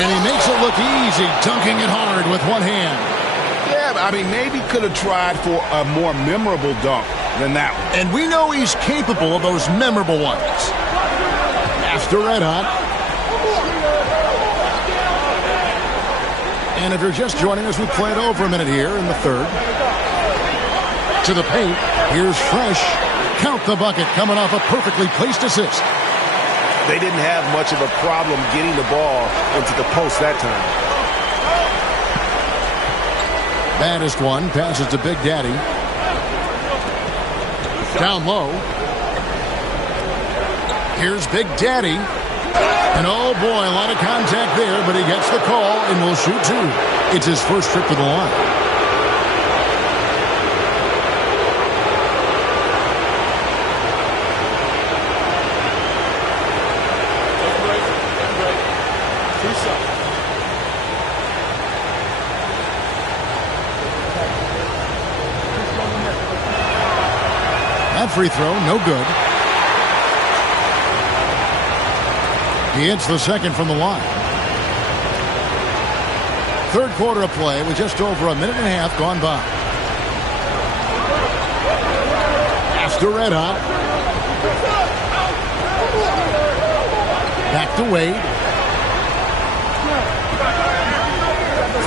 And he makes it look easy, dunking it hard with one hand. Yeah, I mean, maybe could have tried for a more memorable dunk than that one. And we know he's capable of those memorable ones. After Red Hot. And if you're just joining us, we play it over a minute here in the third. To the paint. Here's Fresh. Count the bucket coming off a perfectly placed assist. They didn't have much of a problem getting the ball into the post that time. Baddest one passes to Big Daddy. Down low. Here's Big Daddy. And oh boy, a lot of contact there, but he gets the call and will shoot 2. It's his first trip to the line. That free throw, no good. He hits the second from the line. Third quarter of play with just over a minute and a half gone by. After Red Hot. Back to Wade.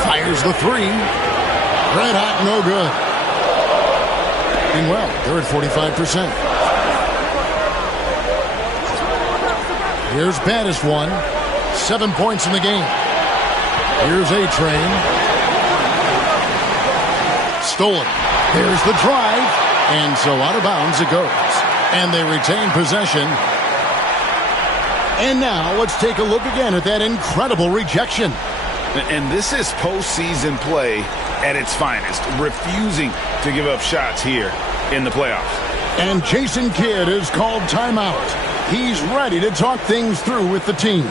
Fires the 3. Red Hot, no good. And well, they're at 45%. Here's Baddest one. 7 points in the game. Here's A-Train. Stolen. There's the drive. And so out of bounds it goes. And they retain possession. And now let's take a look again at that incredible rejection. And this is postseason play at its finest. Refusing to give up shots here in the playoffs. And Jason Kidd is called timeout. He's ready to talk things through with the team.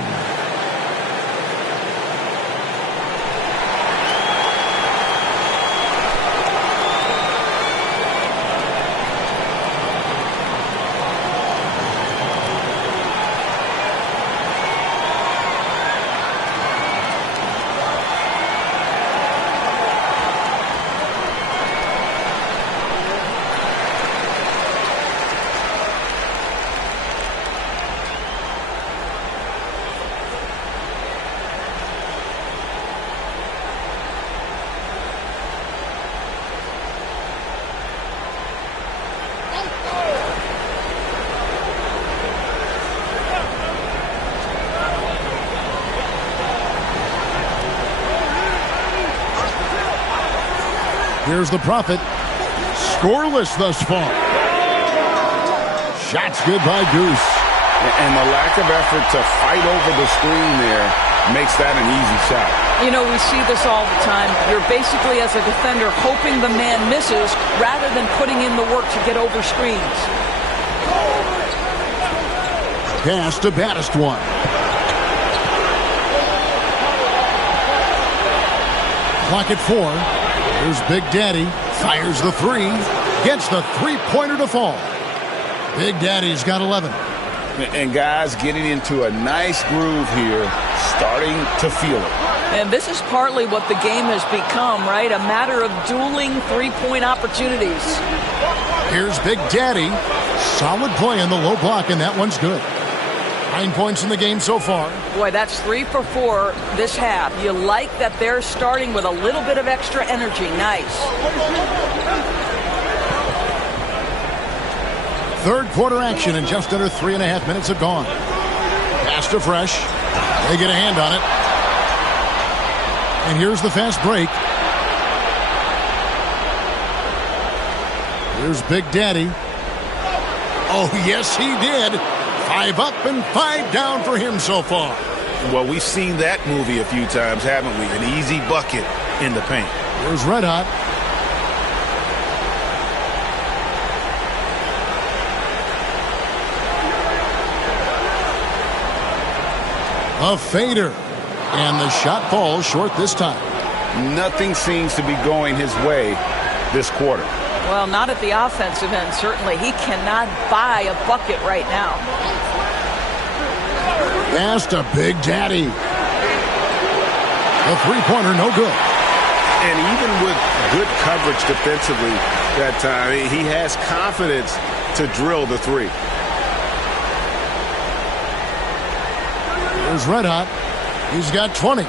Here's the Prophet. Scoreless thus far. Shots good by Goose. And the lack of effort to fight over the screen there makes that an easy shot. You know, we see this all the time. You're basically, as a defender, hoping the man misses rather than putting in the work to get over screens. Pass to Baddest one. Clock at 4. Here's Big Daddy. Fires the 3. Gets the three-pointer to fall. Big Daddy's got 11. And guys getting into a nice groove here, starting to feel it. And this is partly what the game has become, right? A matter of dueling three-point opportunities. Here's Big Daddy. Solid play in the low block, and that one's good. 9 points in the game so far. Boy, that's 3 for 4 this half. You like that they're starting with a little bit of extra energy. Nice. Third quarter action, and just under 3.5 minutes have gone. Pass to Fresh. They get a hand on it. And here's the fast break. Here's Big Daddy. Oh, yes, he did. 5 up and 5 down for him so far. Well, we've seen that movie a few times, haven't we? An easy bucket in the paint. Here's Red Hot. A fader. And the shot falls short this time. Nothing seems to be going his way this quarter. Well, not at the offensive end, certainly. He cannot buy a bucket right now. Pass to Big Daddy. The three-pointer, no good. And even with good coverage defensively that time, he has confidence to drill the three. Here's Red Hot. He's got 20.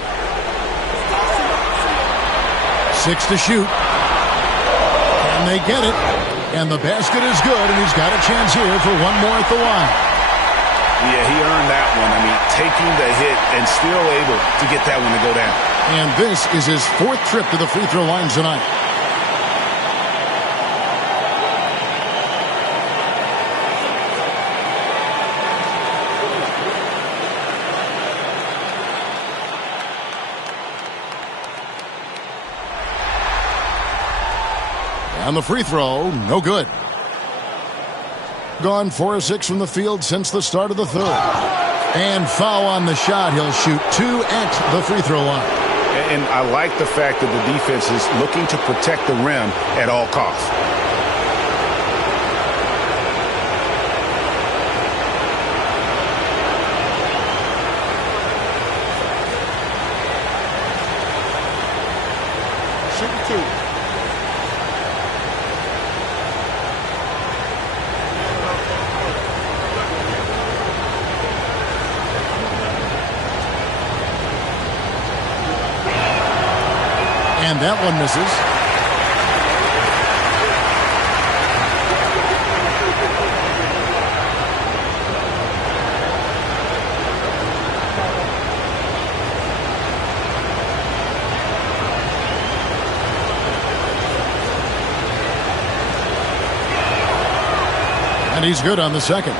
6 to shoot. And they get it. And the basket is good, and he's got a chance here for one more at the line. Yeah, he earned that one. I mean, taking the hit and still able to get that one to go down. And this is his 4th trip to the free throw line tonight. And the free throw, no good. Gone 4 of 6 from the field since the start of the third. And foul on the shot. He'll shoot 2 at the free throw line. And I like the fact that the defense is looking to protect the rim at all costs. Shooting 2. And that one misses. And he's good on the second.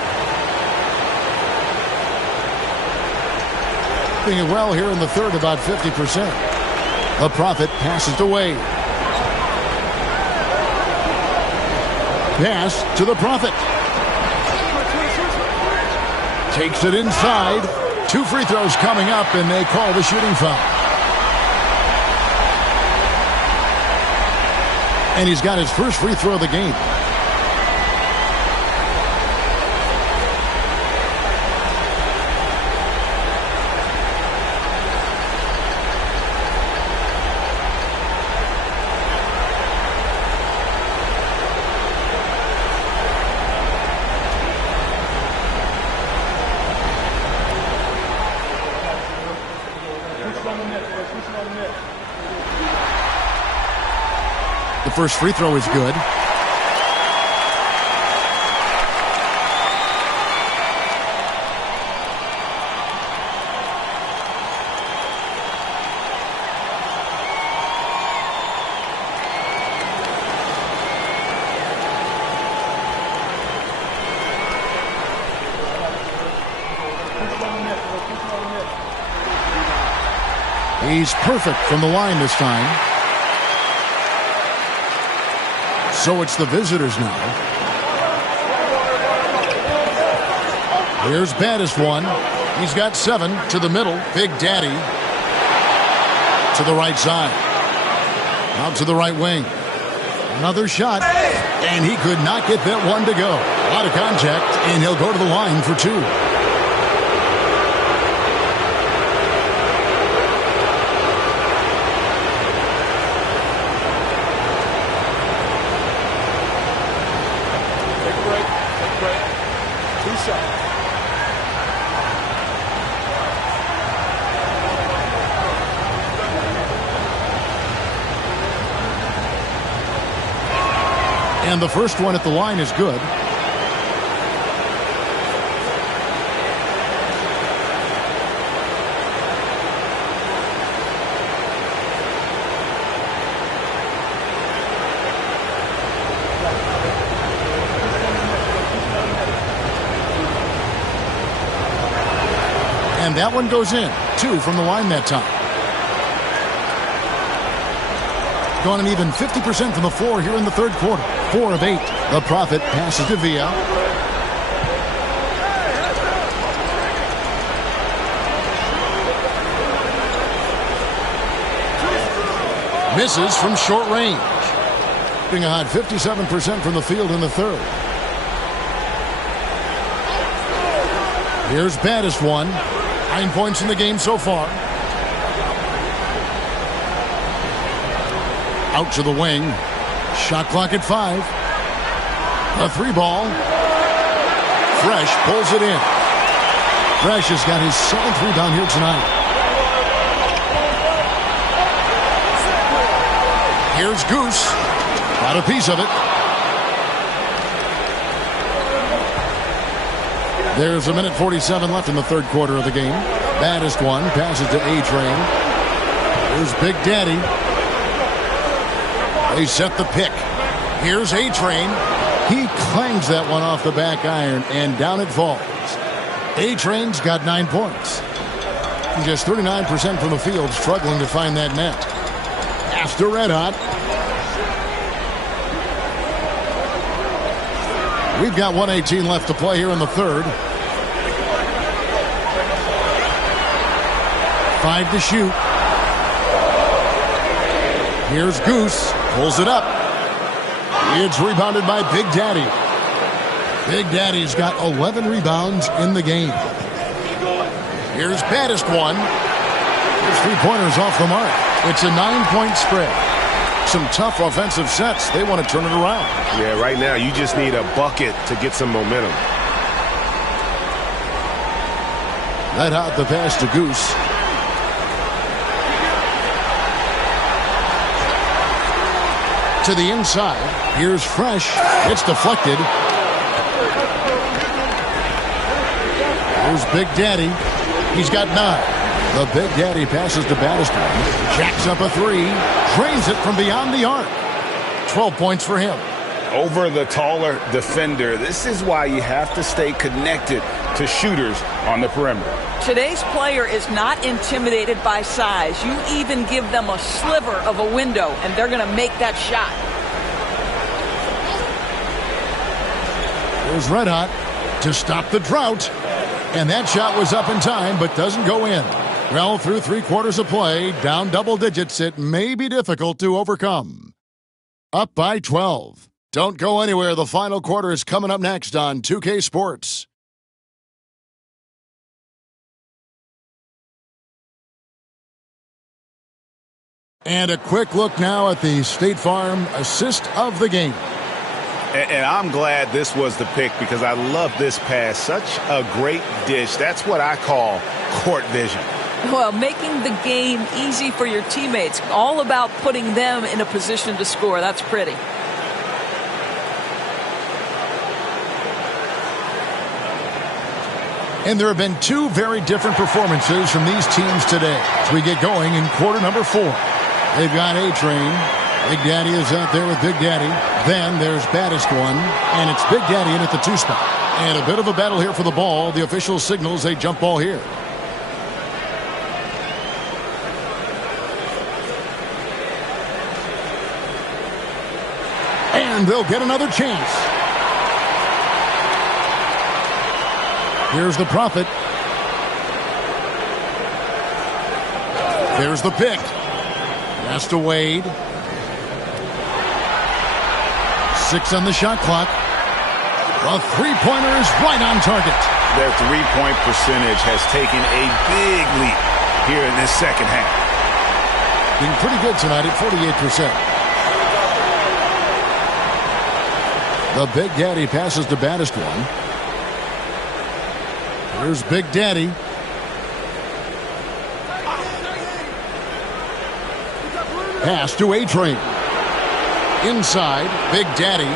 Doing it well here in the third, about 50%. The Prophet passes away. Pass to the Prophet. Takes it inside. 2 free throws coming up, and they call the shooting foul. And he's got his first free throw of the game. The first free throw is good. He's perfect from the line this time. So it's the visitors now. Here's Baddest one. He's got 7 to the middle. Big Daddy to the right side. Out to the right wing. Another shot. And he could not get that one to go. A lot of contact, and he'll go to the line for 2. And the first one at the line is good. And that one goes in. 2 from the line that time. Gone an even 50% from the floor here in the third quarter. 4 of 8. The Prophet passes to Villa. Misses from short range. Being a hot 57% from the field in the third. Here's baddest one. 9 points in the game so far. Out to the wing. Shot clock at 5. A 3-ball. Fresh pulls it in. Fresh has got his 7th rebound here tonight. Here's Goose. Got a piece of it. There's 1:47 left in the third quarter of the game. Baddest one passes to A-Train. Here's Big Daddy. They set the pick. Here's A-Train. He clangs that one off the back iron, and down it falls. A-Train's got 9 points. He's just 39% from the field, struggling to find that net. After Red Hot. We've got 1:18 left to play here in the third. 5 to shoot. Here's Goose. Pulls it up. It's rebounded by Big Daddy. Big Daddy's got 11 rebounds in the game. Here's baddest one. His 3-pointers off the mark. It's a 9-point spread. Some tough offensive sets. They want to turn it around. Yeah, right now you just need a bucket to get some momentum. Let out the pass to Goose. To the inside. Here's Fresh. It's deflected. Here's Big Daddy. He's got 9. The Big Daddy passes to baddest one. Jacks up a 3. Drains it from beyond the arc. 12 points for him. Over the taller defender. This is why you have to stay connected to shooters on the perimeter. Today's player is not intimidated by size. You even give them a sliver of a window, and they're going to make that shot. Here's Red Hot to stop the drought. And that shot was up in time, but doesn't go in. Well, through 3 quarters of play, down double digits, it may be difficult to overcome. Up by 12. Don't go anywhere. The final quarter is coming up next on 2K Sports. And a quick look now at the State Farm assist of the game. And I'm glad this was the pick because I love this pass. Such a great dish. That's what I call court vision. Well, making the game easy for your teammates. All about putting them in a position to score. That's pretty. And there have been 2 very different performances from these teams today as we get going in quarter number 4. They've got A-Train. Big Daddy is out there with Big Daddy. Then there's baddest one, and it's Big Daddy in at the 2 spot. And a bit of a battle here for the ball. The official signals a jump ball here. And they'll get another chance. Here's the Prophet. There's the pick. Pass to Wade. 6 on the shot clock. The three-pointer is right on target. Their three-point percentage has taken a big leap here in this second half. Being pretty good tonight at 48%. The Big Daddy passes to baddest one. Here's Big Daddy. Pass to A-Train. Inside, Big Daddy.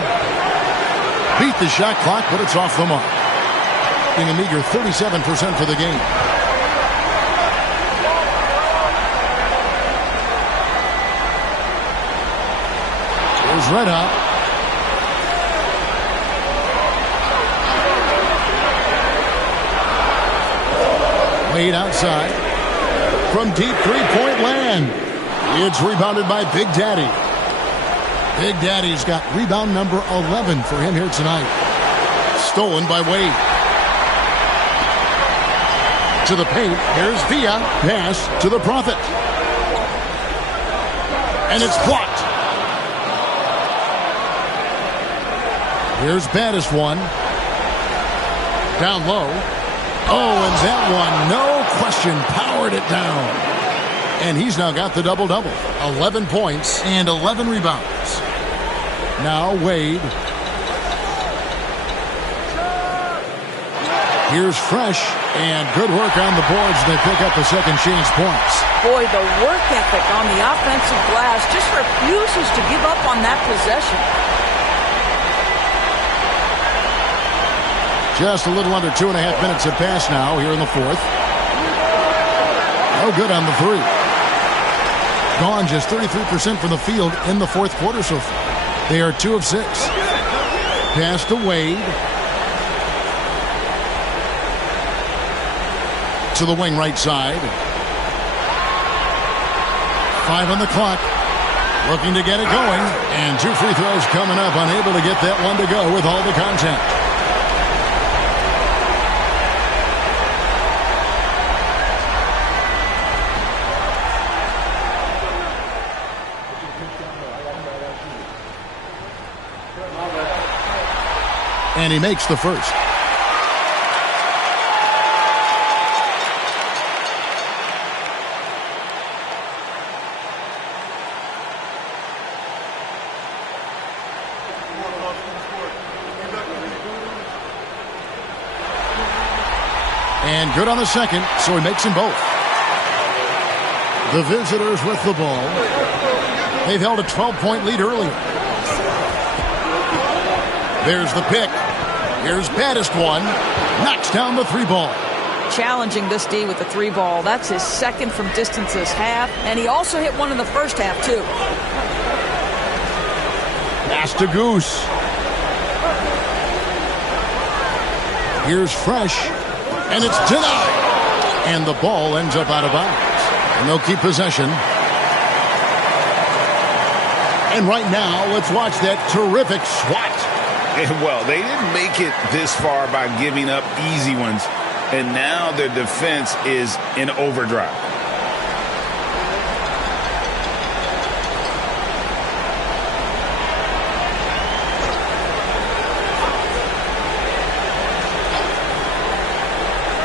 Beat the shot clock, but it's off the mark. Being a meager 37% for the game. Here's Red Hot. Wade outside. From deep three-point land. It's rebounded by Big Daddy. Big Daddy's got rebound number 11 for him here tonight. Stolen by Wade. To the paint. Here's Villa. Pass to the Prophet. And it's blocked. Here's Baddest one. Down low. Oh, and that one, no question, powered it down. And he's now got the double-double. 11 points and 11 rebounds. Now Wade. Here's Fresh, and good work on the boards. They pick up the second chance points. Boy, the work ethic on the offensive glass just refuses to give up on that possession. Just a little under 2.5 minutes have passed now here in the fourth. No good on the three. Gone just 33% from the field in the fourth quarter so far. They are 2 of 6. Pass to Wade. To the wing right side. 5 on the clock. Looking to get it going. And 2 free throws coming up. Unable to get that one to go with all the contact. And he makes the first. And good on the second, so he makes them both. The visitors with the ball. They've held a 12-point lead earlier. There's the pick. Here's Baddest one. Knocks down the 3 ball. Challenging this D with the 3 ball. That's his second from distance this half. And he also hit one in the first half, too. Pass to Goose. Here's Fresh. And it's denied. And the ball ends up out of bounds. And they'll keep possession. And right now, let's watch that terrific swat. Well, they didn't make it this far by giving up easy ones, and now their defense is in overdrive.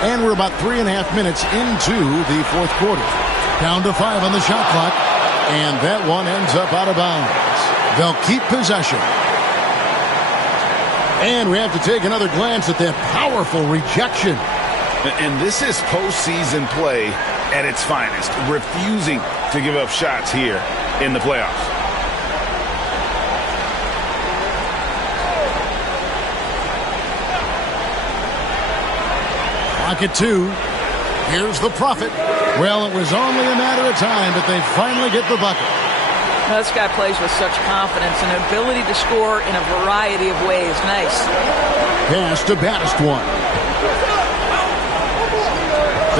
And we're about 3.5 minutes into the fourth quarter. Down to 5 on the shot clock, and that one ends up out of bounds. They'll keep possession. And we have to take another glance at that powerful rejection. And this is postseason play at its finest, refusing to give up shots here in the playoffs. Pocket 2. Here's the Prophet. Well, it was only a matter of time, but they finally get the bucket. Now, this guy plays with such confidence and ability to score in a variety of ways. Nice. Pass to Baddest one.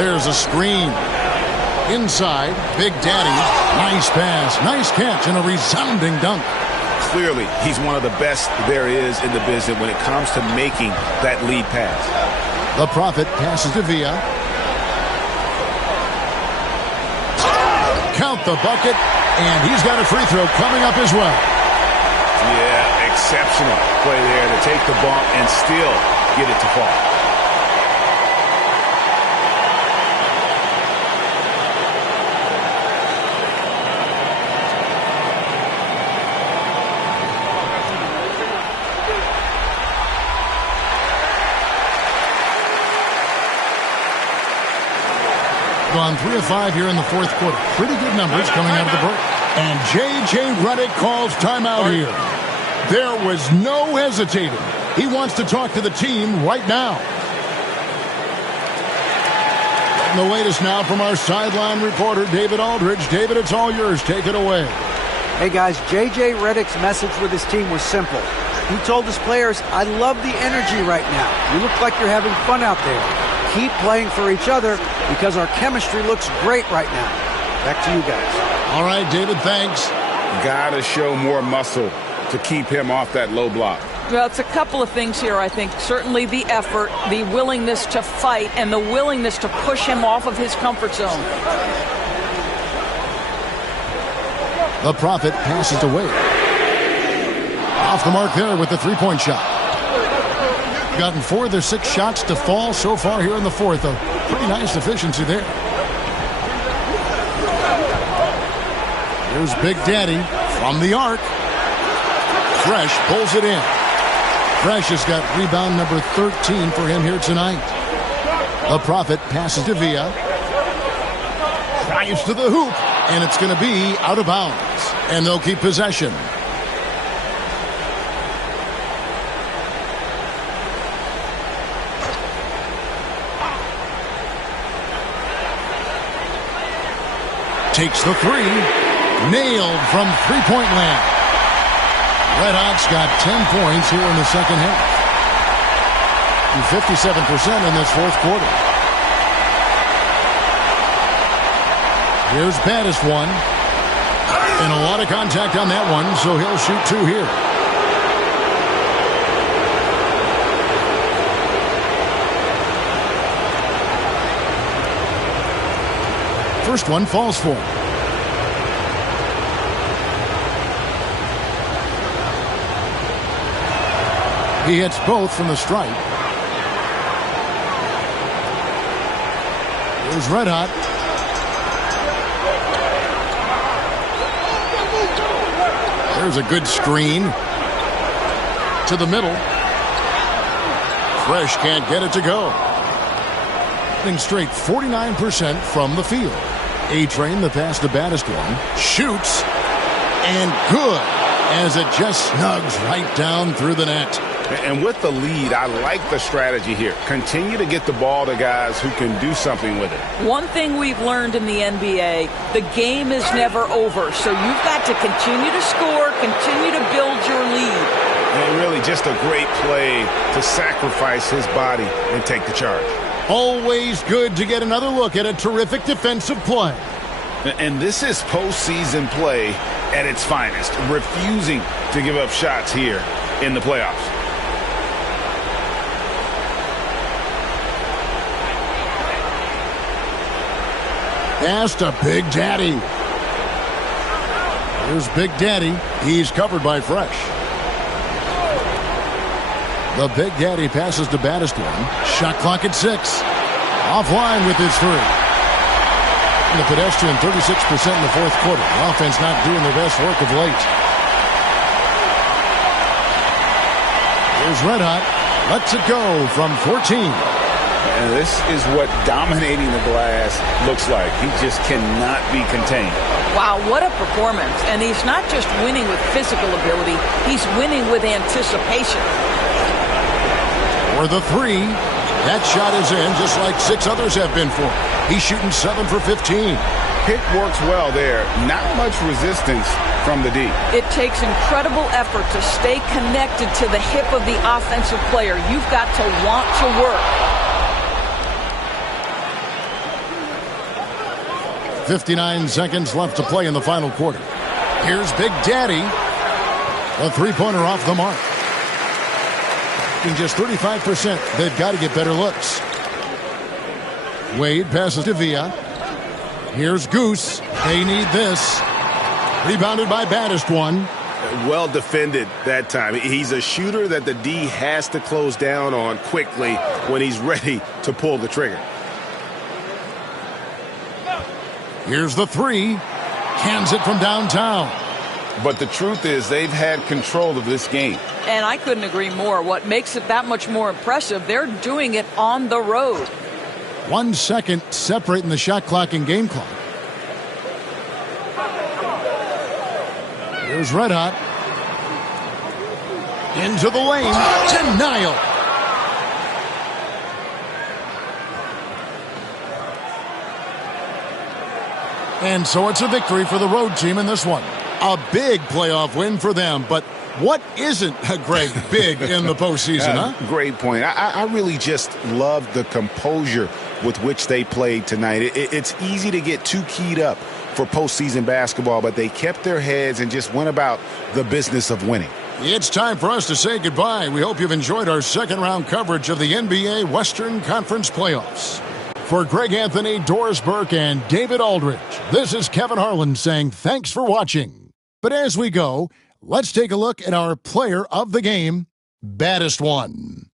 There's a screen. Inside, Big Daddy. Nice pass, nice catch, and a resounding dunk. Clearly, he's one of the best there is in the business when it comes to making that lead pass. The Prophet passes to Villa. Count the bucket. And he's got a free throw coming up as well. Yeah, exceptional play there to take the bump and still get it to fall. Gone 3 of 5 here in the fourth quarter. Pretty good numbers coming out of the break. And J.J. Redick calls timeout here. There was no hesitating. He wants to talk to the team right now. And the latest now from our sideline reporter, David Aldridge. David, it's all yours. Take it away. Hey, guys, J.J. Redick's message with his team was simple. He told his players, I love the energy right now. You look like you're having fun out there. keep playing for each other because our chemistry looks great right now. Back to you guys. All right, David, thanks. Gotta show more muscle to keep him off that low block. Well, it's a couple of things here, I think. Certainly the effort, the willingness to fight, and the willingness to push him off of his comfort zone. The Prophet passes away. Off the mark there with the three-point shot. Gotten 4 of their 6 shots to fall so far here in the fourth. A pretty nice efficiency there. Here's Big Daddy from the arc. Fresh pulls it in. Fresh has got rebound number 13 for him here tonight. The Prophet passes to Villa. Drives to the hoop, and it's going to be out of bounds. And they'll keep possession. Takes the three. Nailed from three-point land. Red Hawks got 10 points here in the second half. 57% in this fourth quarter. Here's Baddest one. And a lot of contact on that one, so he'll shoot 2 here. First one falls for him. He hits both from the stripe. Here's Red Hot. There's a good screen. To the middle. Fresh can't get it to go. Hitting straight 49% from the field. A-Train, the pass to Baddest one. Shoots. And good. As it just snugs right down through the net. And with the lead, I like the strategy here. Continue to get the ball to guys who can do something with it. One thing we've learned in the NBA, the game is never over. So you've got to continue to score, continue to build your lead. And really just a great play to sacrifice his body and take the charge. Always good to get another look at a terrific defensive play. And this is postseason play at its finest. Refusing to give up shots here in the playoffs. Pass to Big Daddy. Here's Big Daddy. He's covered by Fresh. The Big Daddy passes to Baddest one. Shot clock at 6. Offline with his 3. And the pedestrian 36% in the fourth quarter. The offense not doing their best work of late. Here's Red Hot. Lets it go from 14. And this is what dominating the glass looks like. He just cannot be contained. Wow, what a performance. And he's not just winning with physical ability, he's winning with anticipation. For the 3. That shot is in just like 6 others have been for him. He's shooting 7 for 15. Pick works well there. Not much resistance from the D. It takes incredible effort to stay connected to the hip of the offensive player. You've got to want to work. 59 seconds left to play in the final quarter. Here's Big Daddy. A three-pointer off the mark. In just 35%, they've got to get better looks. Wade passes to Villa. Here's Goose. They need this. Rebounded by Baddest one. Well defended that time. He's a shooter that the D has to close down on quickly when he's ready to pull the trigger. Here's the 3. Cans it from downtown. But the truth is they've had control of this game. And I couldn't agree more. What makes it that much more impressive, they're doing it on the road. 1 second separating the shot clock and game clock. Here's Red Hot. Into the lane. To Nile. And so it's a victory for the road team in this one. A big playoff win for them, but What isn't, Greg, big in the postseason, huh? Great point. I really just love the composure with which they played tonight. It's easy to get too keyed up for postseason basketball, but they kept their heads and just went about the business of winning. It's time for us to say goodbye. We hope you've enjoyed our second-round coverage of the NBA Western Conference Playoffs. For Greg Anthony, Doris Burke, and David Aldridge, this is Kevin Harlan saying thanks for watching. But as we go, let's take a look at our player of the game, baddest one.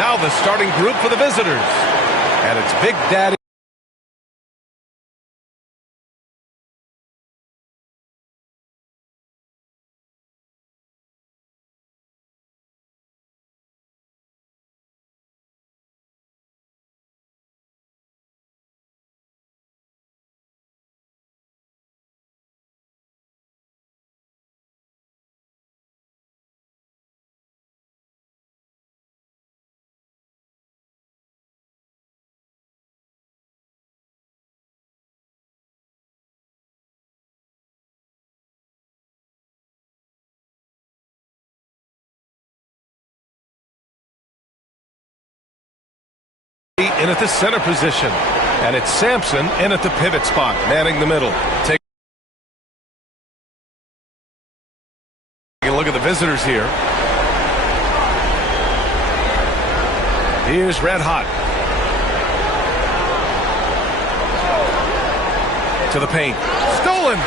Now the starting group for the visitors. And it's Big Daddy. In at the center position. And it's Sampson in at the pivot spot, manning the middle. Take a look at the visitors here. Here's Red Hot. To the paint. Stolen!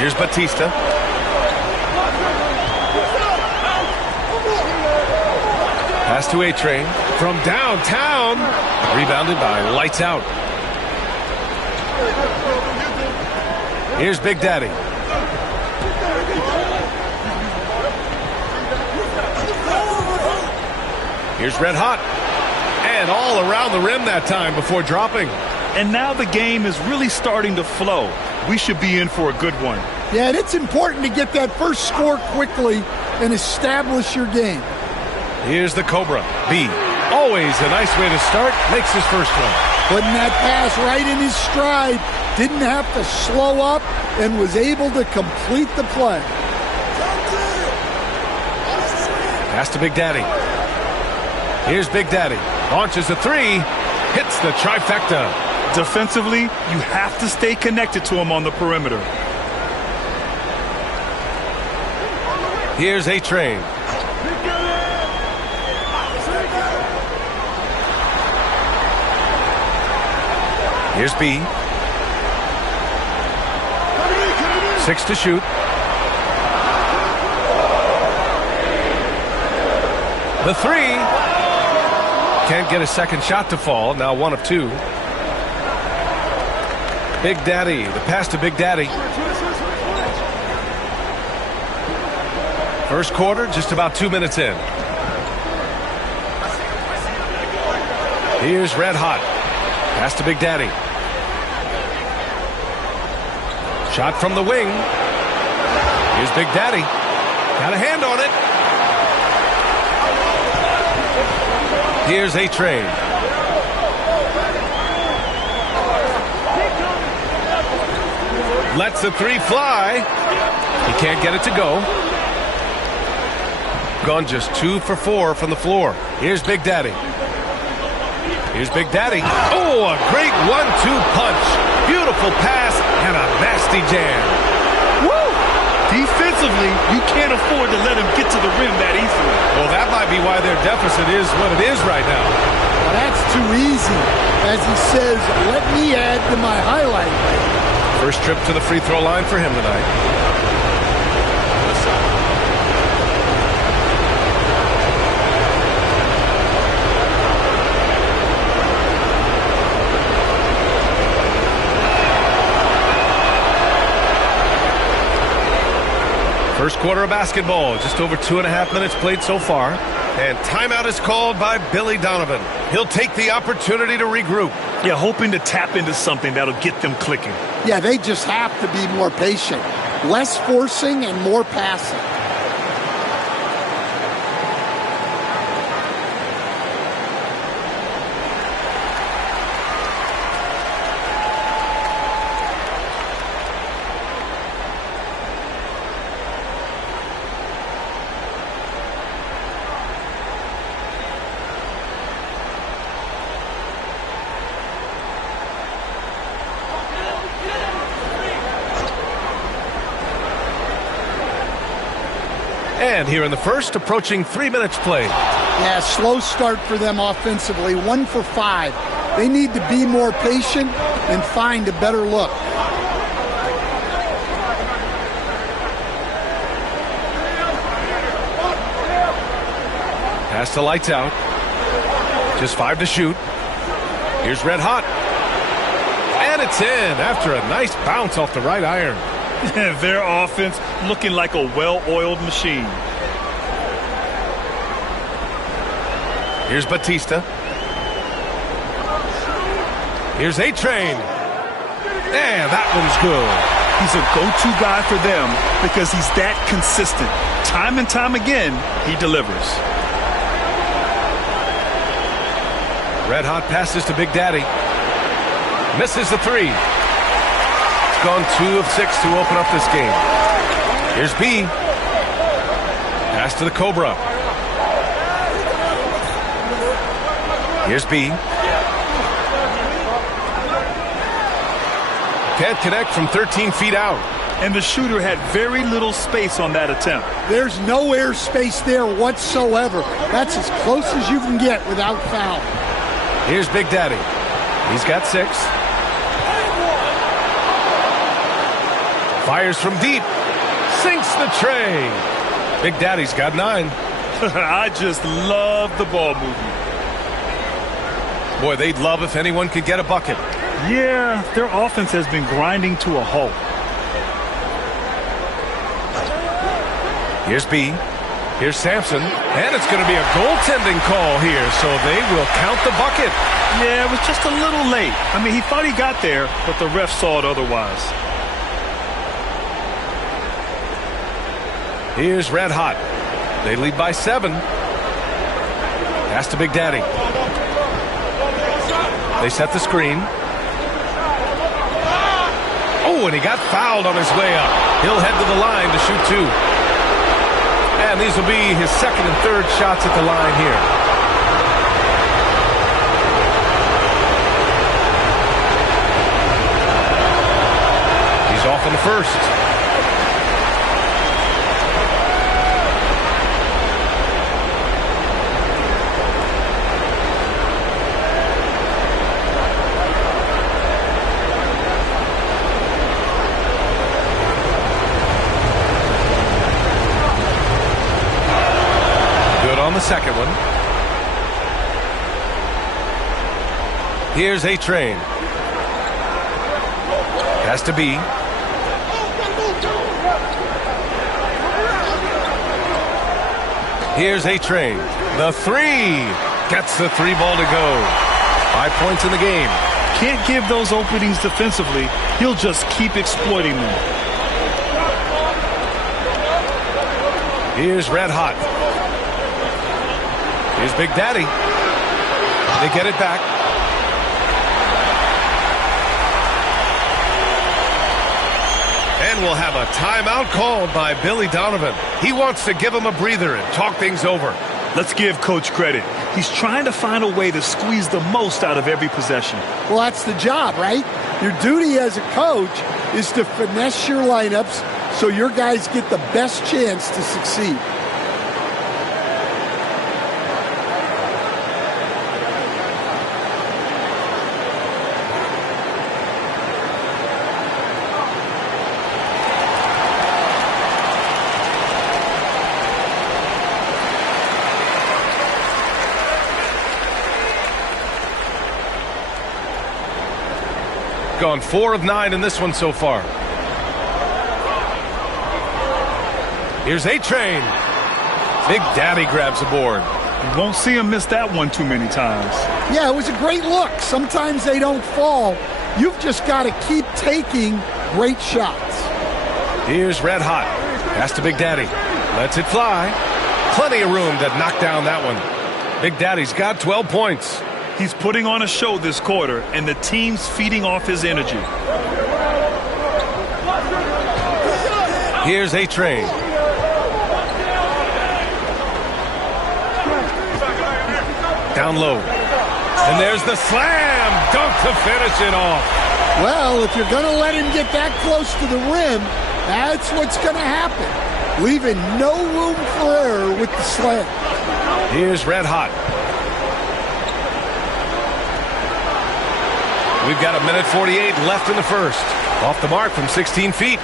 Here's Batista. Pass to A-Train from downtown. Rebounded by Lights Out. Here's Big Daddy. Here's Red Hot. And all around the rim that time before dropping. And now the game is really starting to flow. We should be in for a good one. Yeah, and it's important to get that first score quickly and establish your game. Here's the Cobra. B. Always a nice way to start. Makes his first one. Putting that pass right in his stride. Didn't have to slow up and was able to complete the play. Pass to Big Daddy. Here's Big Daddy. Launches a three. Hits the trifecta. Defensively, you have to stay connected to him on the perimeter. Here's A-Train. Here's B. 6 to shoot. The three. Can't get a second shot to fall. Now 1 of 2. Big Daddy. The pass to Big Daddy. First quarter, just about 2 minutes in. Here's Red Hot. Pass to Big Daddy. Shot from the wing. Here's Big Daddy. Got a hand on it. Here's A-Train. Lets the three fly. He can't get it to go. Gone just 2 for 4 from the floor. Here's Big Daddy. Here's Big Daddy. Oh, a great 1-2 punch. Beautiful pass and a nasty jam. Woo! Defensively, you can't afford to let him get to the rim that easily. Well, that might be why their deficit is what it is right now. Well, that's too easy. As he says, let me add to my highlight. First trip to the free throw line for him tonight. First quarter of basketball, just over 2.5 minutes played so far. And timeout is called by Billy Donovan. He'll take the opportunity to regroup. Yeah, hoping to tap into something that'll get them clicking. Yeah, they just have to be more patient. Less forcing and more passing. And here in the first, approaching 3 minutes played. Yeah, slow start for them offensively. 1 for 5. They need to be more patient and find a better look. Pass to lights out. Just 5 to shoot. Here's Red Hot. And it's in after a nice bounce off the right iron. Their offense looking like a well-oiled machine. Here's Batista. Here's A-Train. And that one's good. He's a go-to guy for them because he's that consistent. Time and time again, he delivers. Red Hot passes to Big Daddy. Misses the 3. It's gone 2 of 6 to open up this game. Here's B. Pass to the Cobra. Here's B. Can't connect from 13 feet out. And the shooter had very little space on that attempt. There's no air space there whatsoever. That's as close as you can get without foul. Here's Big Daddy. He's got 6. Fires from deep. Sinks the tray. Big Daddy's got 9. I just love the ball movement. Boy, they'd love if anyone could get a bucket. Yeah, their offense has been grinding to a halt. Here's B. Here's Sampson. And it's going to be a goaltending call here, so they will count the bucket. Yeah, it was just a little late. I mean, he thought he got there, but the ref saw it otherwise. Here's Red Hot. They lead by 7. Pass to Big Daddy. They set the screen. Oh, and he got fouled on his way up. He'll head to the line to shoot 2. And these will be his second and third shots at the line here. He's off on the first. On the second one. Here's A-Train. Has to be. Here's A-Train. The 3. Gets the 3 ball to go. 5 points in the game. Can't give those openings defensively. He'll just keep exploiting them. Here's Red Hot. Here's Big Daddy. They get it back. And we'll have a timeout called by Billy Donovan. He wants to give him a breather and talk things over. Let's give Coach credit. He's trying to find a way to squeeze the most out of every possession. Well, that's the job, right? Your duty as a coach is to finesse your lineups so your guys get the best chance to succeed. Gone 4 of 9 in this one so far. Here's A-Train. Big Daddy grabs a board. You won't see him miss that one too many times. Yeah, it was a great look. Sometimes they don't fall. You've just got to keep taking great shots. Here's Red Hot. Pass to Big Daddy. Lets it fly. Plenty of room to knock down that one. Big Daddy's got 12 points. He's putting on a show this quarter, and the team's feeding off his energy. Here's A-Train. Down low. And there's the slam dunk to finish it off. Well, if you're going to let him get that close to the rim, that's what's going to happen. Leaving no room for error with the slam. Here's Red Hot. We've got 1:48 left in the first. Off the mark from 16 feet.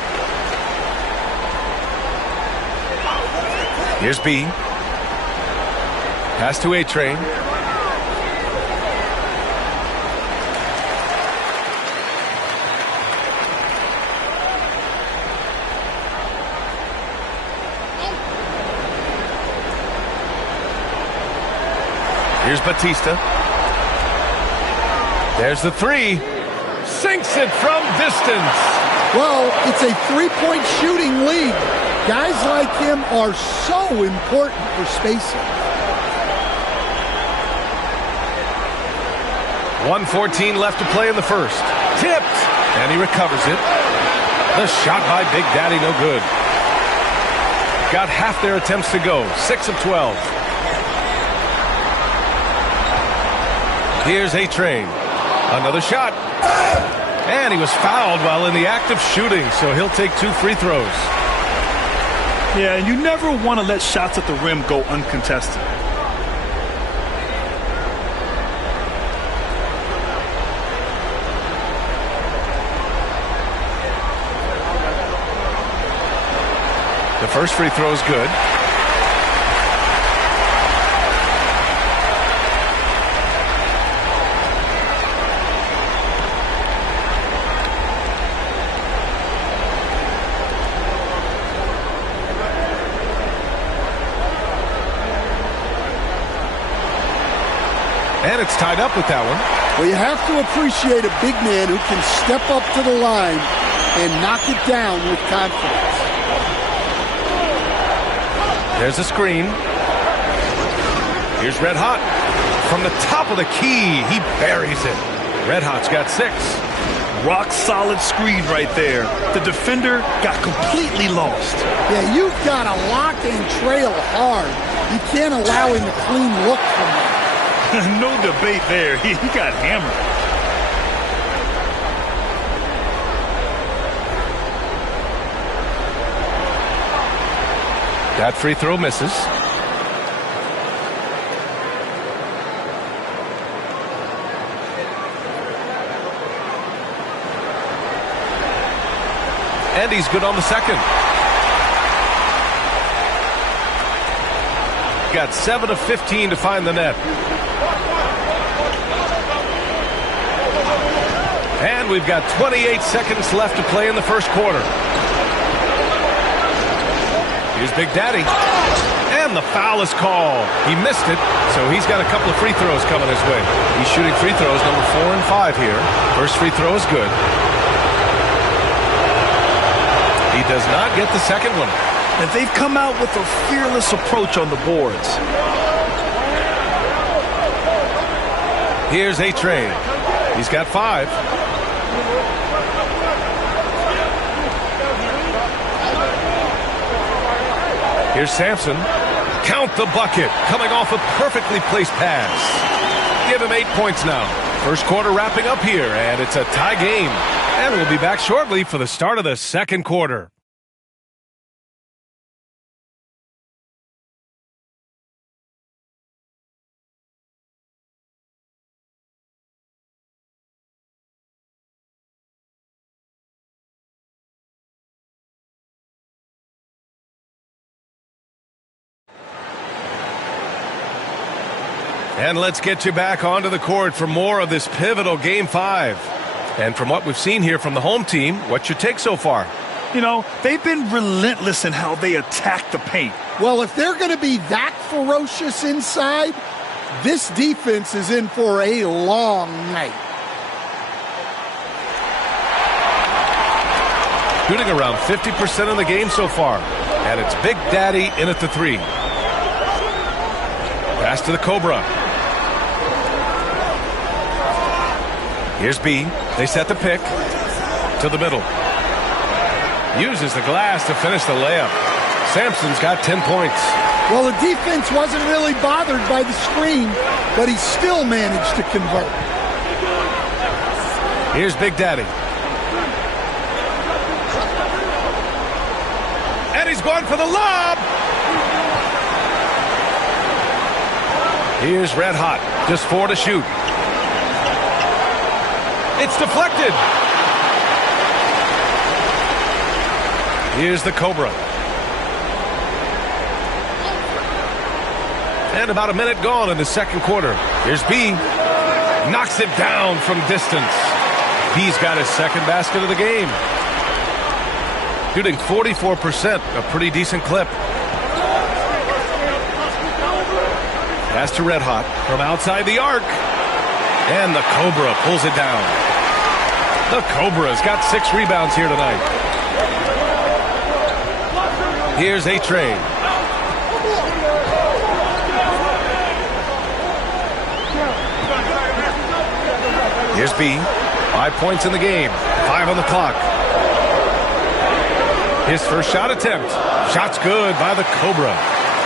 Here's B. Pass to A-Train. Here's Batista. There's the three. Sinks it from distance. Well, it's a three-point shooting league. Guys like him are so important for spacing. 1:14 left to play in the first. Tipped, and he recovers it. The shot by Big Daddy, no good. Got half their attempts to go, 6 of 12. Here's A-Train. Another shot. And he was fouled while in the act of shooting, so he'll take 2 free throws. Yeah, and you never want to let shots at the rim go uncontested. The first free throw is good. And it's tied up with that one. Well, you have to appreciate a big man who can step up to the line and knock it down with confidence. There's a screen. Here's Red Hot. From the top of the key, he buries it. Red Hot's got 6. Rock solid screen right there. The defender got completely lost. Yeah, you've got to lock and trail hard. You can't allow him a clean look from that. No debate there. He got hammered. That free throw misses. And he's good on the second. Got 7 of 15 to find the net. And we've got 28 seconds left to play in the first quarter. Here's Big Daddy. And the foul is called. He missed it, so he's got a couple of free throws coming his way. He's shooting free throws number 4 and 5 here. First free throw is good. He does not get the second one. And they've come out with a fearless approach on the boards. Here's A-Train. He's got 5. Here's Sampson. Count the bucket. Coming off a perfectly placed pass. Give him 8 points now. First quarter wrapping up here, and it's a tie game. And we'll be back shortly for the start of the second quarter. And let's get you back onto the court for more of this pivotal Game 5. And from what we've seen here from the home team, what's your take so far? You know, they've been relentless in how they attack the paint. Well, if they're going to be that ferocious inside, this defense is in for a long night. Shooting around 50% of the game so far. And it's Big Daddy in at the 3. Pass to the Cobra. Here's B. They set the pick to the middle. Uses the glass to finish the layup. Sampson's got 10 points. Well, the defense wasn't really bothered by the screen, but he still managed to convert. Here's Big Daddy. And he's going for the lob. Here's Red Hot. Just 4 to shoot. It's deflected. Here's the Cobra. And about a minute gone in the second quarter. Here's B. Knocks it down from distance. B's got his second basket of the game. Shooting 44%, a pretty decent clip. Pass to Red Hot from outside the arc. And the Cobra pulls it down. The Cobra's got 6 rebounds here tonight. Here's A-Train. Here's B. 5 points in the game. 5 on the clock. His first shot attempt. Shot's good by the Cobra.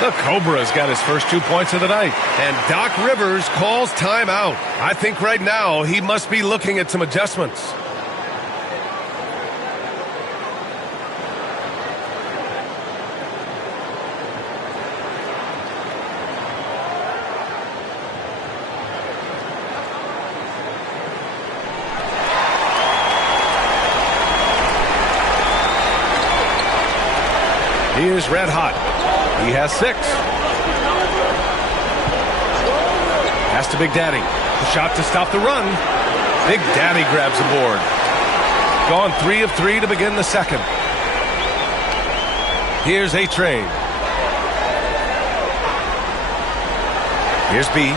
The Cobra's got his first 2 points of the night. And Doc Rivers calls timeout. I think right now he must be looking at some adjustments. Here's Red Hot. He has 6. Pass to Big Daddy. The shot to stop the run. Big Daddy grabs the board. Gone 3 of 3 to begin the second. Here's A-Train. Here's B.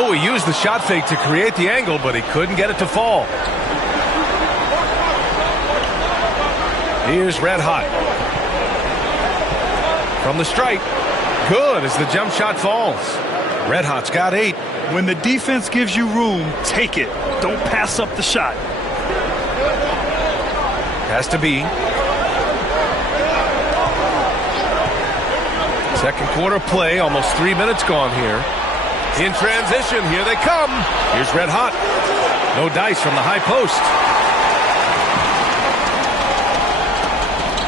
Oh, he used the shot fake to create the angle, but he couldn't get it to fall. Here's Red Hot. From the stripe. Good as the jump shot falls. Red Hot's got 8. When the defense gives you room, take it. Don't pass up the shot. Has to be. Second quarter play, almost 3 minutes gone here. In transition, here they come. Here's Red Hot. No dice from the high post.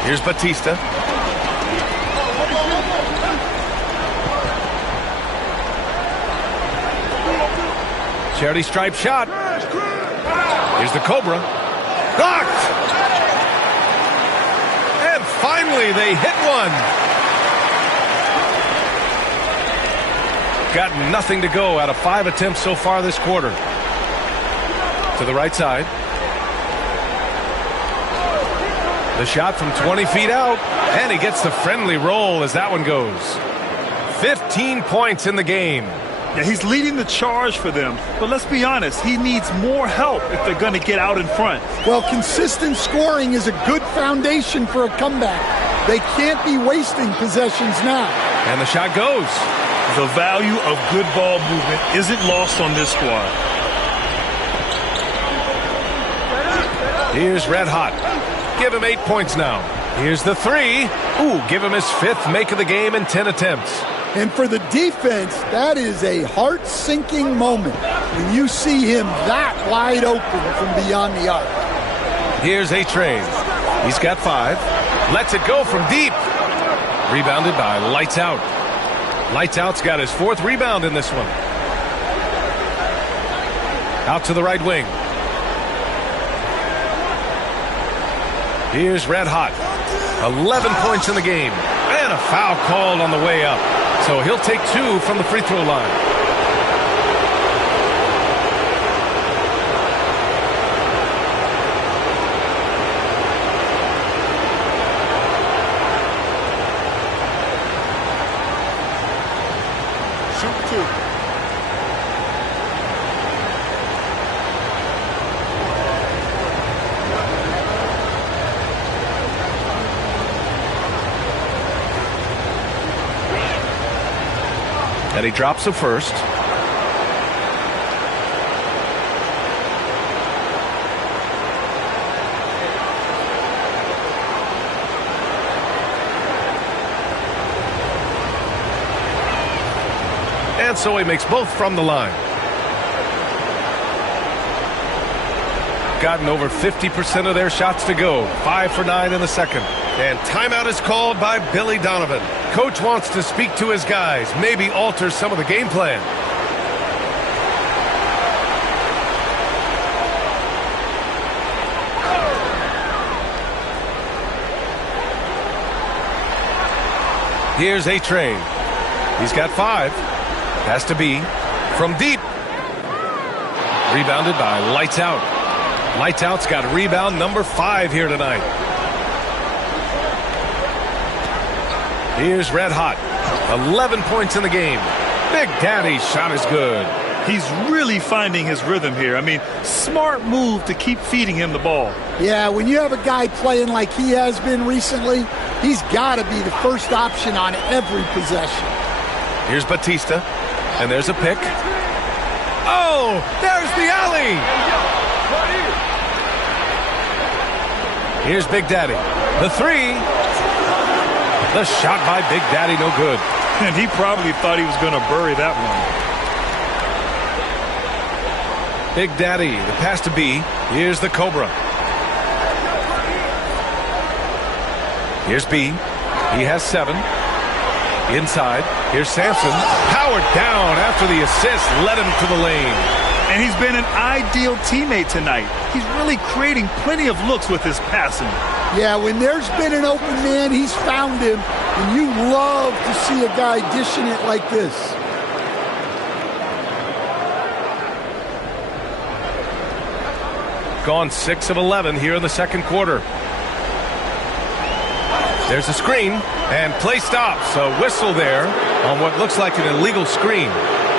Here's Batista. Charity stripe shot. Here's the Cobra. Blocked! And finally they hit one. Got nothing to go out of 5 attempts so far this quarter. To the right side. The shot from 20 feet out, and he gets the friendly roll as that one goes. 15 points in the game. Yeah, he's leading the charge for them, but let's be honest, he needs more help if they're going to get out in front. Well, consistent scoring is a good foundation for a comeback. They can't be wasting possessions now. And the shot goes. The value of good ball movement isn't lost on this squad. Here's Red Hot. Give him 8 points now. Here's the 3. Ooh, give him his 5th make of the game in 10 attempts. And for the defense, that is a heart-sinking moment when you see him that wide open from beyond the arc. Here's A-Train. He's got 5. Lets it go from deep. Rebounded by Lights Out. Lights Out's got his 4th rebound in this one. Out to the right wing. Here's Red Hot. 11 points in the game. And a foul called on the way up. So he'll take 2 from the free throw line. Shoot 2. And he drops the first. And so he makes both from the line. Gotten over 50% of their shots to go. 5 for 9 in the second. And timeout is called by Billy Donovan. Coach wants to speak to his guys, maybe alter some of the game plan. Here's A-Train. He's got 5. Has to be from deep. Rebounded by Lights Out. Lights Out's got rebound number 5 here tonight. Here's Red Hot. 11 points in the game. Big Daddy's shot is good. He's really finding his rhythm here. I mean, smart move to keep feeding him the ball. Yeah, when you have a guy playing like he has been recently, he's got to be the first option on every possession. Here's Batista, and there's a pick. Oh, there's the alley. Here's Big Daddy. The 3. The shot by Big Daddy, no good. And he probably thought he was going to bury that one. Big Daddy, the pass to B. Here's the Cobra. Here's B. He has 7. Inside. Here's Sampson. Powered down after the assist led him to the lane. And he's been an ideal teammate tonight. He's really creating plenty of looks with his passing. Yeah, when there's been an open man, he's found him. And you love to see a guy dishing it like this. Gone 6 of 11 here in the second quarter. There's a screen, and play stops. A whistle there on what looks like an illegal screen.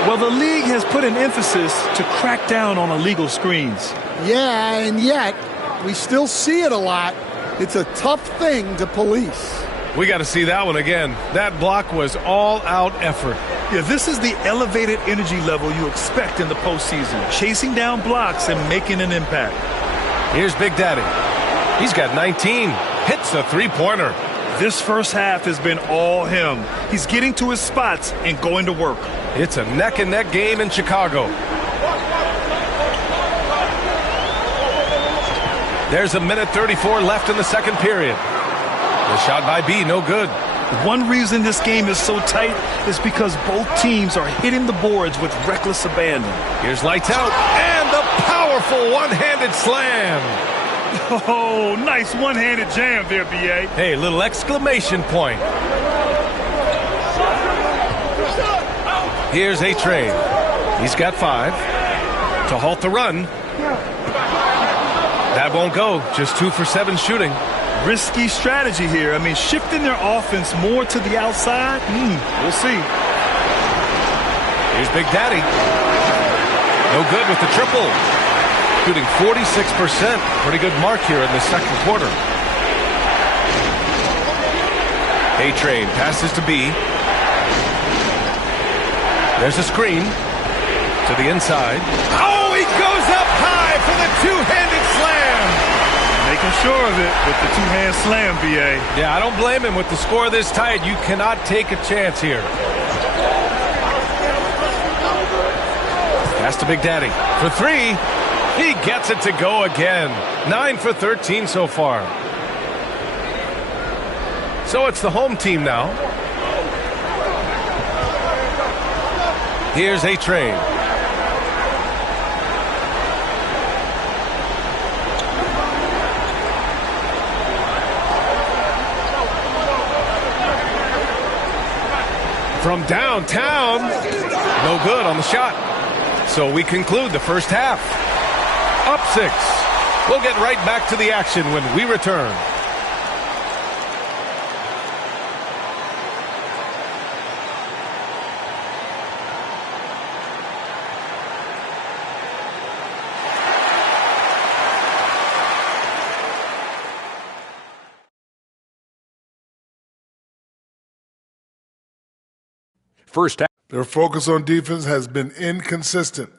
Well, the league has put an emphasis to crack down on illegal screens. Yeah, and yet we still see it a lot. It's a tough thing to police. We got to see that one again. That block was all-out effort. Yeah, this is the elevated energy level you expect in the postseason. Chasing down blocks and making an impact. Here's Big Daddy. He's got 19. Hits a three-pointer. This first half has been all him. He's getting to his spots and going to work. It's a neck-and-neck game in Chicago. There's a minute 34 left in the second period. The shot by B, no good. One reason this game is so tight is because both teams are hitting the boards with reckless abandon. Here's Lights Out, and the powerful one-handed slam. Oh, nice one-handed jam there, B.A. Hey, little exclamation point. Here's A-Train. He's got 5 to halt the run. That won't go. Just 2 for 7 shooting. Risky strategy here. I mean, shifting their offense more to the outside. We'll see. Here's Big Daddy. No good with the triple. Shooting 46%. Pretty good mark here in the second quarter. A-Train passes to B. There's a screen to the inside. Oh, he goes up high for the two-handed slam. Making sure of it with the two-hand slam, B.A. Yeah, I don't blame him. With the score this tight, you cannot take a chance here. Pass to Big Daddy for 3. He gets it to go again. 9 for 13 so far. So it's the home team now. Here's A-Train. From downtown, no good on the shot. So we conclude the first half. Up 6. We'll get right back to the action when we return. First half. Their focus on defense has been inconsistent.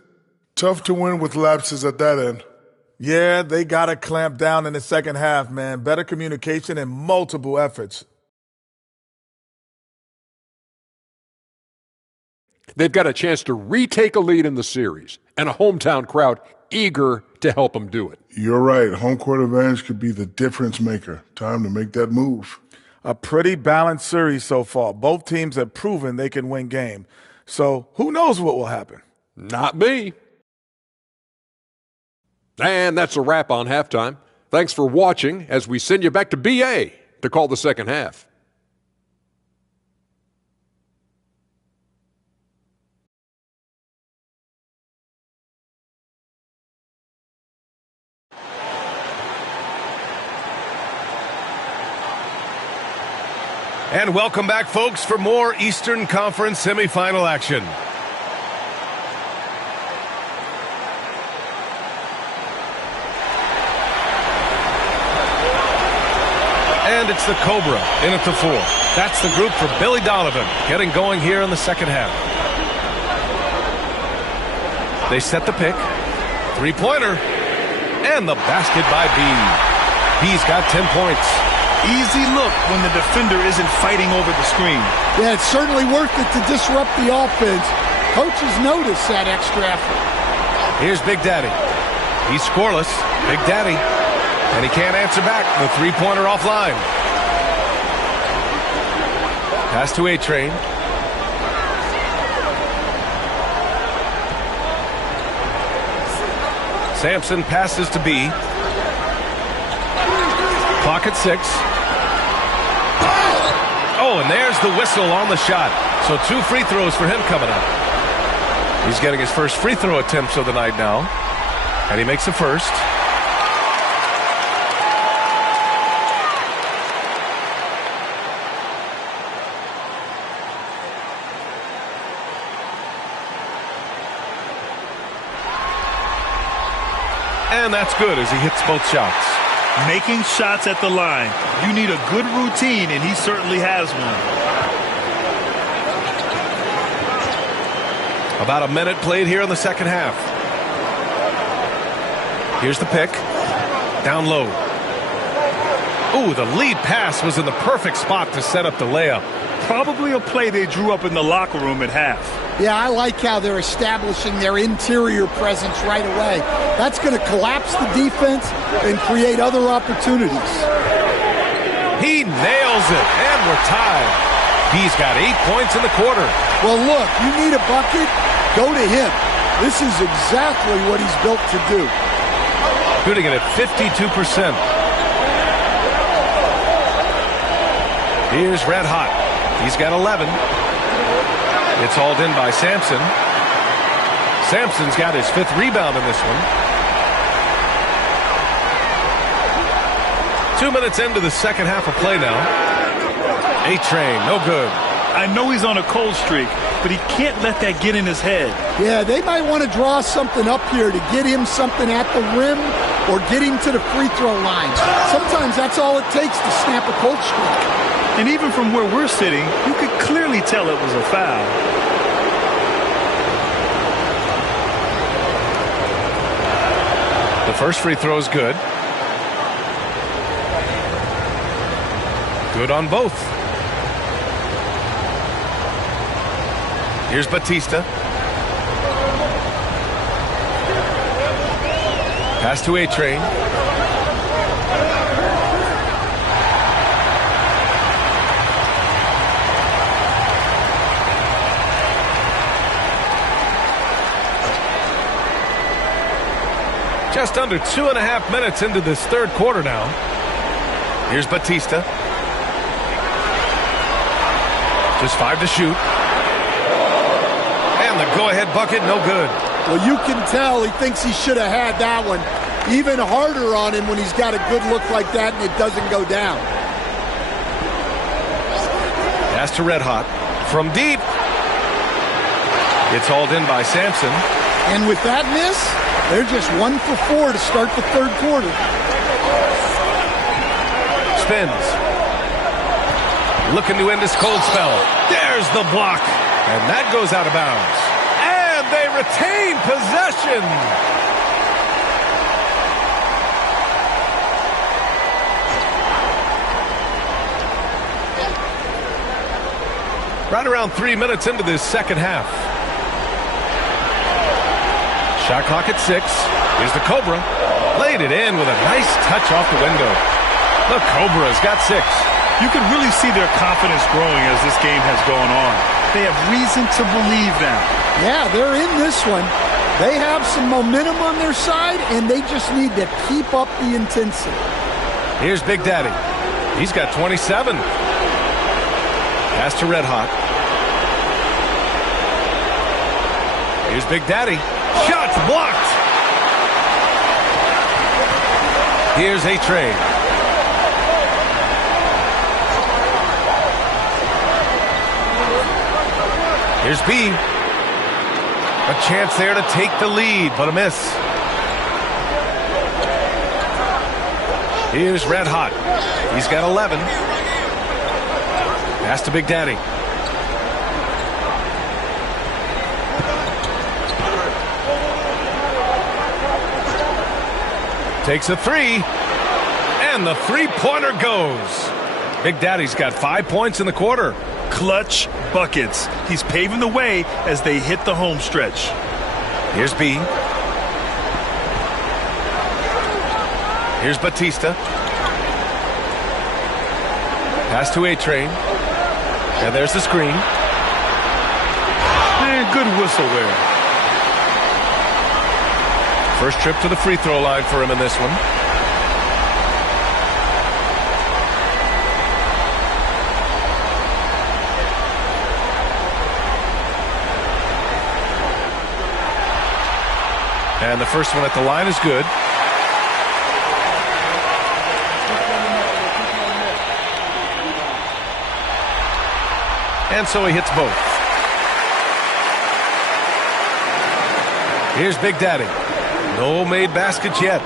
Tough to win with lapses at that end. Yeah, they got to clamp down in the second half, man. Better communication and multiple efforts. They've got a chance to retake a lead in the series, and a hometown crowd eager to help them do it. You're right. Home court advantage could be the difference maker. Time to make that move. A pretty balanced series so far. Both teams have proven they can win game. So who knows what will happen? Not me. And that's a wrap on halftime. Thanks for watching as we send you back to BA to call the second half. And welcome back, folks, for more Eastern Conference semifinal action. And it's the Cobra in at the 4. That's the group for Billy Donovan getting going here in the second half. They set the pick. Three-pointer. And the basket by B. B's got 10 points. Easy look when the defender isn't fighting over the screen. Yeah, it's certainly worth it to disrupt the offense. Coaches notice that extra effort. Here's Big Daddy. He's scoreless. Big Daddy. And he can't answer back. The three-pointer offline. Pass to A-Train. Sampson passes to B. Clock at 6. Oh, and there's the whistle on the shot. So 2 free throws for him coming up. He's getting his first free throw attempts of the night now. And he makes the first. And that's good as he hits both shots. Making shots at the line. You need a good routine, and he certainly has one. About a minute played here in the second half. Here's the pick. Down low. Ooh, the lead pass was in the perfect spot to set up the layup. Probably a play they drew up in the locker room at half. Yeah, I like how they're establishing their interior presence right away. That's going to collapse the defense and create other opportunities. He nails it, and we're tied. He's got 8 points in the quarter. Well, look, you need a bucket, go to him. This is exactly what he's built to do. Shooting it at 52%. Here's Red Hot. He's got 11. It's hauled in by Sampson. Sampson's got his 5th rebound in this one. 2 minutes into the second half of play now. A-Train, no good. I know he's on a cold streak, but he can't let that get in his head. Yeah, they might want to draw something up here to get him something at the rim or get him to the free throw line. Sometimes that's all it takes to snap a cold streak. And even from where we're sitting, you could clearly tell it was a foul. The first free throw is good. Good on both. Here's Batista. Pass to A-Train. Just under 2.5 minutes into this third quarter now. Here's Batista. Just 5 to shoot. And the go-ahead bucket, no good. Well, you can tell he thinks he should have had that one. Even harder on him when he's got a good look like that and it doesn't go down. Pass to Red Hot. From deep. It's hauled in by Sampson. And with that miss, they're just 1 for 4 to start the third quarter. Spins. Looking to end his cold spell. There's the block. And that goes out of bounds. And they retain possession. Right around 3 minutes into this second half. Shot clock at 6. Here's the Cobra. Laid it in with a nice touch off the window. The Cobra's got 6. You can really see their confidence growing as this game has gone on. They have reason to believe that. Yeah, they're in this one. They have some momentum on their side, and they just need to keep up the intensity. Here's Big Daddy. He's got 27. Pass to Red Hot. Here's Big Daddy. Shots blocked. Here's A-Train. Here's B. A chance there to take the lead, but a miss. Here's Red Hot. He's got 11. Pass to Big Daddy. Takes a three. And the three-pointer goes. Big Daddy's got 5 points in the quarter. Clutch buckets. He's paving the way as they hit the home stretch. Here's B. Here's Batista. Pass to A-Train. And there's the screen. And good whistle there. First trip to the free throw line for him in this one. And the first one at the line is good. And so he hits both. Here's Big Daddy. No made baskets yet.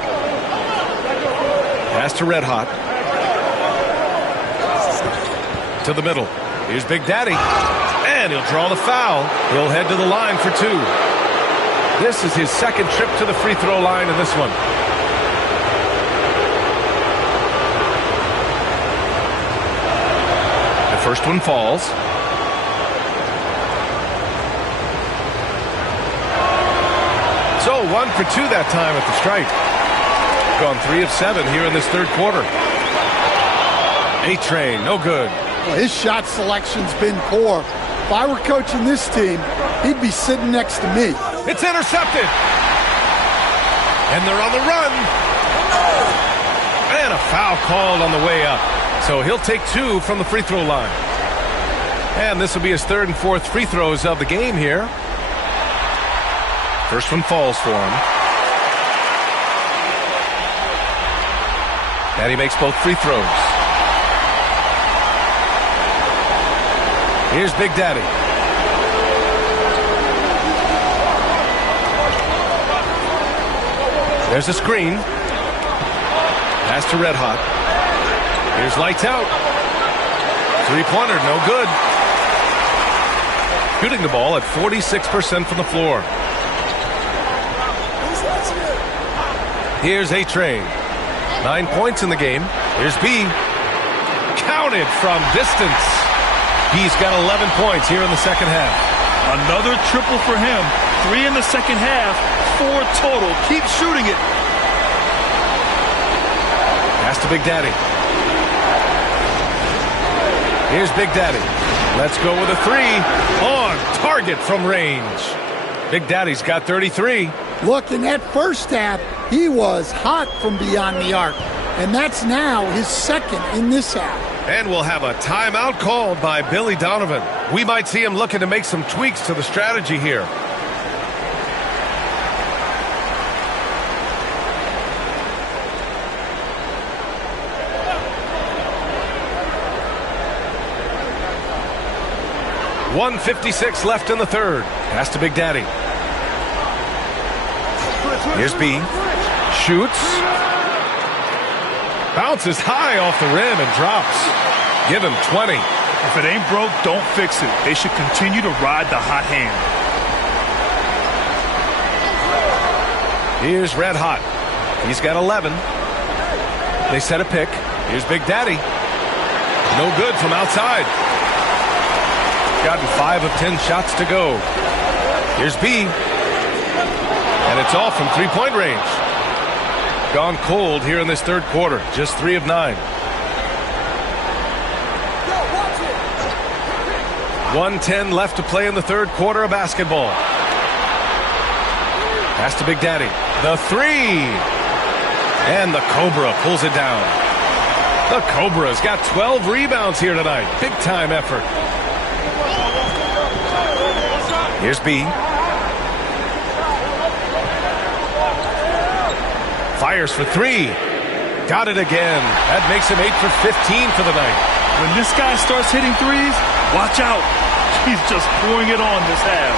Pass to Red Hot. To the middle. Here's Big Daddy. And he'll draw the foul. He'll head to the line for two. This is his second trip to the free throw line in this one. The first one falls. So 1 for 2 that time at the stripe. Gone 3 of 7 here in this third quarter. A-Train, no good. Well, his shot selection's been poor. If I were coaching this team, he'd be sitting next to me. It's intercepted. And they're on the run. And a foul called on the way up. So he'll take 2 from the free throw line. And this will be his third and fourth free throws of the game here. First one falls for him. And he makes both free throws. Here's Big Daddy. There's a screen. Pass to Red Hot. Here's lights out. Three-pointer, no good. Shooting the ball at 46% from the floor. Here's A-Train. 9 points in the game. Here's B. Counted from distance. He's got 11 points here in the second half. Another triple for him. 3 in the second half. 4 total. Keep shooting it. Pass to Big Daddy. Here's Big Daddy. Let's go with a 3. On target from range. Big Daddy's got 33. Look, in that first half, he was hot from beyond the arc. And that's now his second in this half. And we'll have a timeout called by Billy Donovan. We might see him looking to make some tweaks to the strategy here. .156 left in the third. Pass to Big Daddy. Here's B. Shoots. Bounces high off the rim and drops. Give him 20. If it ain't broke, don't fix it. They should continue to ride the hot hand. Here's Red Hot. He's got 11. They set a pick. Here's Big Daddy. No good from outside. Gotten 5 of 10 shots to go. Here's B. And it's off from three-point range. Gone cold here in this third quarter. Just 3 of 9. 1:10 left to play in the third quarter of basketball. Pass to Big Daddy. The 3. And the Cobra pulls it down. The Cobra's got 12 rebounds here tonight. Big time effort. Here's B. Fires for 3. Got it again. That makes him 8 for 15 for the night. When this guy starts hitting threes, watch out. He's just pouring it on this half.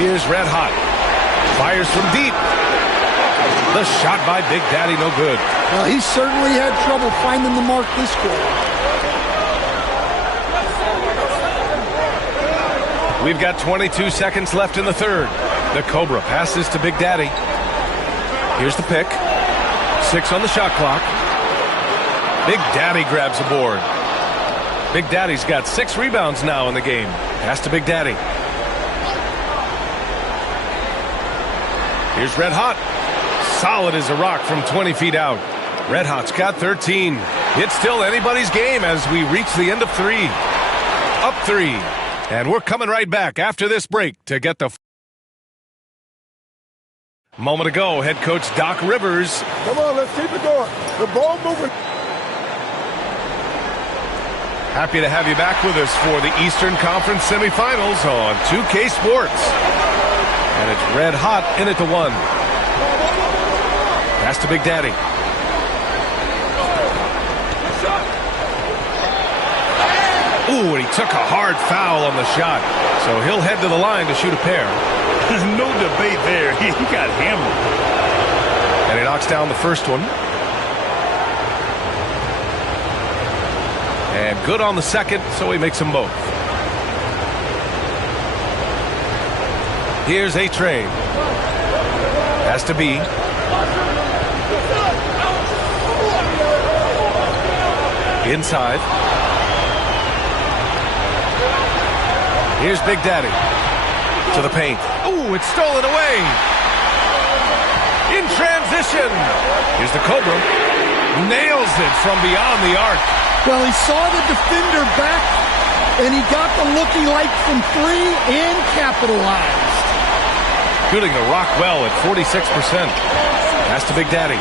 Here's Red Hot. Fires from deep. The shot by Big Daddy, no good. Well, he certainly had trouble finding the mark this quarter. We've got 22 seconds left in the third. The Cobra passes to Big Daddy. Here's the pick. 6 on the shot clock. Big Daddy grabs a board. Big Daddy's got 6 rebounds now in the game. Pass to Big Daddy. Here's Red Hot. Solid as a rock from 20 feet out. Red Hot's got 13. It's still anybody's game as we reach the end of 3. Up 3. And we're coming right back after this break to get the... Moment ago, head coach Doc Rivers. Come on, let's keep it going. The ball moving. Happy to have you back with us for the Eastern Conference semifinals on 2K Sports. And it's Red Hot in it to 1. Pass to Big Daddy. Ooh, and he took a hard foul on the shot. So he'll head to the line to shoot a pair. No debate there. He got hammered. And he knocks down the first one. And good on the second, so he makes them both. Here's A-Train. Has to be. Inside. Here's Big Daddy. To the paint. Ooh, it's stolen away. In transition. Here's the Cobra. Nails it from beyond the arc. Well, he saw the defender back, and he got the looking like from 3 and capitalized. Shooting the rock well at 46%. Pass to Big Daddy.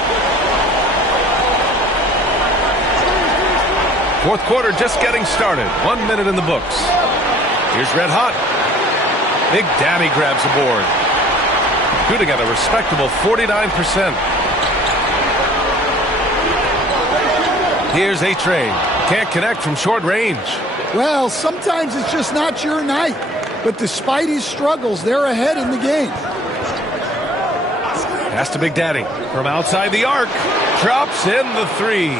Fourth quarter just getting started. 1 minute in the books. Here's Red Hot. Big Daddy grabs the board. Shooting at a respectable 49%. Here's A-Train. Can't connect from short range. Well, sometimes it's just not your night. But despite his struggles, they're ahead in the game. Pass to Big Daddy. From outside the arc. Drops in the 3.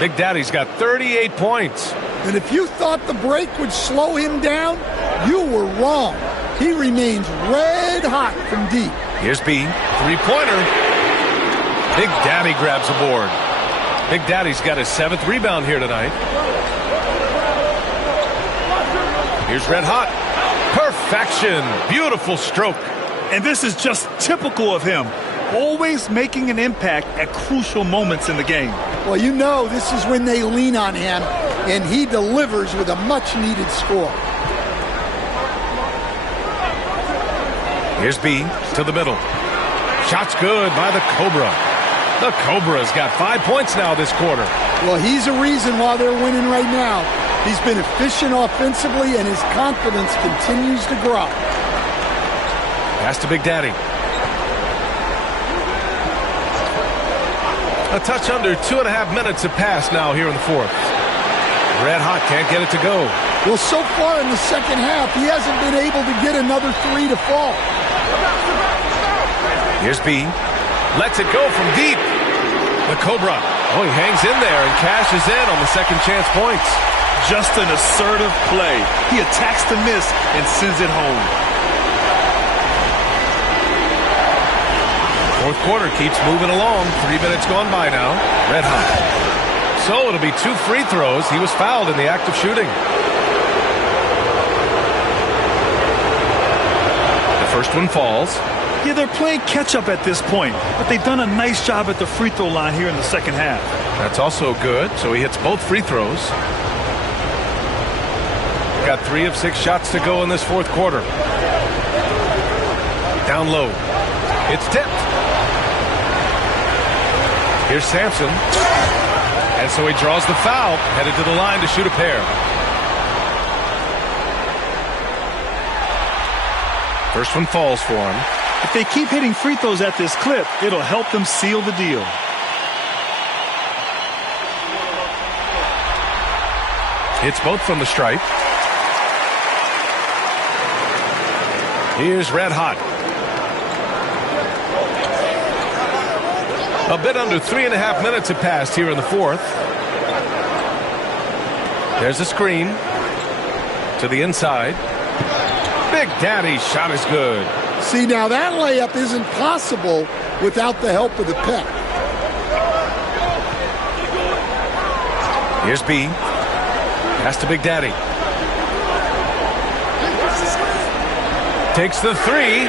Big Daddy's got 38 points. And if you thought the break would slow him down, you were wrong. He remains red hot from deep. Here's B. 3-pointer. Big Daddy grabs a board. Big Daddy's got his 7th rebound here tonight. Here's Red Hot. Perfection. Beautiful stroke. And this is just typical of him. Always making an impact at crucial moments in the game. Well, you know this is when they lean on him, and he delivers with a much-needed score. Here's B to the middle. Shot's good by the Cobra. The Cobra's got 5 points now this quarter. Well, he's a reason why they're winning right now. He's been efficient offensively, and his confidence continues to grow. Pass to Big Daddy. A touch under 2.5 minutes have passed now here in the fourth. Red Hot can't get it to go. Well, so far in the second half, he hasn't been able to get another 3 to fall. Here's B. Lets it go from deep. The Cobra. Oh, he hangs in there and cashes in on the second chance points. Just an assertive play. He attacks the miss and sends it home. Fourth quarter keeps moving along. 3 minutes gone by now. Red Hot. So it'll be 2 free throws. He was fouled in the act of shooting. The first one falls. Yeah, they're playing catch-up at this point, but they've done a nice job at the free throw line here in the second half. That's also good, so he hits both free throws. Got 3 of 6 shots to go in this fourth quarter. Down low. It's tipped. Here's Sampson. And so he draws the foul, headed to the line to shoot a pair. First one falls for him. If they keep hitting free throws at this clip, it'll help them seal the deal. Hits both from the stripe. Here's Red Hot. A bit under 3.5 minutes have passed here in the fourth. There's a screen to the inside. Big Daddy's shot is good. See, now that layup isn't possible without the help of the pep. Here's B. Pass to Big Daddy. Takes the three.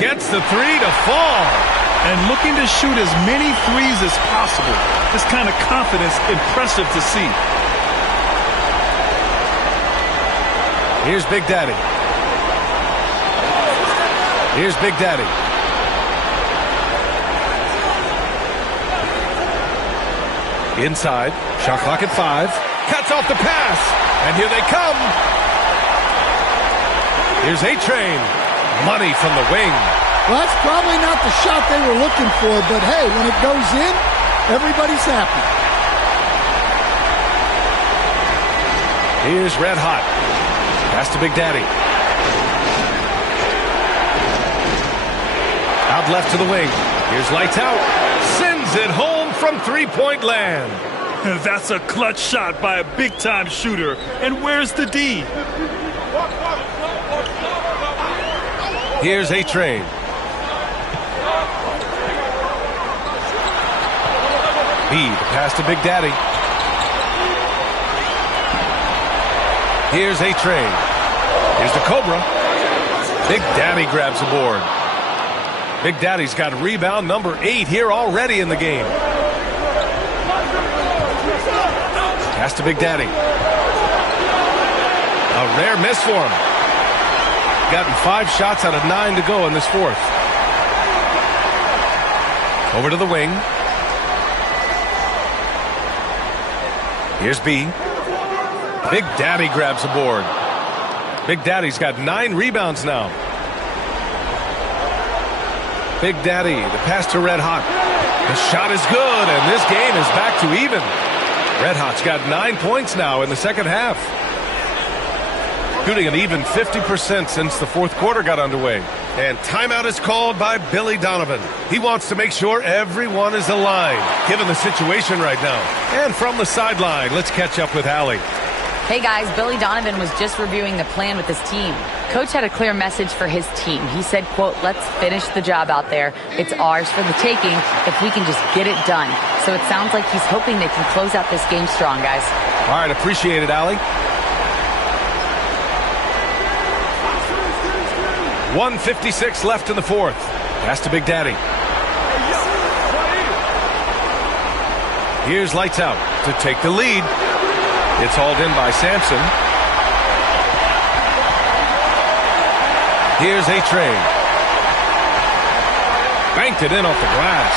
Gets the three to fall. And looking to shoot as many threes as possible. This kind of confidence, impressive to see. Here's Big Daddy. Here's Big Daddy. Inside. Shot clock at 5. Cuts off the pass. And here they come. Here's A-Train. Money from the wing. Well, that's probably not the shot they were looking for, but hey, when it goes in, everybody's happy. Here's Red Hot. Pass to Big Daddy. Out left to the wing. Here's Lights Out. Sends it home from three-point land. That's a clutch shot by a big-time shooter. And where's the D? Here's A-Train. B, the pass to Big Daddy. Here's A-Train. Here's the Cobra. Big Daddy grabs the board. Big Daddy's got rebound number 8 here already in the game. Pass to Big Daddy. A rare miss for him. Gotten 5 shots out of 9 to go in this fourth. Over to the wing. Here's B. Big Daddy grabs the board. Big Daddy's got 9 rebounds now. Big Daddy, the pass to Red Hot. The shot is good, and this game is back to even. Red Hot's got 9 points now in the second half. Shooting an even 50% since the fourth quarter got underway. And timeout is called by Billy Donovan. He wants to make sure everyone is aligned, given the situation right now. And from the sideline, let's catch up with Allie. Hey guys, Billy Donovan was just reviewing the plan with his team. Coach had a clear message for his team. He said, quote, let's finish the job out there. It's ours for the taking if we can just get it done. So it sounds like he's hoping they can close out this game strong, guys. All right, appreciate it, Allie. 1:56 left in the fourth. Pass to Big Daddy. Here's Lights Out to take the lead. It's hauled in by Sampson. Here's A-Train. Banked it in off the glass.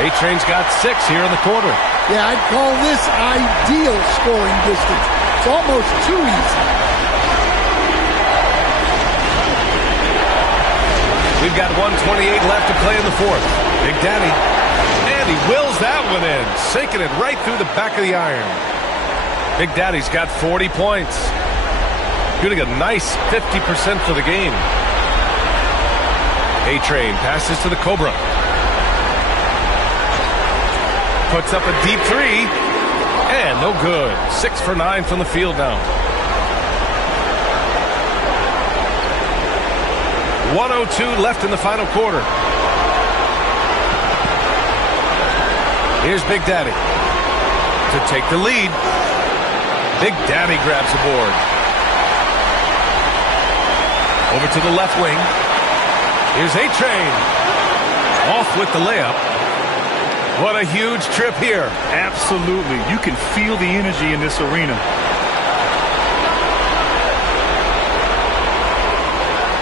A-Train's got 6 here in the quarter. Yeah, I'd call this ideal scoring distance. It's almost too easy. We've got 1:28 left to play in the fourth. Big Daddy. And he wills that one in, sinking it right through the back of the iron. Big Daddy's got 40 points. Shooting a nice 50% for the game. A-Train passes to the Cobra. Puts up a deep 3. And no good. 6 for 9 from the field now. 1:02 left in the final quarter. Here's Big Daddy to take the lead. Big Daddy grabs the board. Over to the left wing. Here's A-Train. Off with the layup. What a huge trip here. Absolutely. You can feel the energy in this arena.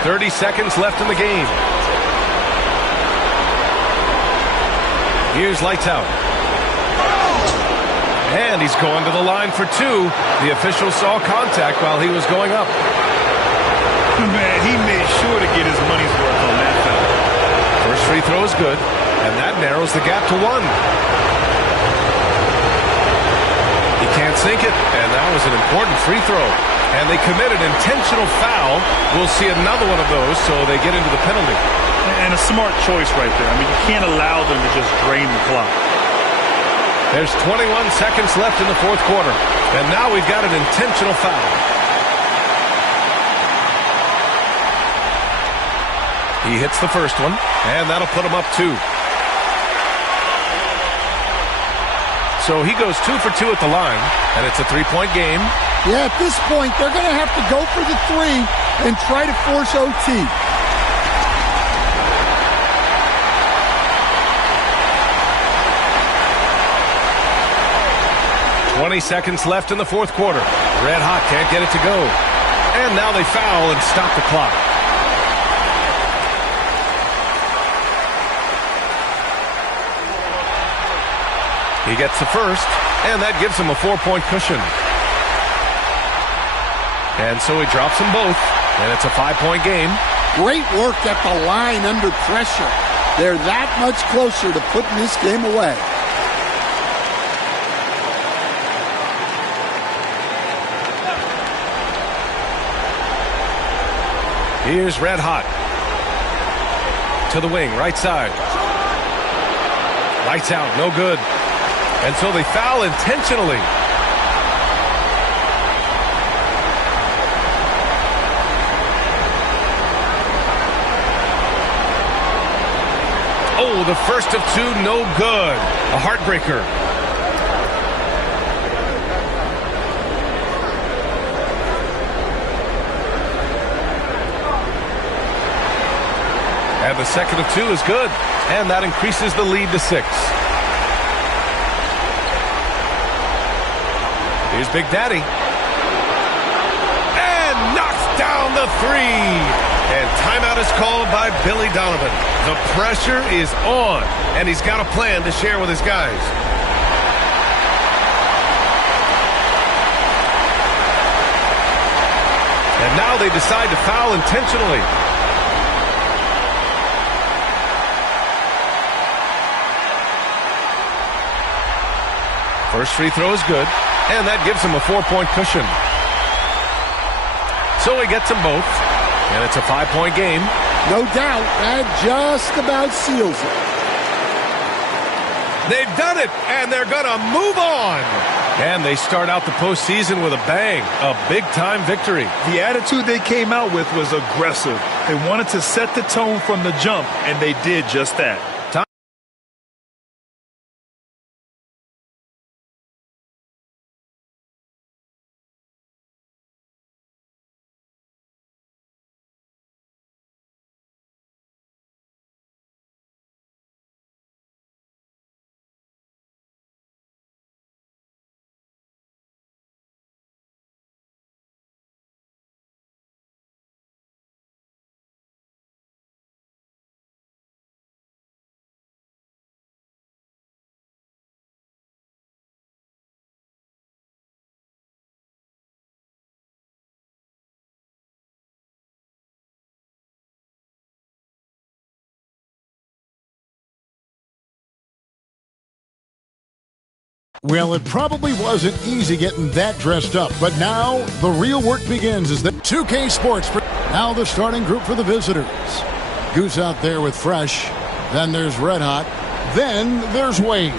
30 seconds left in the game. Here's Lights Out. And he's going to the line for 2. The official saw contact while he was going up. Man, he made sure to get his money's worth on that foul. First free throw is good, and that narrows the gap to 1. He can't sink it. And that was an important free throw. And they committed intentional foul. We'll see another one of those, so they get into the penalty. And a smart choice right there. I mean, you can't allow them to just drain the clock. There's 21 seconds left in the fourth quarter. And now we've got an intentional foul. He hits the first one, and that'll put him up 2. So he goes 2 for 2 at the line, and it's a 3-point game. Yeah, at this point, they're going to have to go for the 3 and try to force OT. "20 seconds left in the fourth quarter. Red hot, can't get it to go. And now they foul and stop the clock. He gets the first, and that gives him a 4-point cushion. And so he drops them both, and it's a 5-point game. Great work at the line under pressure. They're that much closer to putting this game away. Here's Red Hot. To the wing, right side. Lights out, no good. And so they foul intentionally. Oh, the first of 2, no good. A heartbreaker. And the second of 2 is good. And that increases the lead to 6. Here's Big Daddy. And knocks down the 3. And timeout is called by Billy Donovan. The pressure is on. And he's got a plan to share with his guys. And now they decide to foul intentionally. First free throw is good, and that gives him a 4-point cushion. So he gets them both, and it's a 5-point game. No doubt, that just about seals it. They've done it, and they're going to move on. And they start out the postseason with a bang, a big-time victory. The attitude they came out with was aggressive. They wanted to set the tone from the jump, and they did just that. Well, it probably wasn't easy getting that dressed up, but now the real work begins as the 2K Sports. Now the starting group for the visitors. Goose out there with Fresh. Then there's Red Hot. Then there's Wade.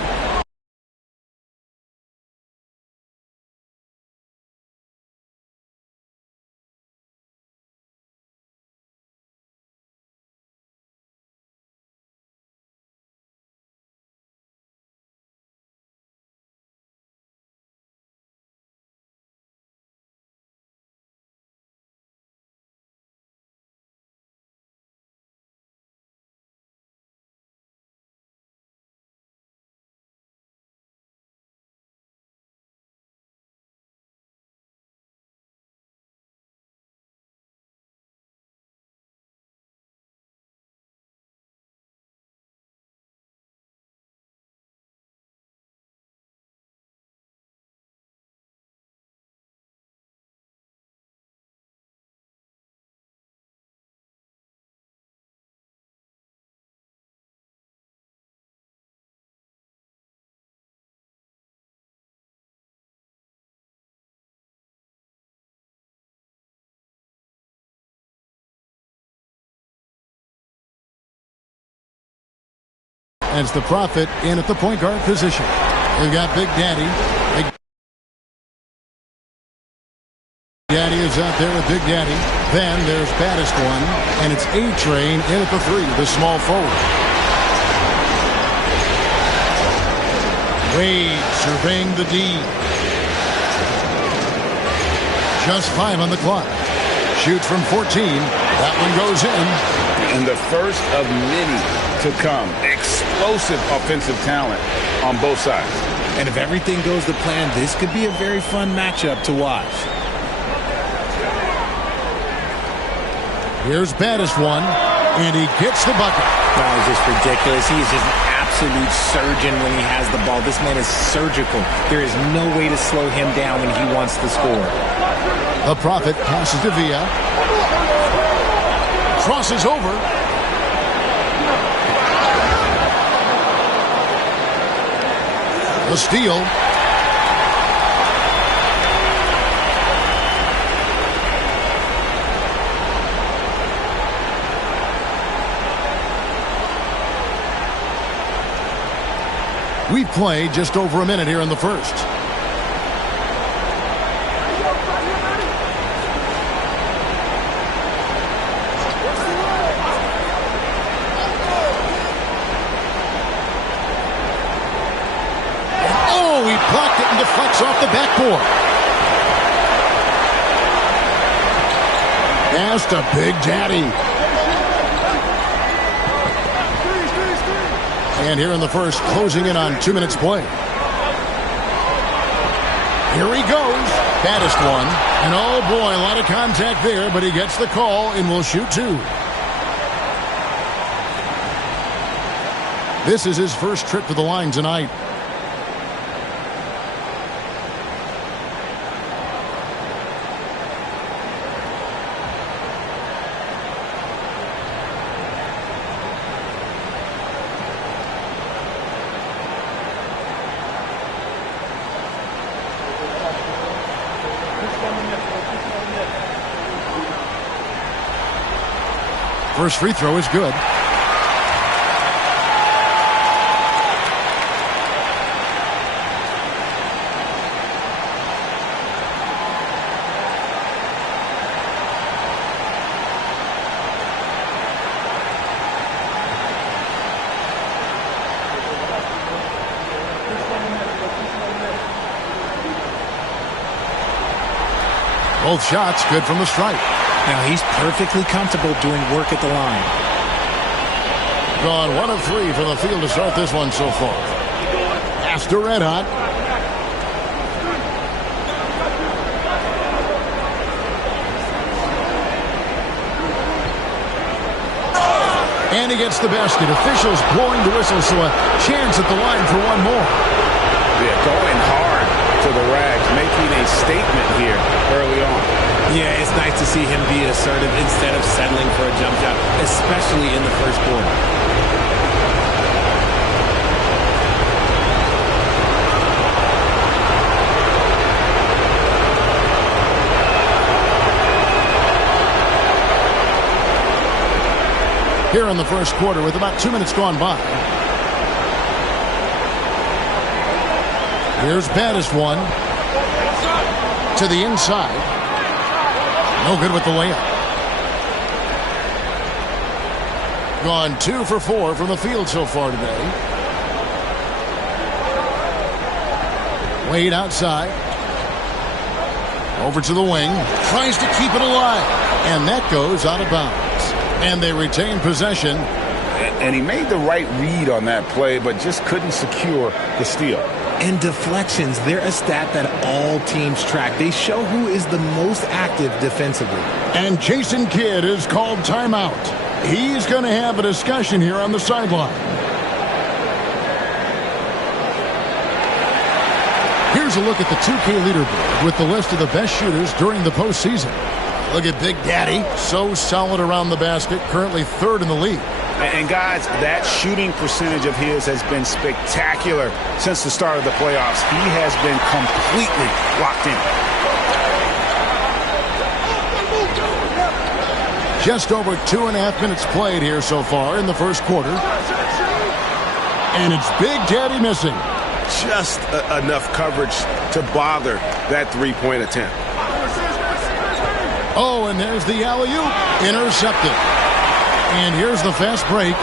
That's the Prophet in at the point guard position. We've got Big Daddy. Big Daddy is out there with Big Daddy. Then there's baddest one, and it's A-Train in at the 3, the small forward. Wade surveying the D. Just 5 on the clock. Shoots from 14. That one goes in. And the first of many to come. Explosive offensive talent on both sides. And if everything goes to plan, this could be a very fun matchup to watch. Here's baddest one, and he gets the bucket. That was just ridiculous. He is just an absolute surgeon when he has the ball. This man is surgical. There is no way to slow him down when he wants to score. The Prophet passes to Villa. Crosses over. The steal. We've played just over a minute here in the first. Oh, he blocked it and deflects off the backboard. Pass to Big Daddy. And here in the first, closing in on 2 minutes play. Here he goes. Baddest one. And oh boy, a lot of contact there, but he gets the call and will shoot 2. This is his first trip to the line tonight. First free throw is good. Both shots good from the stripe. Now he's perfectly comfortable doing work at the line. Gone 1 of 3 from the field to start this one so far. After Red Hot. And he gets the basket. Officials blowing the whistle, so a chance at the line for one more. Yeah, going hard to the rags, making a statement here early on. Yeah, it's nice to see him be assertive instead of settling for a jump shot, especially in the first quarter. Here in the first quarter with about 2 minutes gone by. Here's baddest one. To the inside. No good with the layup. Gone 2 for 4 from the field so far today. Wade outside. Over to the wing. Tries to keep it alive. And that goes out of bounds. And they retain possession. And he made the right read on that play, but just couldn't secure the steal. And deflections, they're a stat that all teams track. They show who is the most active defensively. And Jason Kidd is called timeout. He's going to have a discussion here on the sideline. Here's a look at the 2K leaderboard with the list of the best shooters during the postseason. Look at Big Daddy, so solid around the basket, currently 3rd in the league. And guys, that shooting percentage of his has been spectacular since the start of the playoffs. He has been completely locked in. Just over 2.5 minutes played here so far in the first quarter. And it's Big Daddy missing. Just enough coverage to bother that three-point attempt. Oh, and there's the alley-oop. Intercepted. And here's the fast break.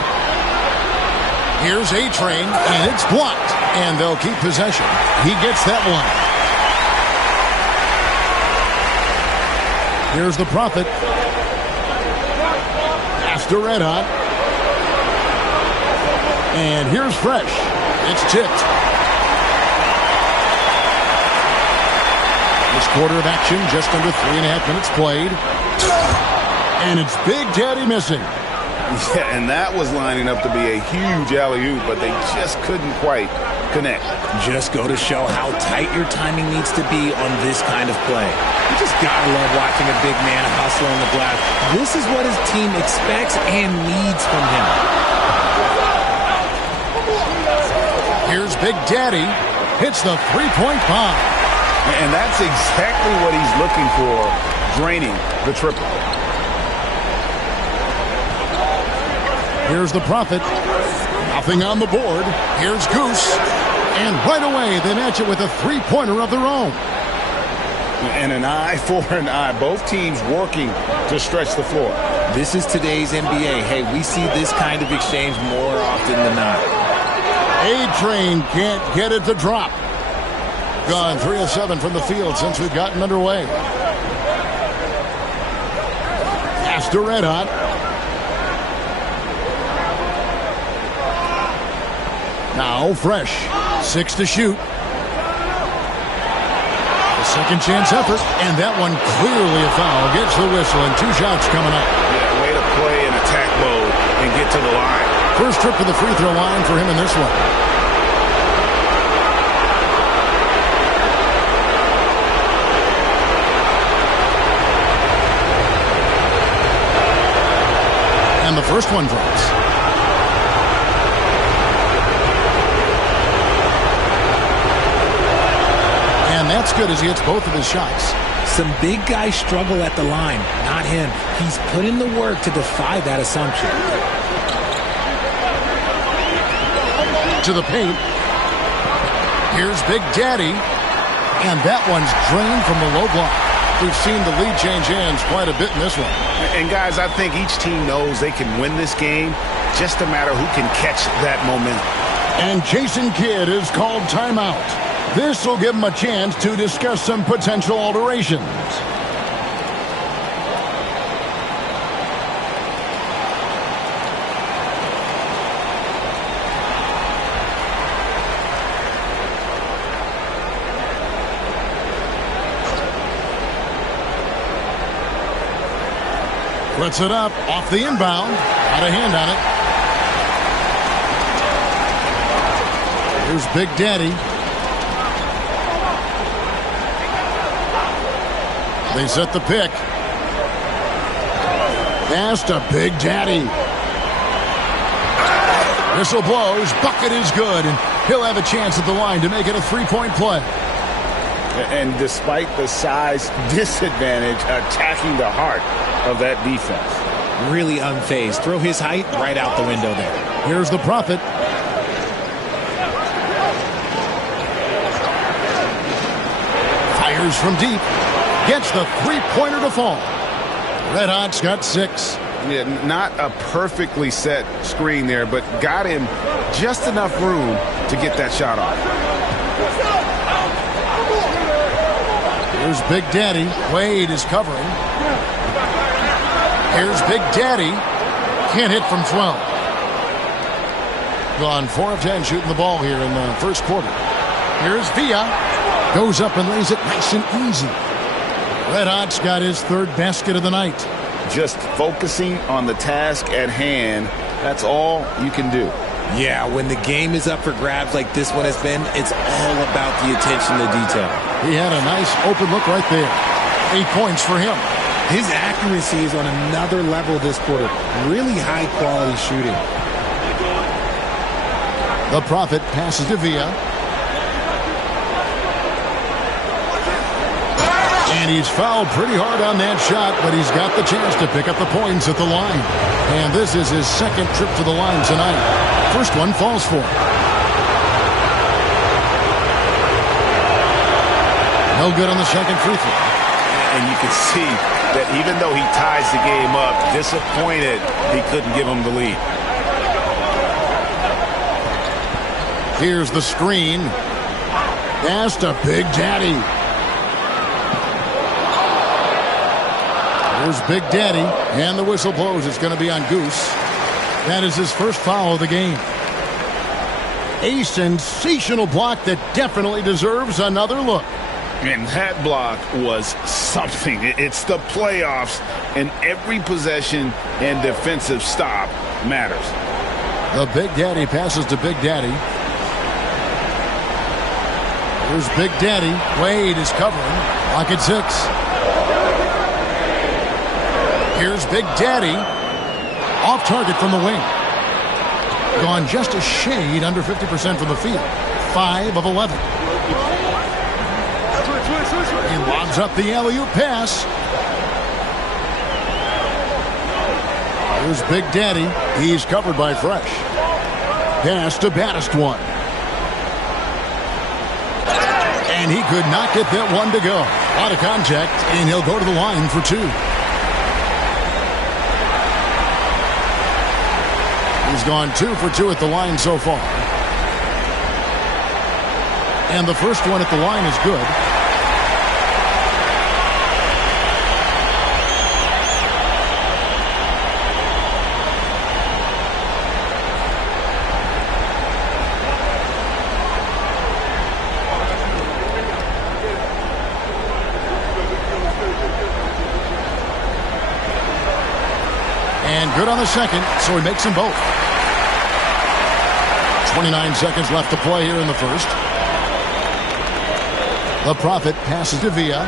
Here's A-Train, and it's blocked. And they'll keep possession. He gets that one. Here's the Prophet. Pass to Red Hot. And here's Fresh. It's tipped. This quarter of action, just under 3.5 minutes played. And it's Big Daddy missing. Yeah, and that was lining up to be a huge alley-oop, but they just couldn't quite connect. Just go to show how tight your timing needs to be on this kind of play. You just gotta love watching a big man hustle on the glass. This is what his team expects and needs from him. Here's Big Daddy. Hits the three-point bomb. And that's exactly what he's looking for, draining the triple. Here's the Prophet. Nothing on the board. Here's Goose. And right away, they match it with a three-pointer of their own. And an eye for an eye. Both teams working to stretch the floor. This is today's NBA. Hey, we see this kind of exchange more often than not. A-Train can't get it to drop. Gone 3 of 7 from the field since we've gotten underway. Pass to Red Hot. Now Fresh. 6 to shoot. A second chance effort. And that one clearly a foul. Gets the whistle and 2 shots coming up. Yeah, way to play in attack mode and get to the line. First trip to the free throw line for him in this one. And the first one drops. And that's good as he hits both of his shots. Some big guys struggle at the line, not him. He's put in the work to defy that assumption. To the paint. Here's Big Daddy. And that one's drained from the low block. We've seen the lead change hands quite a bit in this one. And guys, I think each team knows they can win this game. Just a matter who can catch that momentum. And Jason Kidd is called timeout. This will give him a chance to discuss some potential alterations. Puts it up off the inbound. Got a hand on it. Here's Big Daddy. They set the pick. Pass to Big Daddy. Whistle blows. Bucket is good. And he'll have a chance at the line to make it a three-point play. And despite the size disadvantage, attacking the heart of that defense. Really unfazed. Throw his height right out the window there. Here's the Prophet. Fires from deep. Gets the three-pointer to fall. Red Hot's got 6. Yeah, not a perfectly set screen there, but got him just enough room to get that shot off. Here's Big Daddy. Wade is covering. Here's Big Daddy. Can't hit from 12. Gone 4 of 10 shooting the ball here in the first quarter. Here's Villa. Goes up and lays it nice and easy. Red Hot's got his 3rd basket of the night. Just focusing on the task at hand. That's all you can do. Yeah, when the game is up for grabs like this one has been, it's all about the attention to detail. He had a nice open look right there. 8 points for him. His accuracy is on another level this quarter. Really high-quality shooting. The Prophet passes to Villa. And he's fouled pretty hard on that shot, but he's got the chance to pick up the points at the line. And this is his second trip to the line tonight. First one falls for him. No good on the second free throw. And you can see that even though he ties the game up, disappointed he couldn't give him the lead. Here's the screen. Pass to Big Daddy. Here's Big Daddy, and the whistle blows. It's going to be on Goose. That is his first foul of the game. A sensational block that definitely deserves another look. And that block was something. It's the playoffs, and every possession and defensive stop matters. The Big Daddy passes to Big Daddy. Here's Big Daddy. Wade is covering. Lock at 6. Here's Big Daddy. Off target from the wing. Gone just a shade under 50% from the field. 5 of 11. He lobs up the alley-oop pass. Here's Big Daddy. He's covered by Fresh. Pass to Baddest one. And he could not get that one to go. A lot of contact, and he'll go to the line for 2. He's gone 2 for 2 at the line so far. And the first one at the line is good. And good on the second, so he makes them both. 29 seconds left to play here in the first. The Prophet passes to Villa.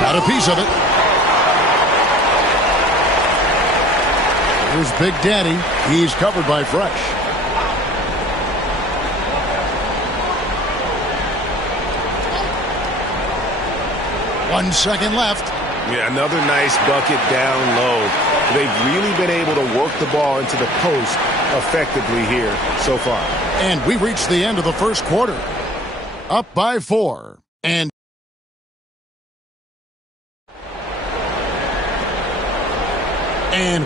Got a piece of it. Here's Big Daddy. He's covered by Fresh. One second left. Yeah, another nice bucket down low. They've really been able to work the ball into the post effectively here so far. And we reached the end of the first quarter. Up by 4. And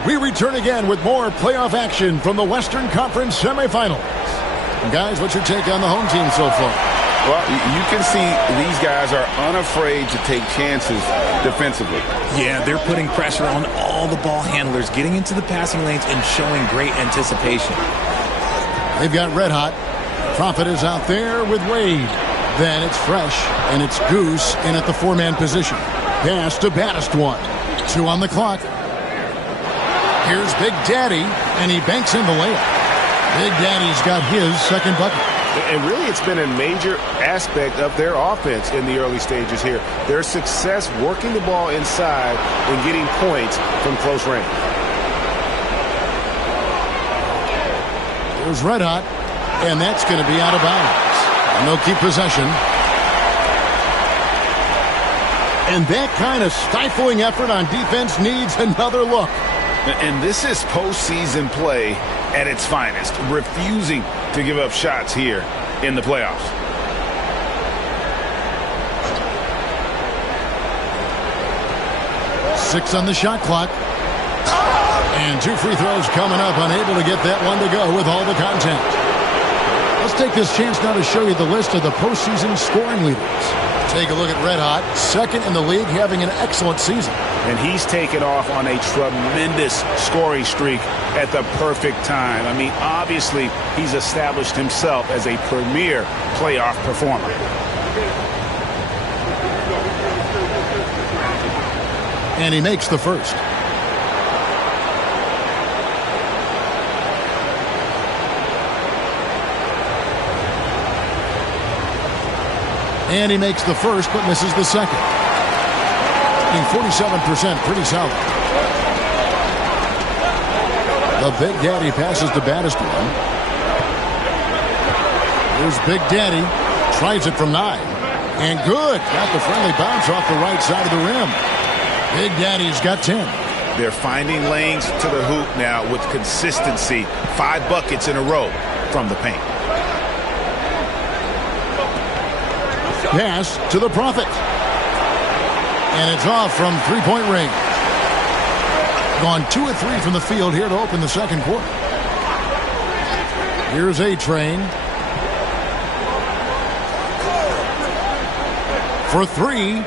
we return again with more playoff action from the Western Conference semifinals. Guys, what's your take on the home team so far? Well, you can see these guys are unafraid to take chances defensively. Yeah, they're putting pressure on all the ball handlers, getting into the passing lanes and showing great anticipation. They've got red hot. Prophet is out there with Wade. Then it's Fresh, and it's Goose in at the 4-man position. Pass to Baddest one. 2 on the clock. Here's Big Daddy, and he banks in the layup. Big Daddy's got his second bucket. And really, it's been a major aspect of their offense in the early stages here. Their success working the ball inside and getting points from close range. There's red hot, and that's going to be out of bounds. And they'll keep possession. And that kind of stifling effort on defense needs another look. And this is postseason play at its finest, refusing to give up shots here in the playoffs. Six on the shot clock. And 2 free throws coming up, unable to get that one to go with all the contact. Let's take this chance now to show you the list of the postseason scoring leaders. Take a look at Red Hot, second in the league, having an excellent season. And he's taken off on a tremendous scoring streak at the perfect time. I mean, obviously, he's established himself as a premier playoff performer. And he makes the first. And he makes the first, but misses the second. 47%, pretty solid. The Big Daddy passes to Baddest one. Here's Big Daddy. Tries it from 9. And good. Got the friendly bounce off the right side of the rim. Big Daddy's got 10. They're finding lanes to the hoop now with consistency. 5 buckets in a row from the paint. Pass to the Prophet. And it's off from three-point range. Gone 2 of 3 from the field here to open the second quarter. Here's A-Train. For 3.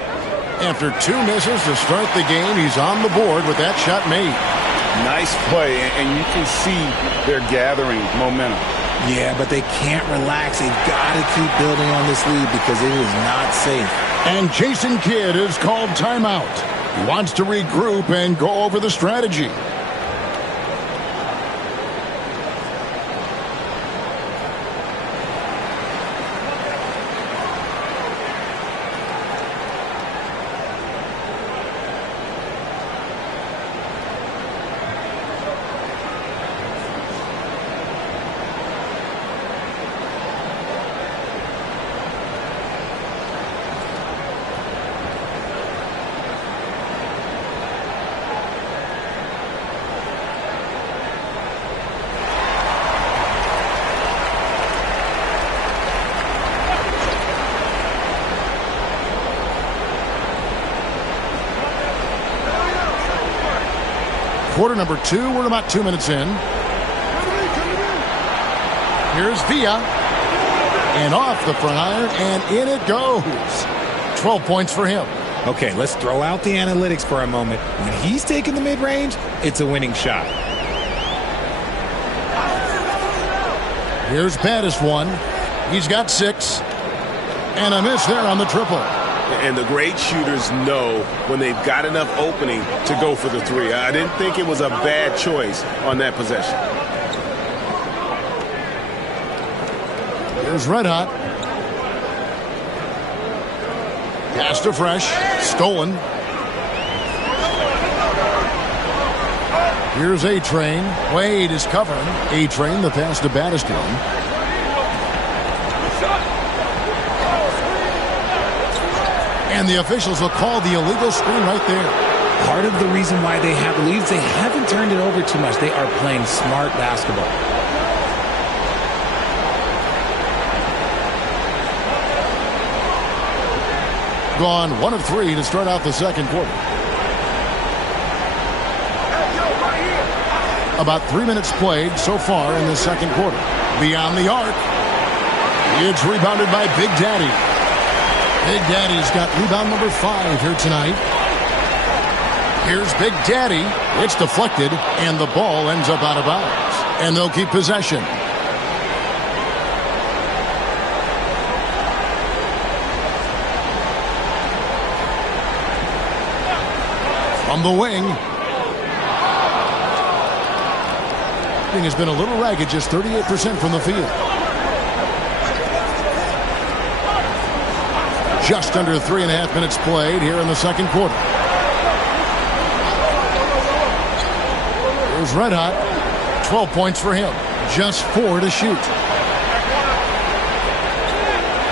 After 2 misses to start the game, he's on the board with that shot made. Nice play, and you can see they're gathering momentum. Yeah, but they can't relax. They've got to keep building on this lead because it is not safe. And Jason Kidd is called timeout. He wants to regroup and go over the strategy. Quarter number 2, we're about 2 minutes in. Here's Villa. And off the front iron, and in it goes. 12 points for him. Okay, let's throw out the analytics for a moment. When he's taking the mid-range, it's a winning shot. Here's Baddest one. He's got 6. And a miss there on the triple. And the great shooters know when they've got enough opening to go for the 3. I didn't think it was a bad choice on that possession. Here's Red Hot. Pass to Fresh. Stolen. Here's A-Train. Wade is covering. A-Train, the pass to Baddest one. And the officials will call the illegal screen right there. Part of the reason why they have leads, they haven't turned it over too much. They are playing smart basketball. Gone 1 of 3 to start out the second quarter. About 3 minutes played so far in the second quarter. Beyond the arc. It's rebounded by Big Daddy. Big Daddy's got rebound number 5 here tonight. Here's Big Daddy. It's deflected, and the ball ends up out of bounds. And they'll keep possession. From the wing. Thing has been a little ragged, just 38% from the field. Just under 3.5 minutes played here in the second quarter. Here's Red Hot. 12 points for him. Just 4 to shoot.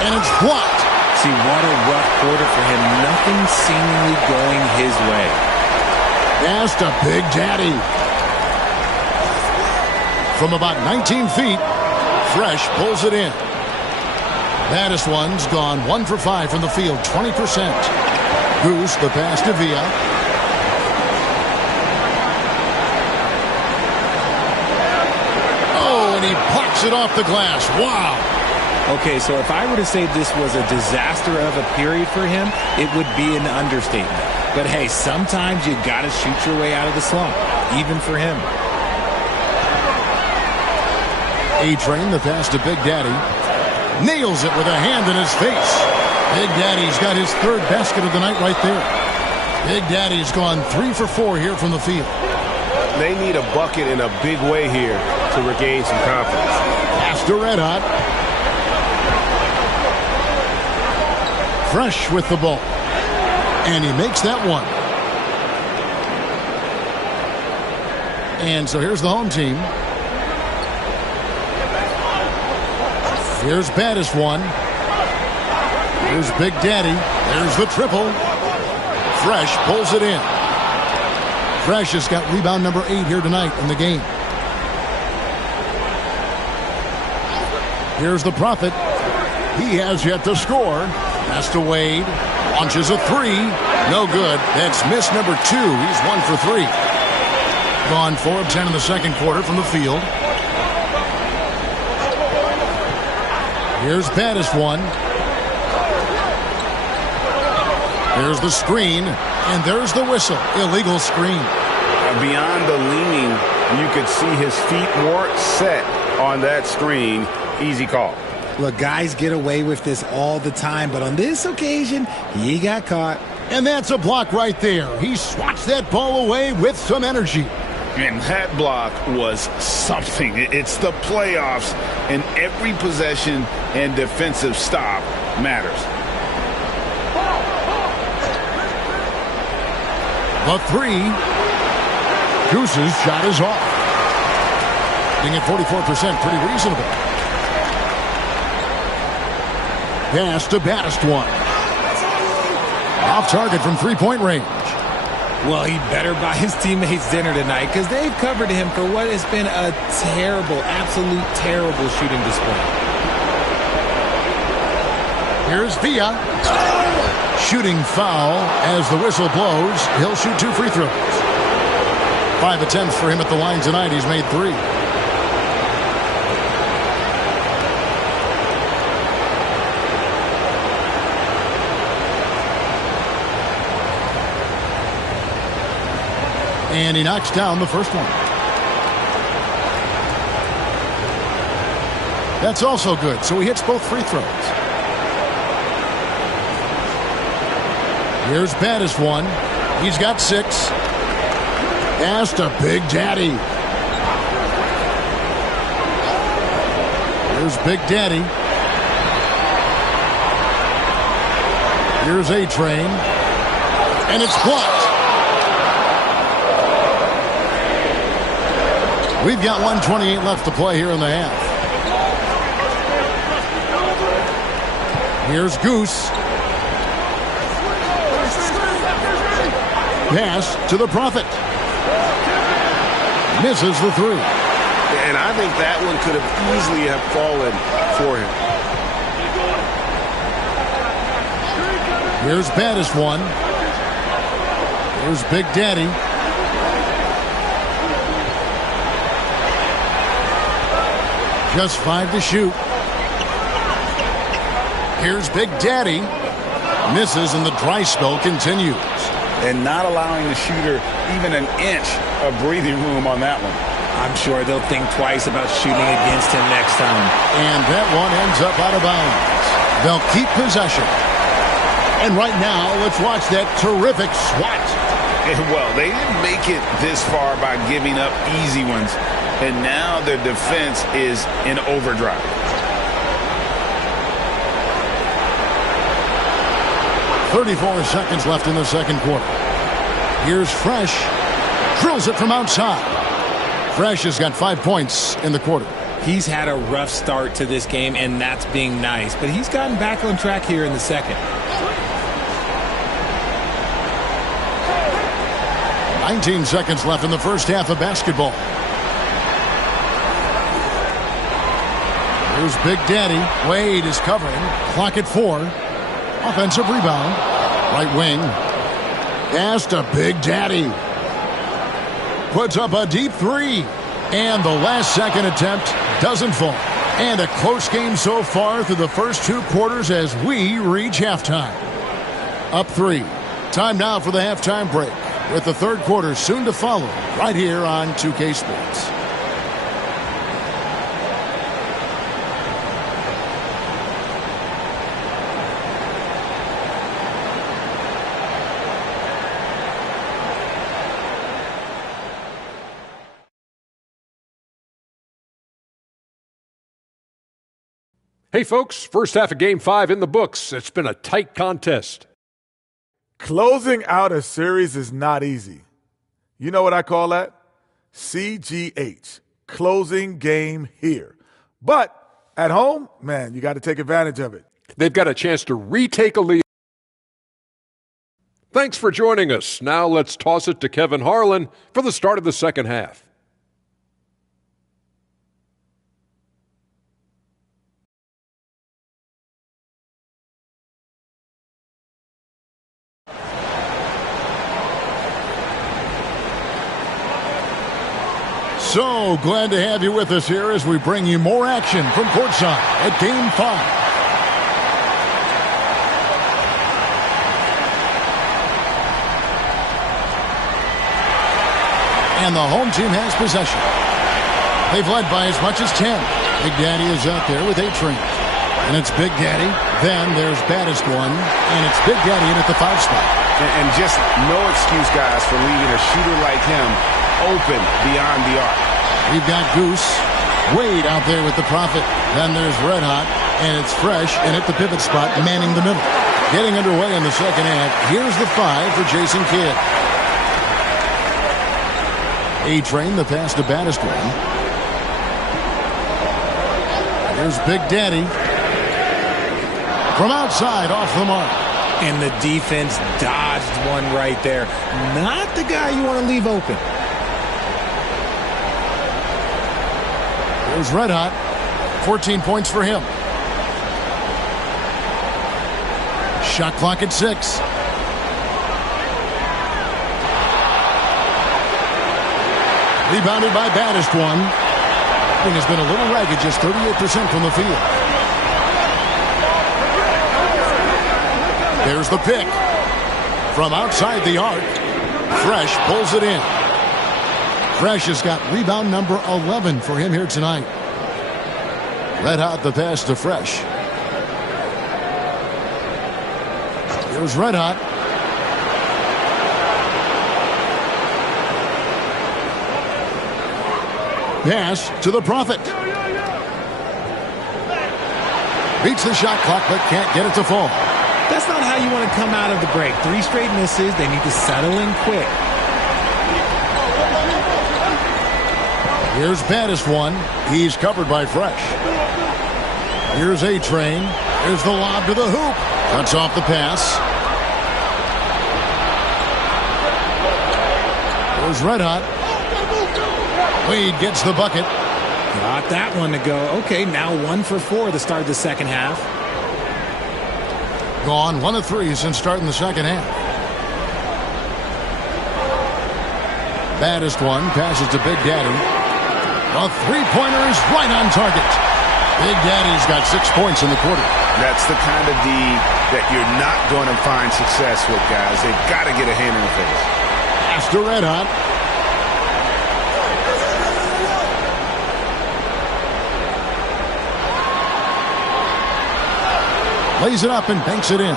And it's blocked. See, what a rough quarter for him. Nothing seemingly going his way. Pass to Big Daddy. From about 19 feet, Fresh pulls it in. Baddest one's gone 1 for 5 from the field, 20%. Goose, the pass to Villa. Oh, and he pops it off the glass. Wow. Okay, so if I were to say this was a disaster of a period for him, it would be an understatement. But hey, sometimes you got to shoot your way out of the slump, even for him. A-Train, the pass to Big Daddy. Nails it with a hand in his face. Big Daddy's got his 3rd basket of the night right there. Big Daddy's gone 3 for 4 here from the field. They need a bucket in a big way here to regain some confidence. Pass to Red Hot. Fresh with the ball. And he makes that one. And so here's the home team. Here's baddest one. Here's Big Daddy. There's the triple. Fresh pulls it in. Fresh has got rebound number 8 here tonight in the game. Here's the Prophet. He has yet to score. Pass to Wade. Launches a 3. No good. That's miss number 2. He's 1 for 3. Gone 4 of 10 in the second quarter from the field. Here's baddest one. There's the screen, and there's the whistle. Illegal screen. Beyond the leaning, you could see his feet weren't set on that screen. Easy call. Look, guys get away with this all the time, but on this occasion, he got caught. And that's a block right there. He swats that ball away with some energy. And that block was something. It's the playoffs, and every possession and defensive stop matters. The 3. Goose's shot is off. Being at 44%, pretty reasonable. Pass to baddest one. Off target from three-point range. Well, he better buy his teammates dinner tonight because they've covered him for what has been a terrible, absolute terrible shooting display. Here's Villa. Shooting foul as the whistle blows. He'll shoot 2 free throws. 5 attempts for him at the line tonight. He's made 3. And he knocks down the first one. That's also good. So he hits both free throws. Here's baddest one. He's got 6. Pass to Big Daddy. Here's Big Daddy. Here's A-Train. And it's blocked. We've got 1:28 left to play here in the half. Here's Goose. Pass to the Prophet. Misses the 3. And I think that one could have easily have fallen for him. Here's baddest one. Here's Big Daddy. Just 5 to shoot. Here's Big Daddy. Misses, and the dry spell continues. And not allowing the shooter even an inch of breathing room on that one. I'm sure they'll think twice about shooting against him next time. And that one ends up out of bounds. They'll keep possession. And right now, let's watch that terrific swat. Well, they didn't make it this far by giving up easy ones. And now their defense is in overdrive. .34 seconds left in the second quarter. Here's Fresh. Drills it from outside. Fresh has got 5 points in the quarter. He's had a rough start to this game, and that's being nice. But he's gotten back on track here in the second. 19 seconds left in the first half of basketball. Here's Big Daddy. Wade is covering. Clock at 4. Offensive rebound. Right wing. Pass to Big Daddy. Puts up a deep 3. And the last second attempt doesn't fall. And a close game so far through the first 2 quarters as we reach halftime. Up 3. Time now for the halftime break, with the third quarter soon to follow right here on 2K Sports. Hey, folks, first half of Game 5 in the books. It's been a tight contest. Closing out a series is not easy. You know what I call that? CGH, closing game here. But At home, man, you got to take advantage of it. They've got a chance to retake a lead. Thanks for joining us. Now let's toss it to Kevin Harlan for the start of the second half. So glad to have you with us here as we bring you more action from courtside at Game 5. And the home team has possession. They've led by as much as 10. Big Daddy is out there with A-Train. And it's Big Daddy. Then there's baddest one. And it's Big Daddy in at the 5 spot. And just no excuse, guys, for leaving a shooter like him open beyond the arc. We've got Goose. Wade out there with the Prophet. Then there's Red Hot. And it's Fresh. And at the pivot spot, manning the middle. Getting underway in the second half. Here's the 5 for Jason Kidd. A-Train, the pass to baddest one. Here's Big Daddy. From outside, off the mark. And the defense dodged one right there. Not the guy you want to leave open. Here's Red Hot. 14 points for him. Shot clock at 6. Rebounded by baddest one. Thing has been a little ragged, just 38% from the field. There's the pick. From outside the arc, Fresh pulls it in. Fresh has got rebound number 11 for him here tonight. Red Hot the pass to Fresh. Here's Red Hot. Pass to the Prophet. Beats the shot clock, but can't get it to fall. That's not how you want to come out of the break. 3 straight misses. They need to settle in quick. Here's baddest one. He's covered by Fresh. Here's A-Train. Here's the lob to the hoop. Cuts off the pass. Here's Red Hot. Wade gets the bucket. Got that one to go. Okay, now 1 for 4 to start the second half. Gone 1 of 3 since starting the second half. Baddest one passes to Big Daddy. A three-pointer is right on target. Big Daddy's got 6 points in the quarter. That's the kind of D that you're not going to find success with, guys. They've got to get a hand in the face. Pass to Red Hot. Lays it up and banks it in.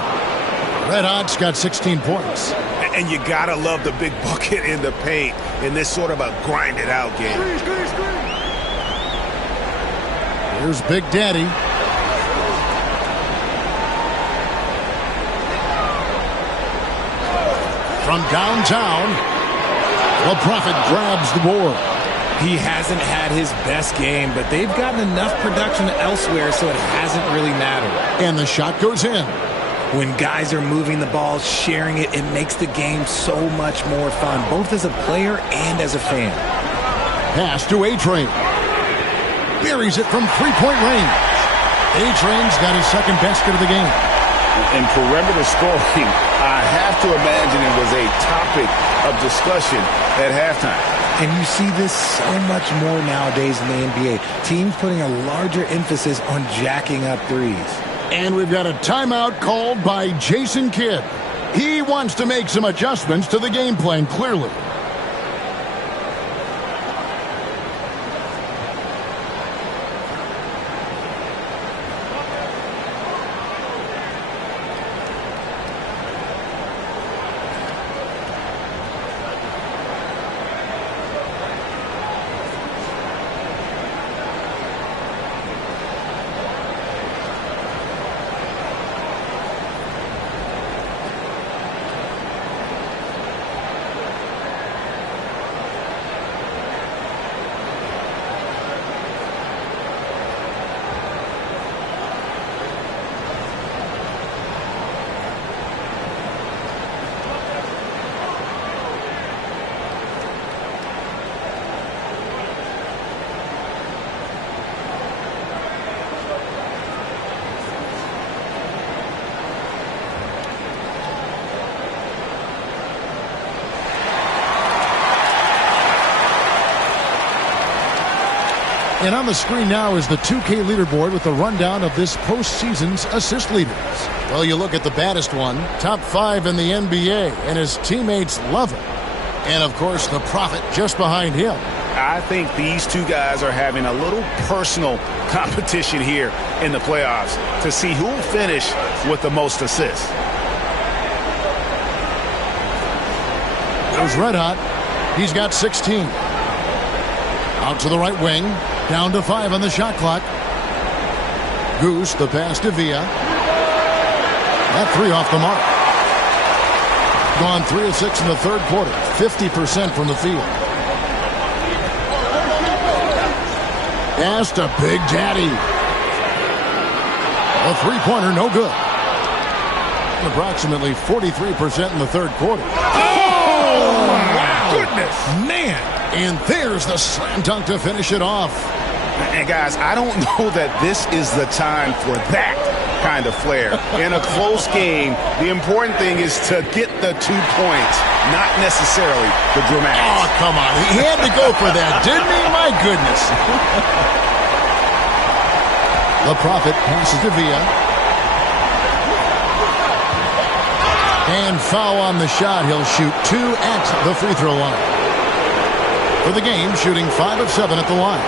Red Hot's got 16 points. And you got to love the big bucket in the paint in this sort of a grind-it-out game. Here's Big Daddy. From downtown, the Prophet grabs the board. He hasn't had his best game, but they've gotten enough production elsewhere, so it hasn't really mattered. And the shot goes in. When guys are moving the ball, sharing it, it makes the game so much more fun, both as a player and as a fan. Pass to A-Train. Buries it from three-point range. A-Train's got his second basket of the game. In perimeter scoring, I have to imagine it was a topic of discussion at halftime. And you see this so much more nowadays in the NBA. Teams putting a larger emphasis on jacking up threes. And we've got a timeout called by Jason Kidd. He wants to make some adjustments to the game plan, clearly. And on the screen now is the 2K leaderboard with the rundown of this postseason's assist leaders. Well, you look at the baddest one, top 5 in the NBA, and his teammates love him. And, of course, the Prophet just behind him. I think these two guys are having a little personal competition here in the playoffs to see who will finish with the most assists. There's Red Hot. He's got 16. Out to the right wing. Down to 5 on the shot clock. Goose, the pass to Villa. That 3 off the mark. Gone 3 of 6 in the third quarter. 50% from the field. Pass to Big Daddy. A three-pointer, no good. Approximately 43% in the third quarter. Oh, wow. Goodness. Man. And there's the slam dunk to finish it off. And, guys, I don't know that this is the time for that kind of flair. In a close game, the important thing is to get the 2 points, not necessarily the dramatics. Oh, come on. He had to go for that, didn't he? My goodness. The Prophet passes to Villa. And foul on the shot. He'll shoot 2 at the free throw line. For the game, shooting 5 of 7 at the line.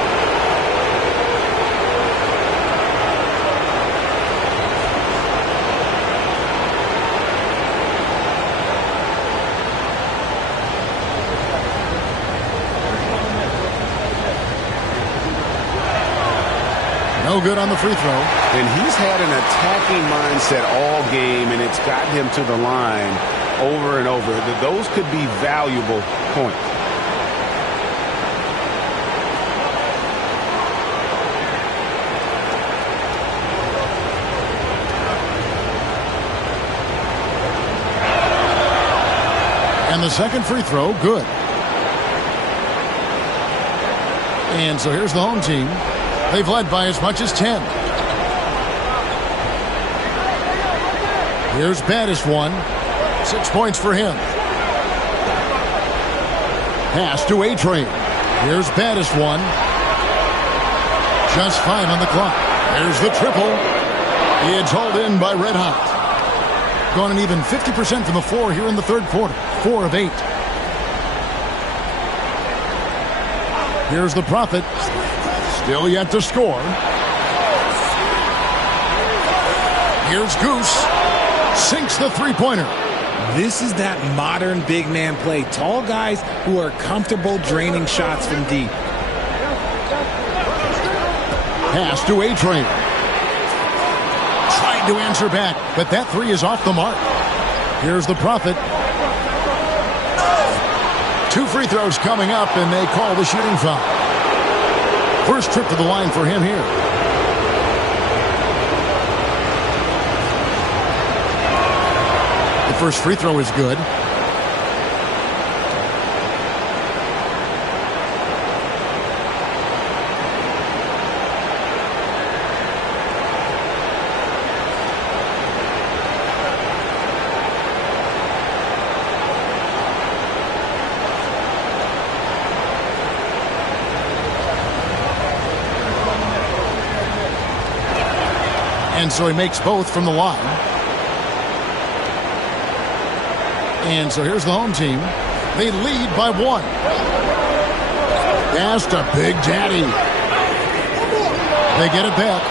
No good on the free throw. And he's had an attacking mindset all game, and it's gotten him to the line over and over. Those could be valuable points. And the second free throw, good. And so here's the home team. They've led by as much as 10. Here's Baddest one. 6 points for him. Pass to A-Train. Here's Baddest one. Just 5 on the clock. There's the triple. It's hauled in by Red Hot. Gone an even 50% from the floor here in the third quarter. 4 of 8. Here's the Prophet. Still yet to score. Here's Goose. Sinks the three-pointer. This is that modern big man play. Tall guys who are comfortable draining shots from deep. Pass to A-Train. Tried to answer back, but that 3 is off the mark. Here's the Prophet. 2 free throws coming up, and they call the shooting foul. First trip to the line for him here. The first free throw is good. And so he makes both from the line. And so here's the home team. They lead by 1. Pass to Big Daddy. They get it back.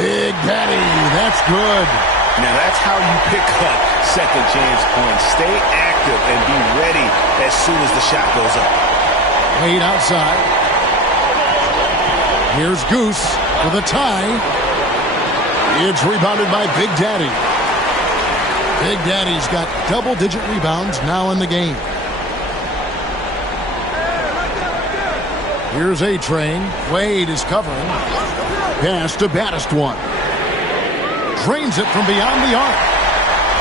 Big Daddy, that's good. Now that's how you pick up second chance points. Stay active and be ready as soon as the shot goes up. Wade outside. Here's Goose for the tie. It's rebounded by Big Daddy. Big Daddy's got double-digit rebounds now in the game. Here's A-Train. Wade is covering. Pass to Baddest one. Drains it from beyond the arc.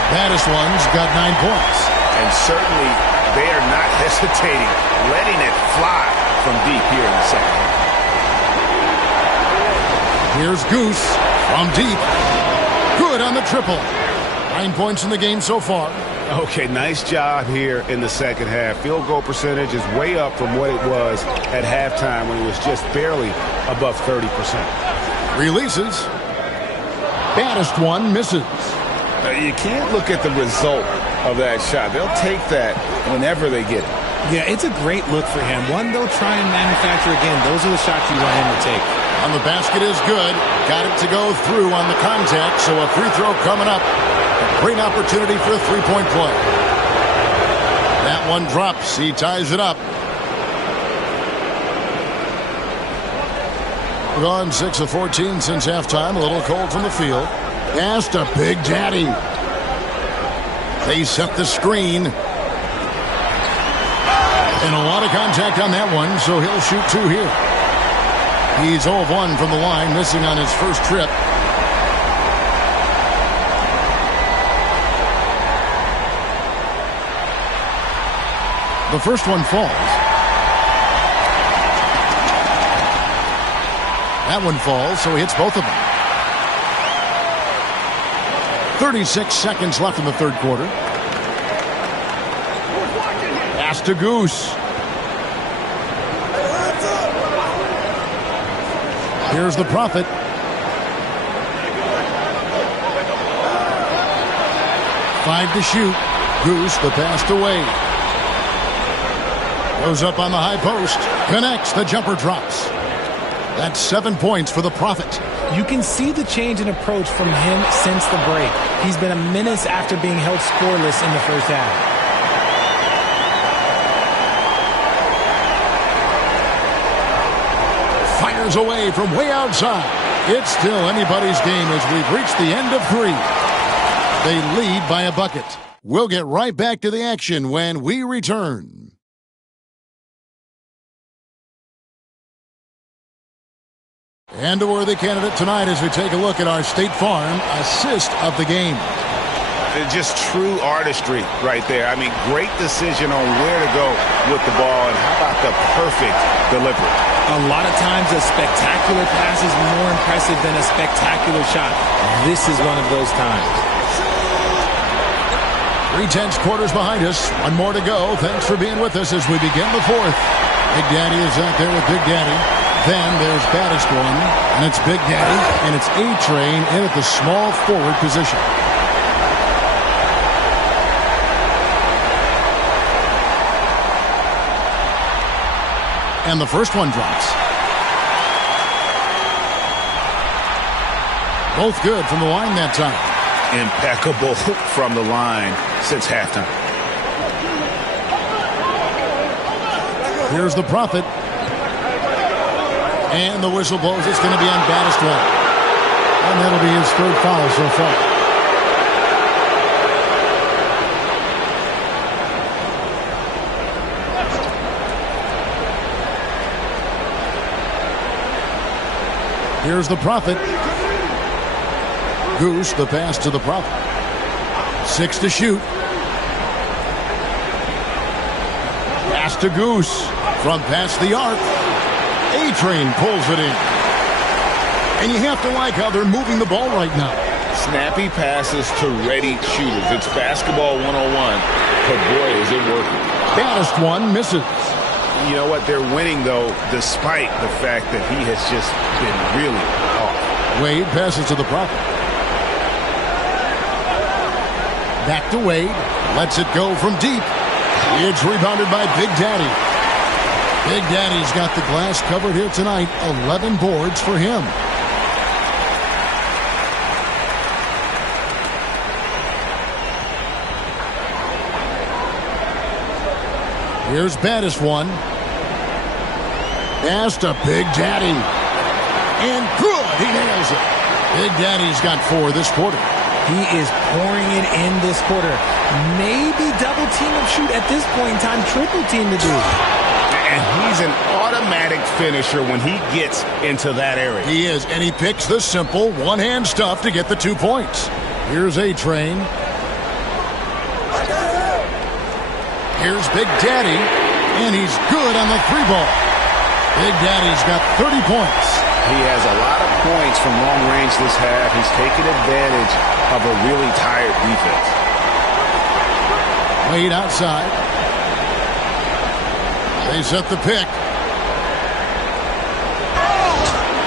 Baddest one's got 9 points. And certainly they are not hesitating, letting it fly from deep here in the second half. Here's Goose from deep. Good on the triple. 9 points in the game so far. Okay, nice job here in the second half. Field goal percentage is way up from what it was at halftime when it was just barely above 30%. Releases. Baddest one misses. You can't look at the result of that shot. They'll take that whenever they get it. Yeah, it's a great look for him. One they'll try and manufacture again. Those are the shots you want him to take. On the basket is good. Got it to go through on the contact, so a free throw coming up. A great opportunity for a three-point play. That one drops. He ties it up. We're gone 6 of 14 since halftime. A little cold from the field. Pass to Big Daddy. They set the screen. And a lot of contact on that one, so he'll shoot 2 here. He's 0 of 1 from the line, missing on his first trip. The first one falls. That one falls, so he hits both of them. 36 seconds left in the third quarter. Pass to Goose. Here's the Prophet. Five to shoot. Goose, the pass to Wade. Goes up on the high post. Connects. The jumper drops. That's 7 points for the Prophet. You can see the change in approach from him since the break. He's been a menace after being held scoreless in the first half. Fires away from way outside. It's still anybody's game as we've reached the end of 3. They lead by a bucket. We'll get right back to the action when we return. And a worthy candidate tonight as we take a look at our State Farm assist of the game. Just true artistry right there. I mean, great decision on where to go with the ball, and how about the perfect delivery? A lot of times a spectacular pass is more impressive than a spectacular shot. This is one of those times. 3/10 quarters behind us. One more to go. Thanks for being with us as we begin the fourth. Big Daddy is out there with Big Daddy. Then there's baddest one, and it's Big Daddy, and it's A-Train in at the small forward position. And the first one drops. Both good from the line that time. Impeccable from the line since halftime. Here's the Prophet. And the whistle blows. It's going to be on baddest one. And that'll be his third foul so far. Here's the Prophet. Goose, the pass to the Prophet. 6 to shoot. Pass to Goose. From past the arc. A-Train pulls it in. And you have to like how they're moving the ball right now. Snappy passes to ready shooters. It's basketball 101. But boy, is it working. Baddest one misses. You know what? They're winning, though, despite the fact that he has just been really off. Wade passes to the Prophet. Back to Wade. Lets it go from deep. It's rebounded by Big Daddy. Big Daddy's got the glass covered here tonight. 11 boards for him. Here's baddest one. Pass to Big Daddy. And good. He nails it. Big Daddy's got 4 this quarter. He is pouring it in this quarter. Maybe double team and shoot at this point in time. Triple team to do. And he's an automatic finisher when he gets into that area. He is, and he picks the simple one-hand stuff to get the 2 points. Here's A-Train. Here's Big Daddy, and he's good on the 3 ball. Big Daddy's got 30 points. He has a lot of points from long range this half. He's taken advantage of a really tired defense. Wade outside. They set the pick.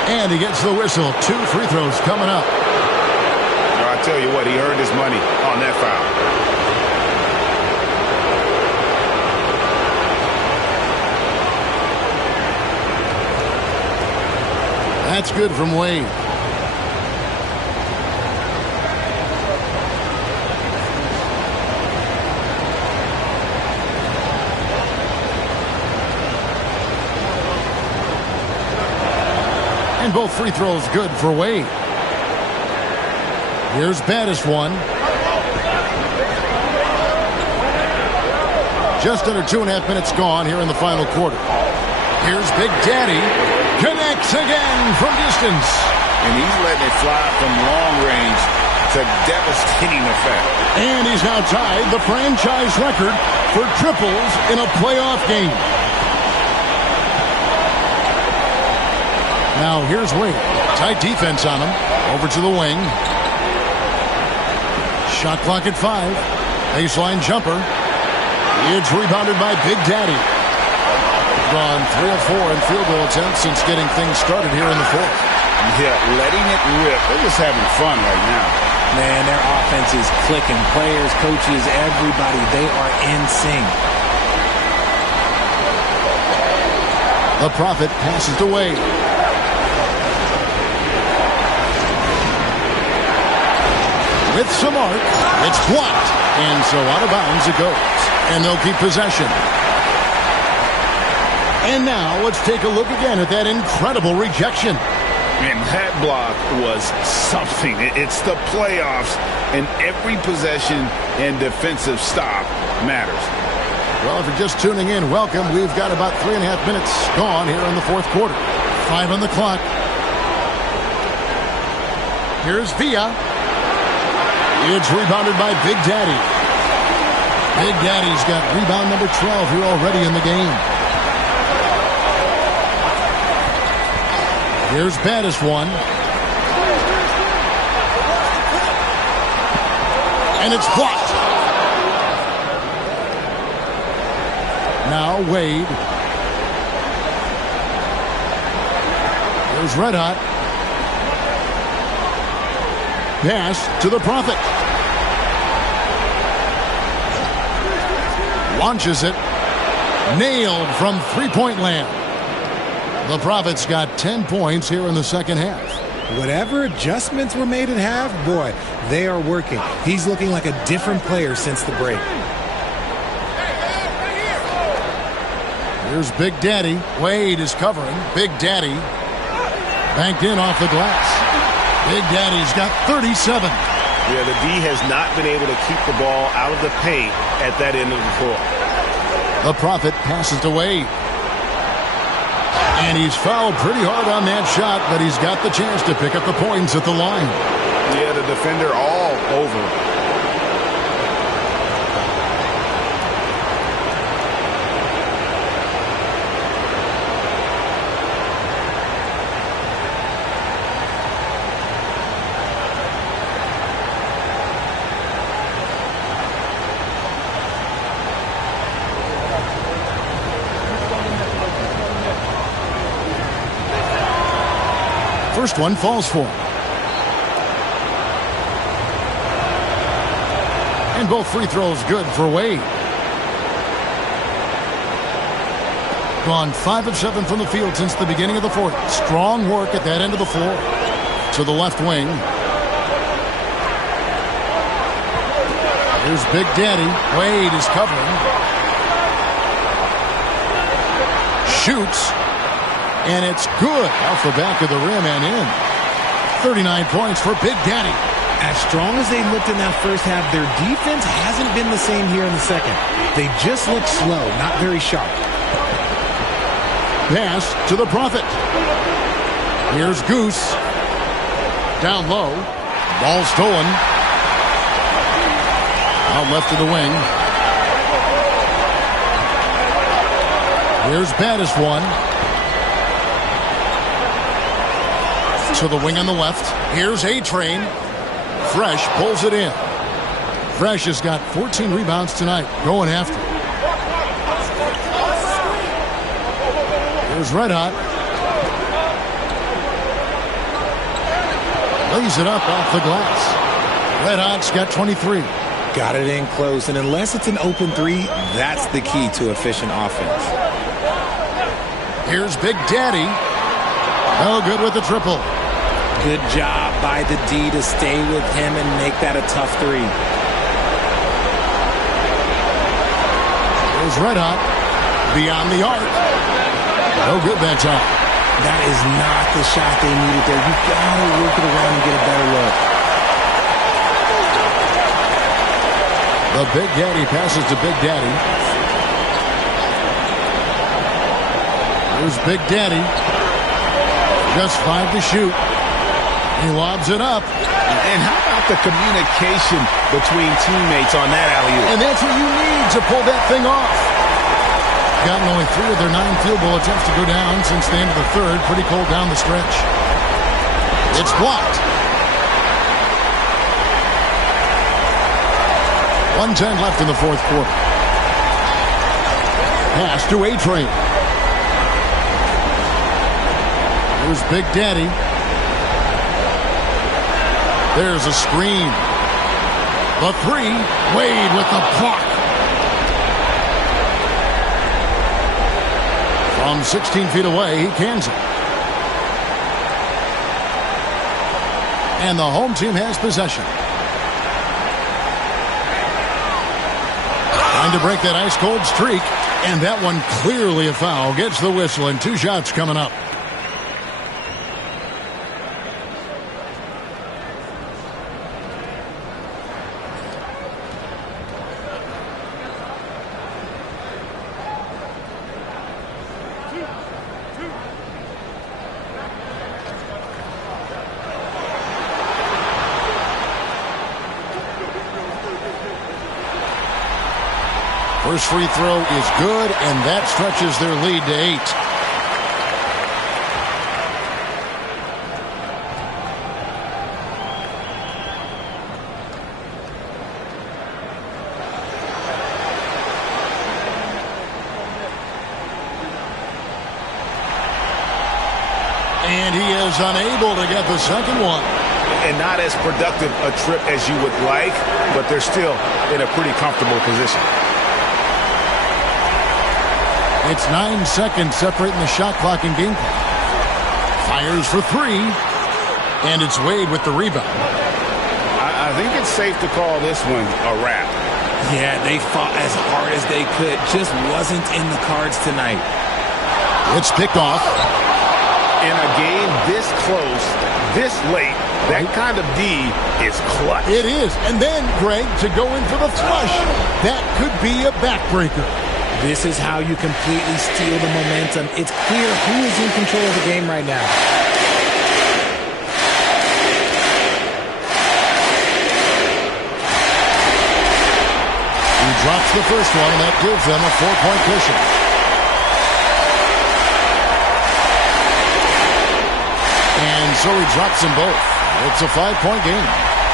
And he gets the whistle. 2 free throws coming up. I tell you what, he earned his money on that foul. That's good from Wade. And both free throws good for Wade. Here's baddest one. Just under 2.5 minutes gone here in the final quarter. Here's Big Daddy. Connects again from distance. And he's letting it fly from long range to devastating effect. And he's now tied the franchise record for triples in a playoff game. Now here's Wade. Tight defense on him. Over to the wing. Shot clock at 5. Baseline jumper. It's rebounded by Big Daddy. Gone 3 of 4 in field goal attempts since getting things started here in the fourth. Yeah, letting it rip. They're just having fun right now. Man, their offense is clicking. Players, coaches, everybody, they are in sync. The Prophet passes to Wade. With some arc, it's blocked. And so out of bounds it goes. And they'll keep possession. And now let's take a look again at that incredible rejection. And that block was something. It's the playoffs, and every possession and defensive stop matters. Well, if you're just tuning in, welcome. We've got about 3.5 minutes gone here in the fourth quarter. 5 on the clock. Here's Villa. It's rebounded by Big Daddy. Big Daddy's got rebound number 12 here already in the game. Here's baddest one. And it's blocked. Now Wade. Here's Red Hot. Pass to the Prophet. Launches it. Nailed from three-point land. The Prophet's got 10 points here in the second half. Whatever adjustments were made at half, boy, they are working. He's looking like a different player since the break. Here's Big Daddy. Wade is covering. Big Daddy banked in off the glass. Big Daddy's got 37. Yeah, the D has not been able to keep the ball out of the paint at that end of the floor. The Prophet passes to Wade. And he's fouled pretty hard on that shot, but he's got the chance to pick up the points at the line. Yeah, the defender all over. First one falls for him. And both free throws good for Wade. Gone 5 of 7 from the field since the beginning of the fourth. Strong work at that end of the floor. To the left wing. Here's Big Daddy. Wade is covering. Shoots. And it's good off the back of the rim and in. 39 points for Big Daddy. As strong as they looked in that first half, their defense hasn't been the same here in the second. They just look slow, not very sharp. Pass to the Prophet. Here's Goose. Down low. Ball stolen. Out left of the wing. Here's baddest one. To the wing on the left. Here's A-Train. Fresh pulls it in. Fresh has got 14 rebounds tonight, going after. Here's Red Hot. Lays it up off the glass. Red Hot's got 23. Got it in close, and unless it's an open three, that's the key to efficient offense. Here's Big Daddy. No good with the triple. Good job by the D to stay with him and make that a tough three. Here's Red Hot. Beyond the arc. No good that time. That is not the shot they needed there. You gotta work it around and get a better look. The Big Daddy passes to Big Daddy. Here's Big Daddy. Just 5 to shoot. He lobs it up. And how about the communication between teammates on that alley-oop? And that's what you need to pull that thing off. Gotten only 3 of their 9 field goal attempts to go down since the end of the third. Pretty cold down the stretch. It's blocked. 1:10 left in the fourth quarter. Pass to A-Train. Here's Big Daddy. There's a screen. The three. Wade with the block. From 16 feet away, he cans it. And the home team has possession. Trying to break that ice-cold streak. And that one clearly a foul. Gets the whistle, and 2 shots coming up. First free throw is good, and that stretches their lead to 8. And he is unable to get the second one. And not as productive a trip as you would like, but they're still in a pretty comfortable position. It's 9 seconds separating the shot clock and game clock. Fires for 3, and it's Wade with the rebound. I think it's safe to call this one a wrap. Yeah, they fought as hard as they could. Just wasn't in the cards tonight. It's picked off. In a game this close, this late, that kind of D is clutch. It is. And then, Greg, to go in for the flush. That could be a backbreaker. This is how you completely steal the momentum. It's clear who is in control of the game right now. He drops the first one, and that gives them a 4-point cushion. And so he drops them both. It's a 5-point game.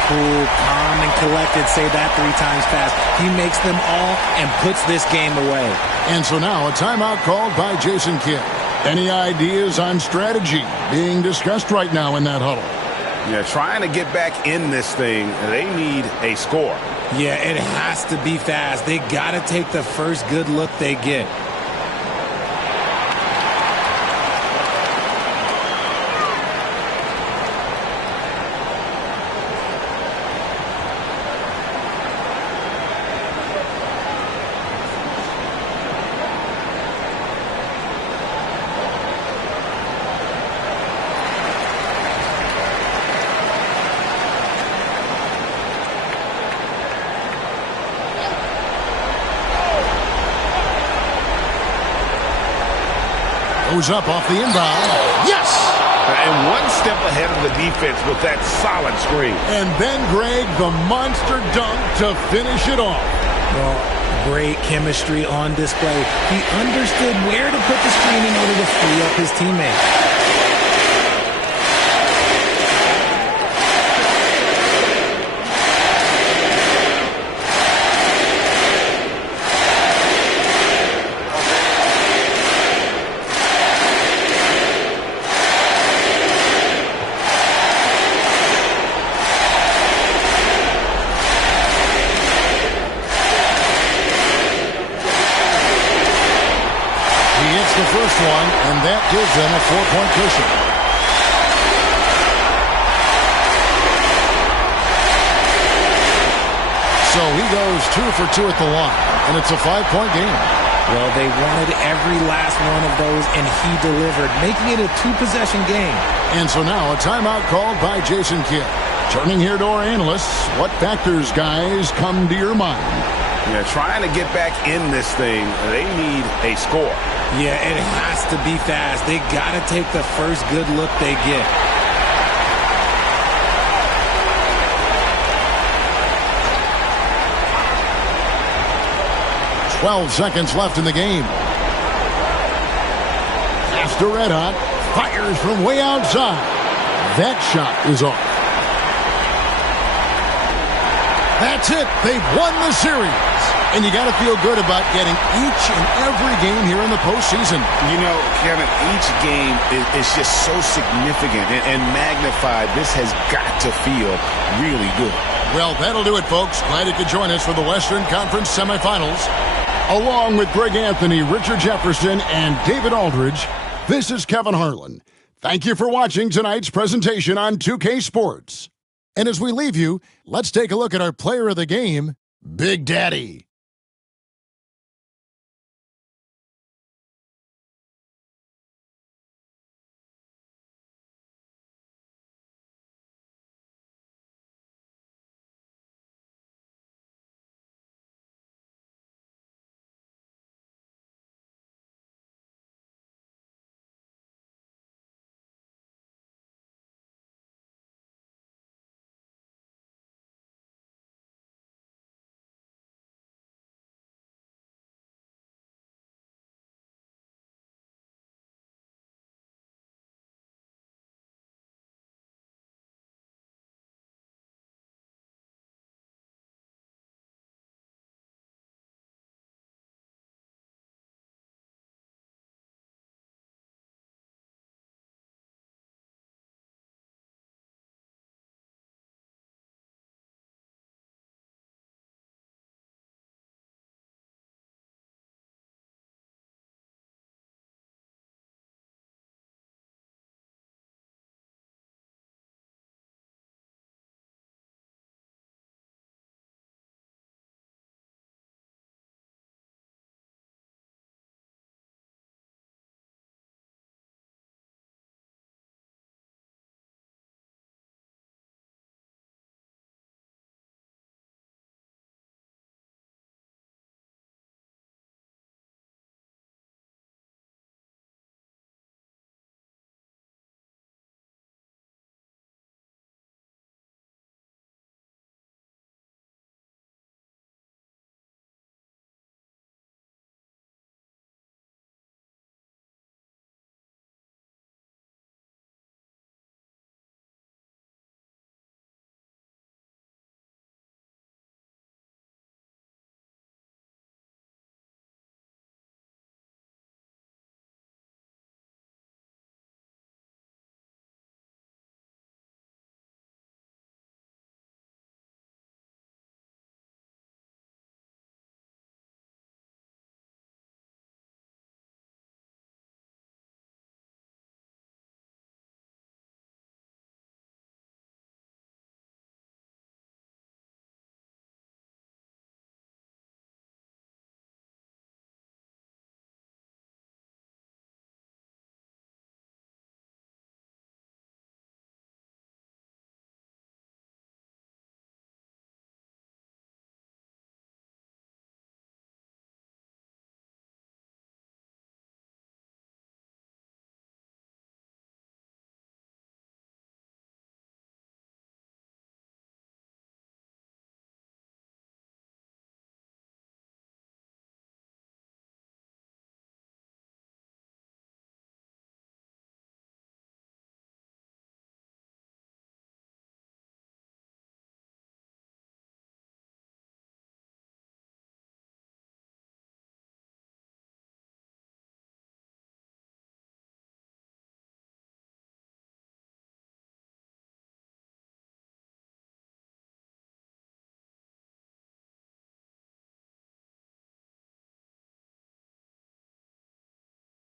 Cool, calm, and collected. Say that 3 times fast. He makes them all and puts this game away. And so now a timeout called by Jason Kidd. Any ideas on strategy being discussed right now in that huddle? Yeah, trying to get back in this thing, they need a score. Yeah, it has to be fast. They got to take the first good look they get. Goes up off the inbound. Yes! And one step ahead of the defense with that solid screen. And then, Greg, the monster dunk to finish it off. Well, great chemistry on display. He understood where to put the screen in order to free up his teammate. first one, and that gives them a 4-point cushion. So he goes 2 for 2 at the line, and it's a 5-point game. Well, they wanted every last one of those, and he delivered, making it a 2-possession game. And so now a timeout called by Jason Kidd. Turning here to our analysts, what factors, guys, come to your mind? Yeah, trying to get back in this thing, they need a score. Yeah, it has to be fast. They got to take the first good look they get. 12 seconds left in the game. Pass to Red Hot. Fires from way outside. That shot is off. That's it. They've won the series. And you got to feel good about getting each and every game here in the postseason. You know, Kevin, each game is just so significant and magnified. This has got to feel really good. Well, that'll do it, folks. Glad you could join us for the Western Conference semifinals. Along with Greg Anthony, Richard Jefferson, and David Aldridge, this is Kevin Harlan. Thank you for watching tonight's presentation on 2K Sports. And as we leave you, let's take a look at our player of the game, Big Daddy.